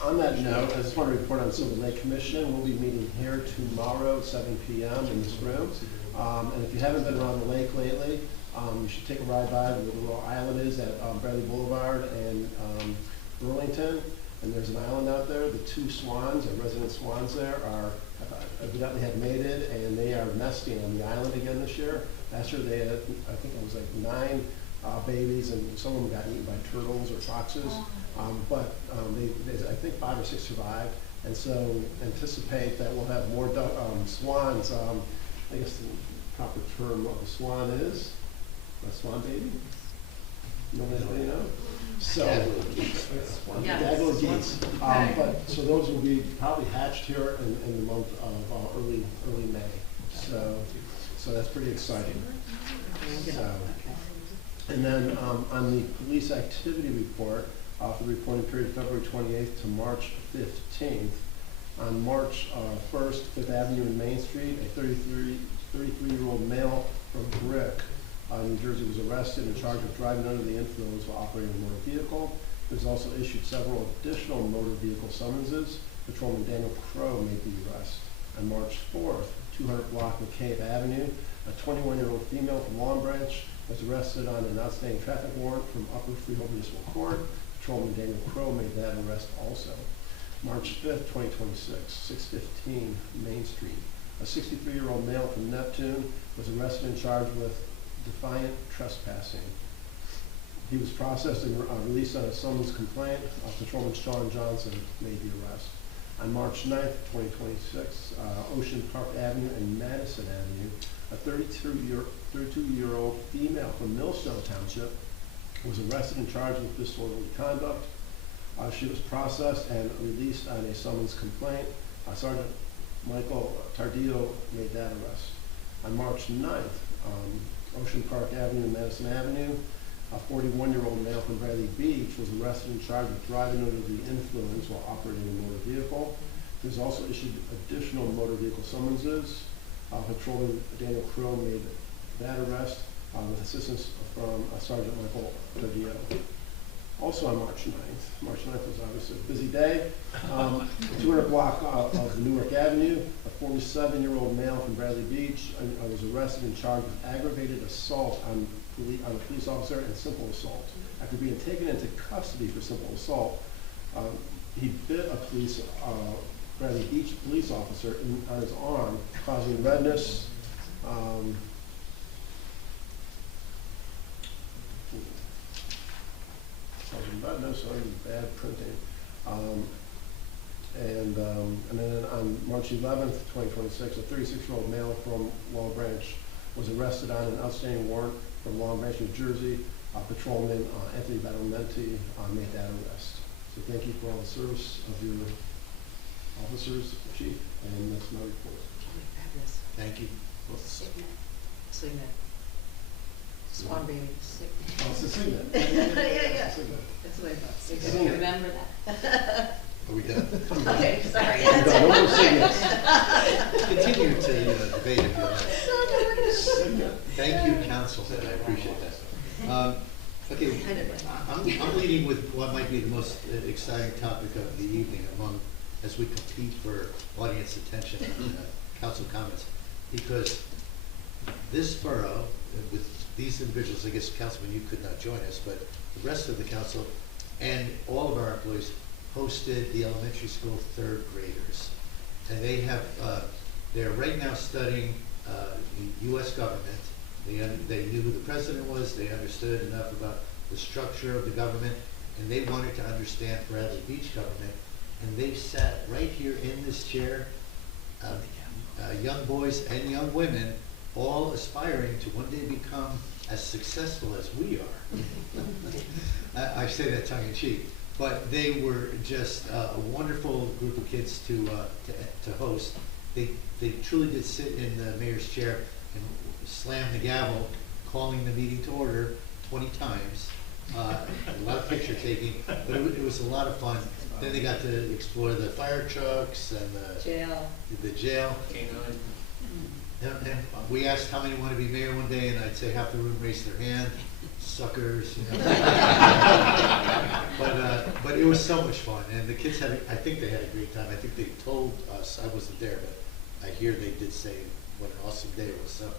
on that note, I just want to report on the Silver Lake Commission. We'll be meeting here tomorrow at 7 p.m. in this room. And if you haven't been around the lake lately, you should take a ride by where the little island is at Bradley Boulevard and Burlington. And there's an island out there. The two swans, our resident swans there, evidently have mated, and they are nesting on the island again this year. Last year they had, I think it was like 9 babies, and some of them got eaten by turtles or foxes. But I think 5 or 6 survived, and so anticipate that we'll have more swans. I guess the proper term of a swan is a swan baby. Nobody know? So, dazzle geese. But so those will be probably hatched here in the month of early May. So that's pretty exciting. And then on the police activity report for the reporting period February 28th to March 15th, on March 1st, 5th Avenue and Main Street, a 33-year-old male from Brick, New Jersey, was arrested and charged with driving under the influence while operating a motor vehicle. He was also issued several additional motor vehicle summonses. Patrolman Daniel Crow made the arrest. On March 4th, 200 block McCabe Avenue, a 21-year-old female from Long Branch was arrested on an outstanding traffic warrant from Upper Freehold Municipal Court. Patrolman Daniel Crow made that arrest also. March 5th, 2026, 615 Main Street. A 63-year-old male from Neptune was arrested and charged with defiant trespassing. He was processed and released on a summons complaint. Patrolman Sean Johnson made the arrest. On March 9th, 2026, Ocean Park Avenue and Madison Avenue, a 32-year-old female from Millstone Township was arrested and charged with disorderly conduct. She was processed and released on a summons complaint. Sergeant Michael Tardillo made that arrest. On March 9th, Ocean Park Avenue and Madison Avenue, a 41-year-old male from Bradley Beach was arrested and charged with driving under the influence while operating a motor vehicle. He was also issued additional motor vehicle summonses. Patrolman Daniel Crow made that arrest with assistance from Sergeant Michael Tardillo. Also on March 9th. March 9th was obviously a busy day. 200 block of Newark Avenue, a 47-year-old male from Bradley Beach was arrested and charged with aggravated assault on a police officer and simple assault. After being taken into custody for simple assault, he bit a Bradley Beach police officer on his arm, causing redness, bad printing. And then on March 11th, 2026, a 36-year-old male from Long Branch was arrested on an outstanding warrant from Long Branch, New Jersey. Patrolman Anthony Badalmenti made that arrest. So thank you for all the service of your officers, Chief, and that's my report. Thank you. Signet. Swan baby. Oh, it's a signet. Yeah. That's what I thought. Signet. Remember that. Are we done? Okay, sorry. No more signets. Continue to debate if you like. Thank you, Council. I appreciate that. Okay, I'm leading with what might be the most exciting topic of the evening as we compete for audience attention and council comments, because this borough, with these individuals, I guess, Councilman, you could not join us, but the rest of the council and all of our employees hosted the elementary school third graders. And they have, they're right now studying the U.S. government. They knew who the president was, they understood enough about the structure of the government, and they wanted to understand Bradley Beach government. And they sat right here in this chair, young boys and young women, all aspiring to one day become as successful as we are. I say that tongue in cheek, but they were just a wonderful group of kids to host. They truly did sit in the mayor's chair and slam the gavel, calling the meeting to order 20 times. A lot of picture taking, but it was a lot of fun. Then they got to explore the fire trucks and the jail. Canine. And we asked how many want to be mayor one day, and I'd say half the room raised their hand, suckers, you know. But it was so much fun, and the kids I think they had a great time. I think they told us, I wasn't there, but I hear they did say what an awesome day it was. So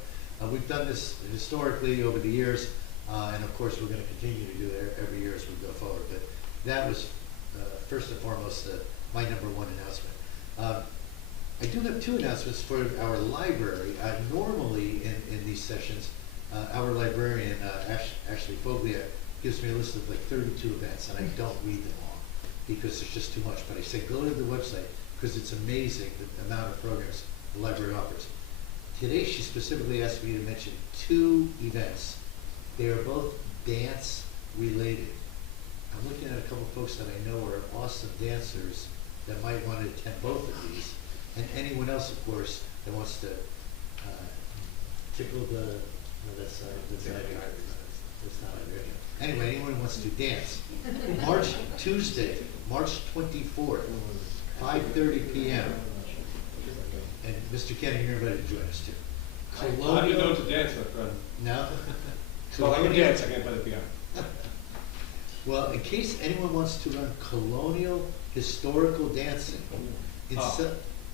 we've done this historically over the years, and of course we're going to continue to do it every year as we go forward. But that was first and foremost my number one announcement. I do have two announcements for our library. Normally in these sessions, our librarian, Ashley Foglia, gives me a list of like 32 events, and I don't read them all because it's just too much. But I say go to the website because it's amazing the amount of programs the library offers. Today she specifically asked me to mention two events. They are both dance related. I'm looking at a couple folks that I know are awesome dancers that might want to attend both of these. And anyone else, of course, that wants to tickle the, no, that's not it. Anyway, anyone who wants to dance. Tuesday, March 24th, 5:30 p.m. And Mr. Kenny, you're invited to join us too. I didn't know to dance, my friend. No? Well, I can dance, I can't play the piano. Well, in case anyone wants to run colonial historical dancing,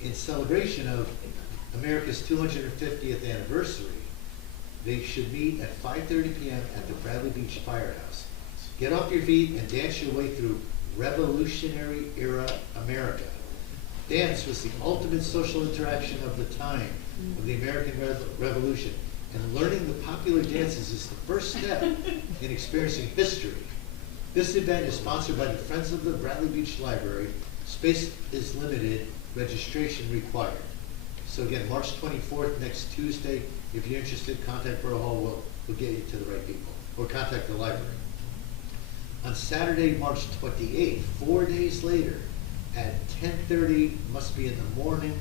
in celebration of America's 250th anniversary, they should meet at 5:30 p.m. at the Bradley Beach Firehouse. Get off your feet and dance your way through Revolutionary era America. Dance was the ultimate social interaction of the time of the American Revolution, and learning the popular dances is the first step in experiencing history. This event is sponsored by the Friends of the Bradley Beach Library. Space is limited. Registration required. So again, March 24th, next Tuesday. If you're interested, contact Borough Hall. We'll get you to the right people. Or contact the library. On Saturday, March 28th, 4 days later, at 10:30, must be in the morning,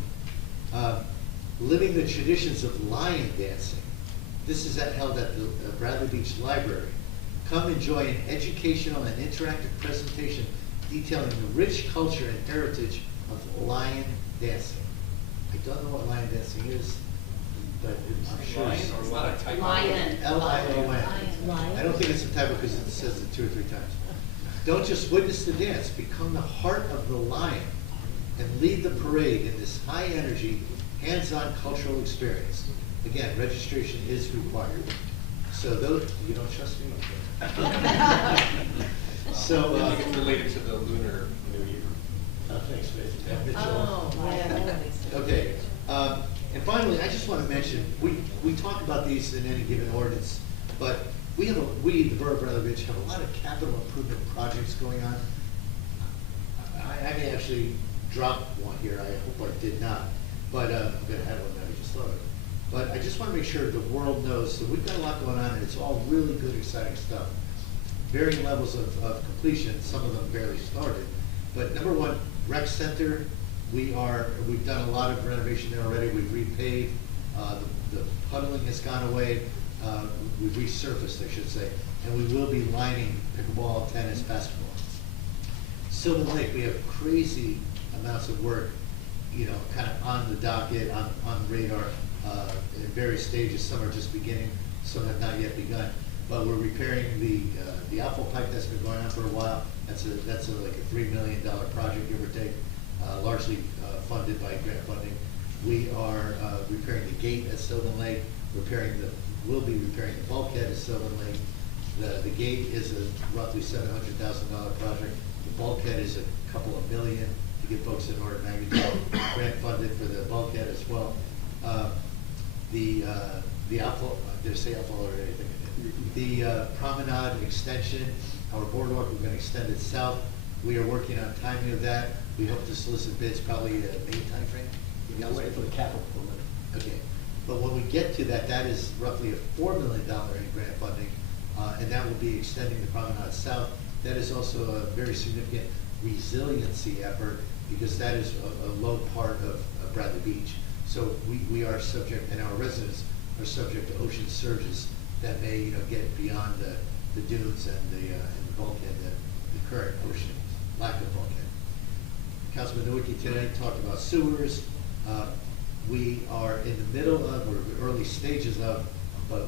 living the traditions of lion dancing. This is held at the Bradley Beach Library. Come enjoy an educational and interactive presentation detailing the rich culture and heritage of lion dancing. I don't know what lion dancing is, but I'm sure It's not a typo. Lion. I don't think it's a typo because it says it 2 or 3 times. Don't just witness the dance, become the heart of the lion and lead the parade in this high energy, hands-on cultural experience. Again, registration is required. So those, you don't trust me? So I think it's related to the Lunar New Year. Thanks, Mitchell. Oh, yeah. Okay, and finally, I just want to mention, we talk about these in any given ordinance, but we, the Borough of Bradley Beach, have a lot of capital improvement projects going on. I may actually drop one here, I hope I did not, but I'm going to have one that I just thought of. But I just want to make sure the world knows that we've got a lot going on, and it's all really good, exciting stuff. Varying levels of completion, some of them barely started. But number one, rec center, we've done a lot of renovation there already. We've repaved, the puddling has gone away, we've resurfaced, I should say, and we will be lining pickleball, tennis, basketball. Sylvan Lake, we have crazy amounts of work, kind of on the docket, on radar, in various stages. Some are just beginning, some have not yet begun. But we're repairing the outfall pipe that's been going on for a while. That's like a $3 million project, give or take, largely funded by grant funding. We are repairing the gate at Sylvan Lake. We'll be repairing the bulkhead at Sylvan Lake. The gate is a roughly $700,000 project. The bulkhead is a couple of million to get folks in order of magnitude. Grant funded for the bulkhead as well. The outfall, did I say outfall or anything? The promenade extension, our boardwalk, we're going to extend it south. We are working on timing of that. We hope to solicit bids probably May timeframe. Yeah, I'm waiting for the capital permit. Okay, but when we get to that, that is roughly a $4 million in grant funding, and that will be extending the promenade south. That is also a very significant resiliency effort because that is a low part of Bradley Beach. So we are subject, and our residents are subject to ocean surges that may get beyond the dunes and the bulkhead, the current ocean lack of bulkhead. Councilman Nowicki today talked about sewers. We are in the middle of, or the early stages of, but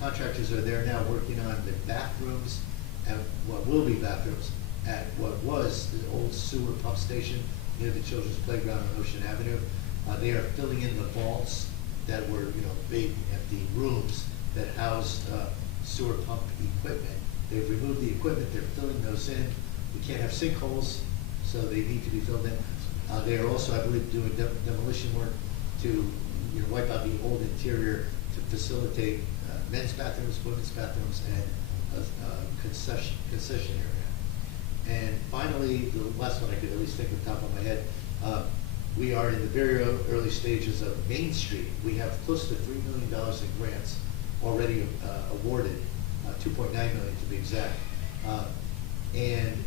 contractors are there now working on the bathrooms and what will be bathrooms at what was the old sewer pump station near the children's playground on Ocean Avenue. They are filling in the vaults that were, big empty rooms that housed sewer pump equipment. They've removed the equipment, they're filling those in. We can't have sinkholes, so they need to be filled in. They are also, I believe, doing demolition work to wipe out the old interior to facilitate men's bathrooms, women's bathrooms, and a concession area. And finally, the last one I could at least think of the top of my head, we are in the very early stages of Main Street. We have close to $3 million in grants already awarded, 2.9 million to be exact. And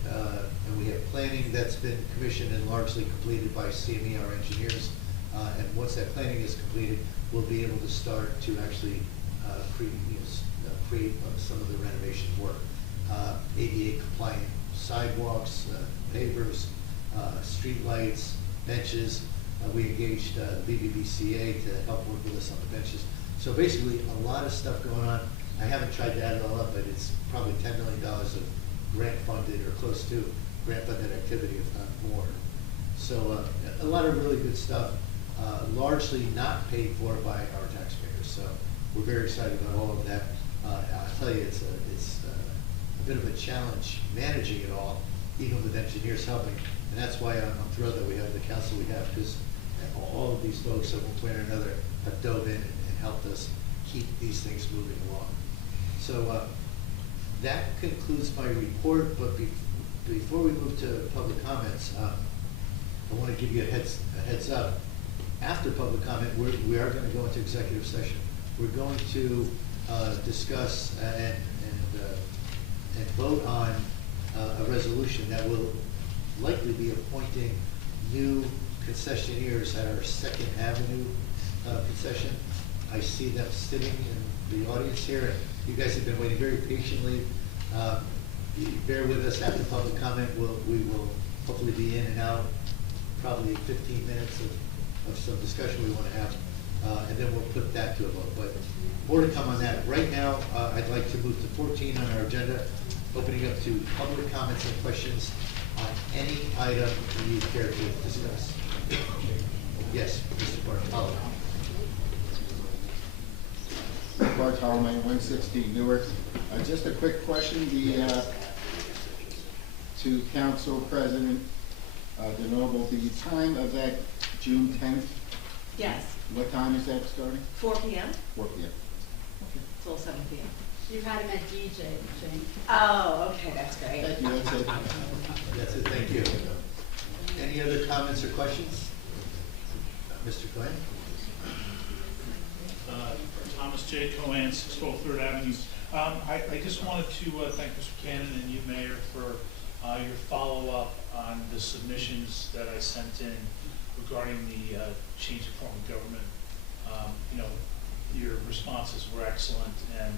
we have planning that's been commissioned and largely completed by CME, our engineers. And once that planning is completed, we'll be able to start to actually create some of the renovation work. ADA compliant sidewalks, pavers, street lights, benches. We engaged the BBBCA to help work with us on the benches. So basically, a lot of stuff going on. I haven't tried to add it all up, but it's probably $10 million of grant funded or close to grant funded activity, if not more. So a lot of really good stuff, largely not paid for by our taxpayers. So we're very excited about all of that. I'll tell you, it's a bit of a challenge managing it all, even with engineers helping. And that's why I'm thrilled that we have the council we have, because all of these folks at one point or another have dove in and helped us keep these things moving along. So that concludes my report, but before we move to public comments, I want to give you a heads up. After public comment, we are going to go into executive session. We're going to discuss and vote on a resolution that will likely be appointing new concessionaires at our Second Avenue concession. I see them sitting in the audience here, and you guys have been waiting very patiently. Bear with us after public comment. We will hopefully be in and out, probably 15 minutes of some discussion we want to have, and then we'll put that to a vote. But more to come on that. Right now, I'd like to move to 14 on our agenda, opening up to public comments and questions on any item you care to discuss. Yes, Mr. Bartolo. Bartolome, 160 Newark. Just a quick question. To Council President DeNoble, the time of that June 10th, Yes, what time is that starting? 4 p.m. 4 p.m. till 7 p.m. You had him at DJ, Jane. Oh, okay, that's great. Thank you, that's it. That's it, thank you. Any other comments or questions? Mr. Cohen? Thomas J. Cohen, 612 Third Avenue. I just wanted to thank Mr. Cannon and you, Mayor, for your follow-up on the submissions that I sent in regarding the change of form of government. Your responses were excellent, and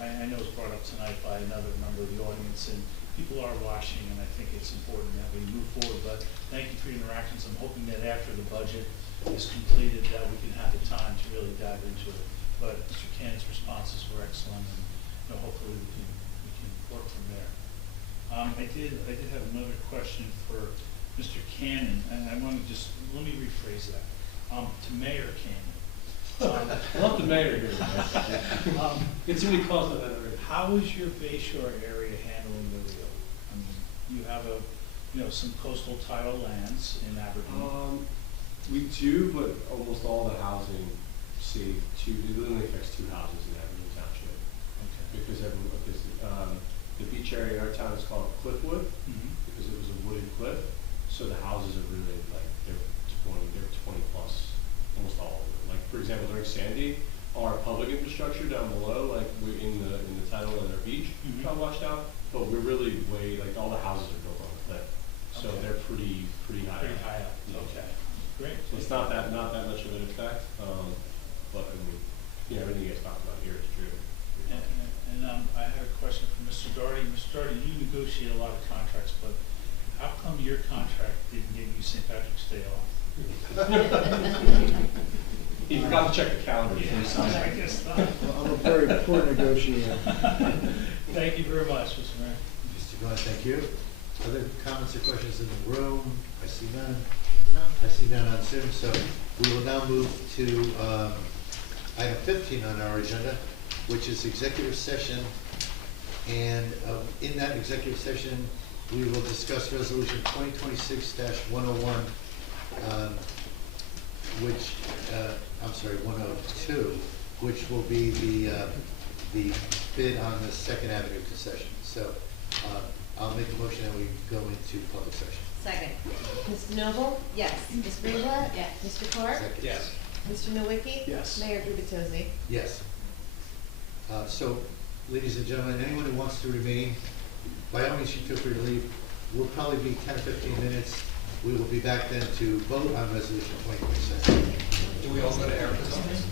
I know it was brought up tonight by another member of the audience, and people are watching, and I think it's important that we move forward. But thank you for your interactions. I'm hoping that after the budget is completed, that we can have the time to really dive into it. But Mr. Cannon's responses were excellent, and hopefully we can work from there. I did have another question for Mr. Cannon, and I want to let me rephrase that. To Mayor Cannon. Not the mayor here. Get too many calls on that already. How is your Bayshore area handling the Rio? I mean, you have some coastal tidal lands in Aberdeen. We do, but almost all the housing it only affects 2 houses in Aberdeen Township. Okay. Because the beach area in our town is called Cliffwood, because it was a wooded cliff. So the houses are really they're 20 plus, almost all of them. Like for example, during Sandy, our public infrastructure down below, like we're in the title of their beach, got washed out. But we're really all the houses are built on the cliff, so they're pretty high. Pretty high up. Yeah. Okay. Great. So it's not that much of an effect, but I mean, everything you guys talked about here is true. And I have a question for Mr. Doherty. Mr. Doherty, you negotiate a lot of contracts, but how come your contract didn't give you St. Patrick's Day off? You forgot to check the calendar before you Yeah, signed I it. guess not. Well, I'm a very poor negotiator. Thank you very much, Mr. Mayor. Mr. Gahn, thank you. Other comments or questions in the room? I see none. No. I see none on Zoom, so we will now move to item 15 on our agenda, which is executive session. And in that executive session, we will discuss resolution 2026-101, which, I'm sorry, 102, which will be the bid on the Second Avenue concession. So I'll make a motion that we go into public session. Second. Mrs. Noble? Yes. Ms. Greenblatt? Yes. Mr. Clark? Second. Yes. Mr. Nowicki? Yes. Mayor Gubitosi? Yes. So, ladies and gentlemen, anyone who wants to remain, by all means, you feel free to leave. We'll probably be 10 or 15 minutes. We will be back then to vote on resolution 2026. Do we all go to Erica's office?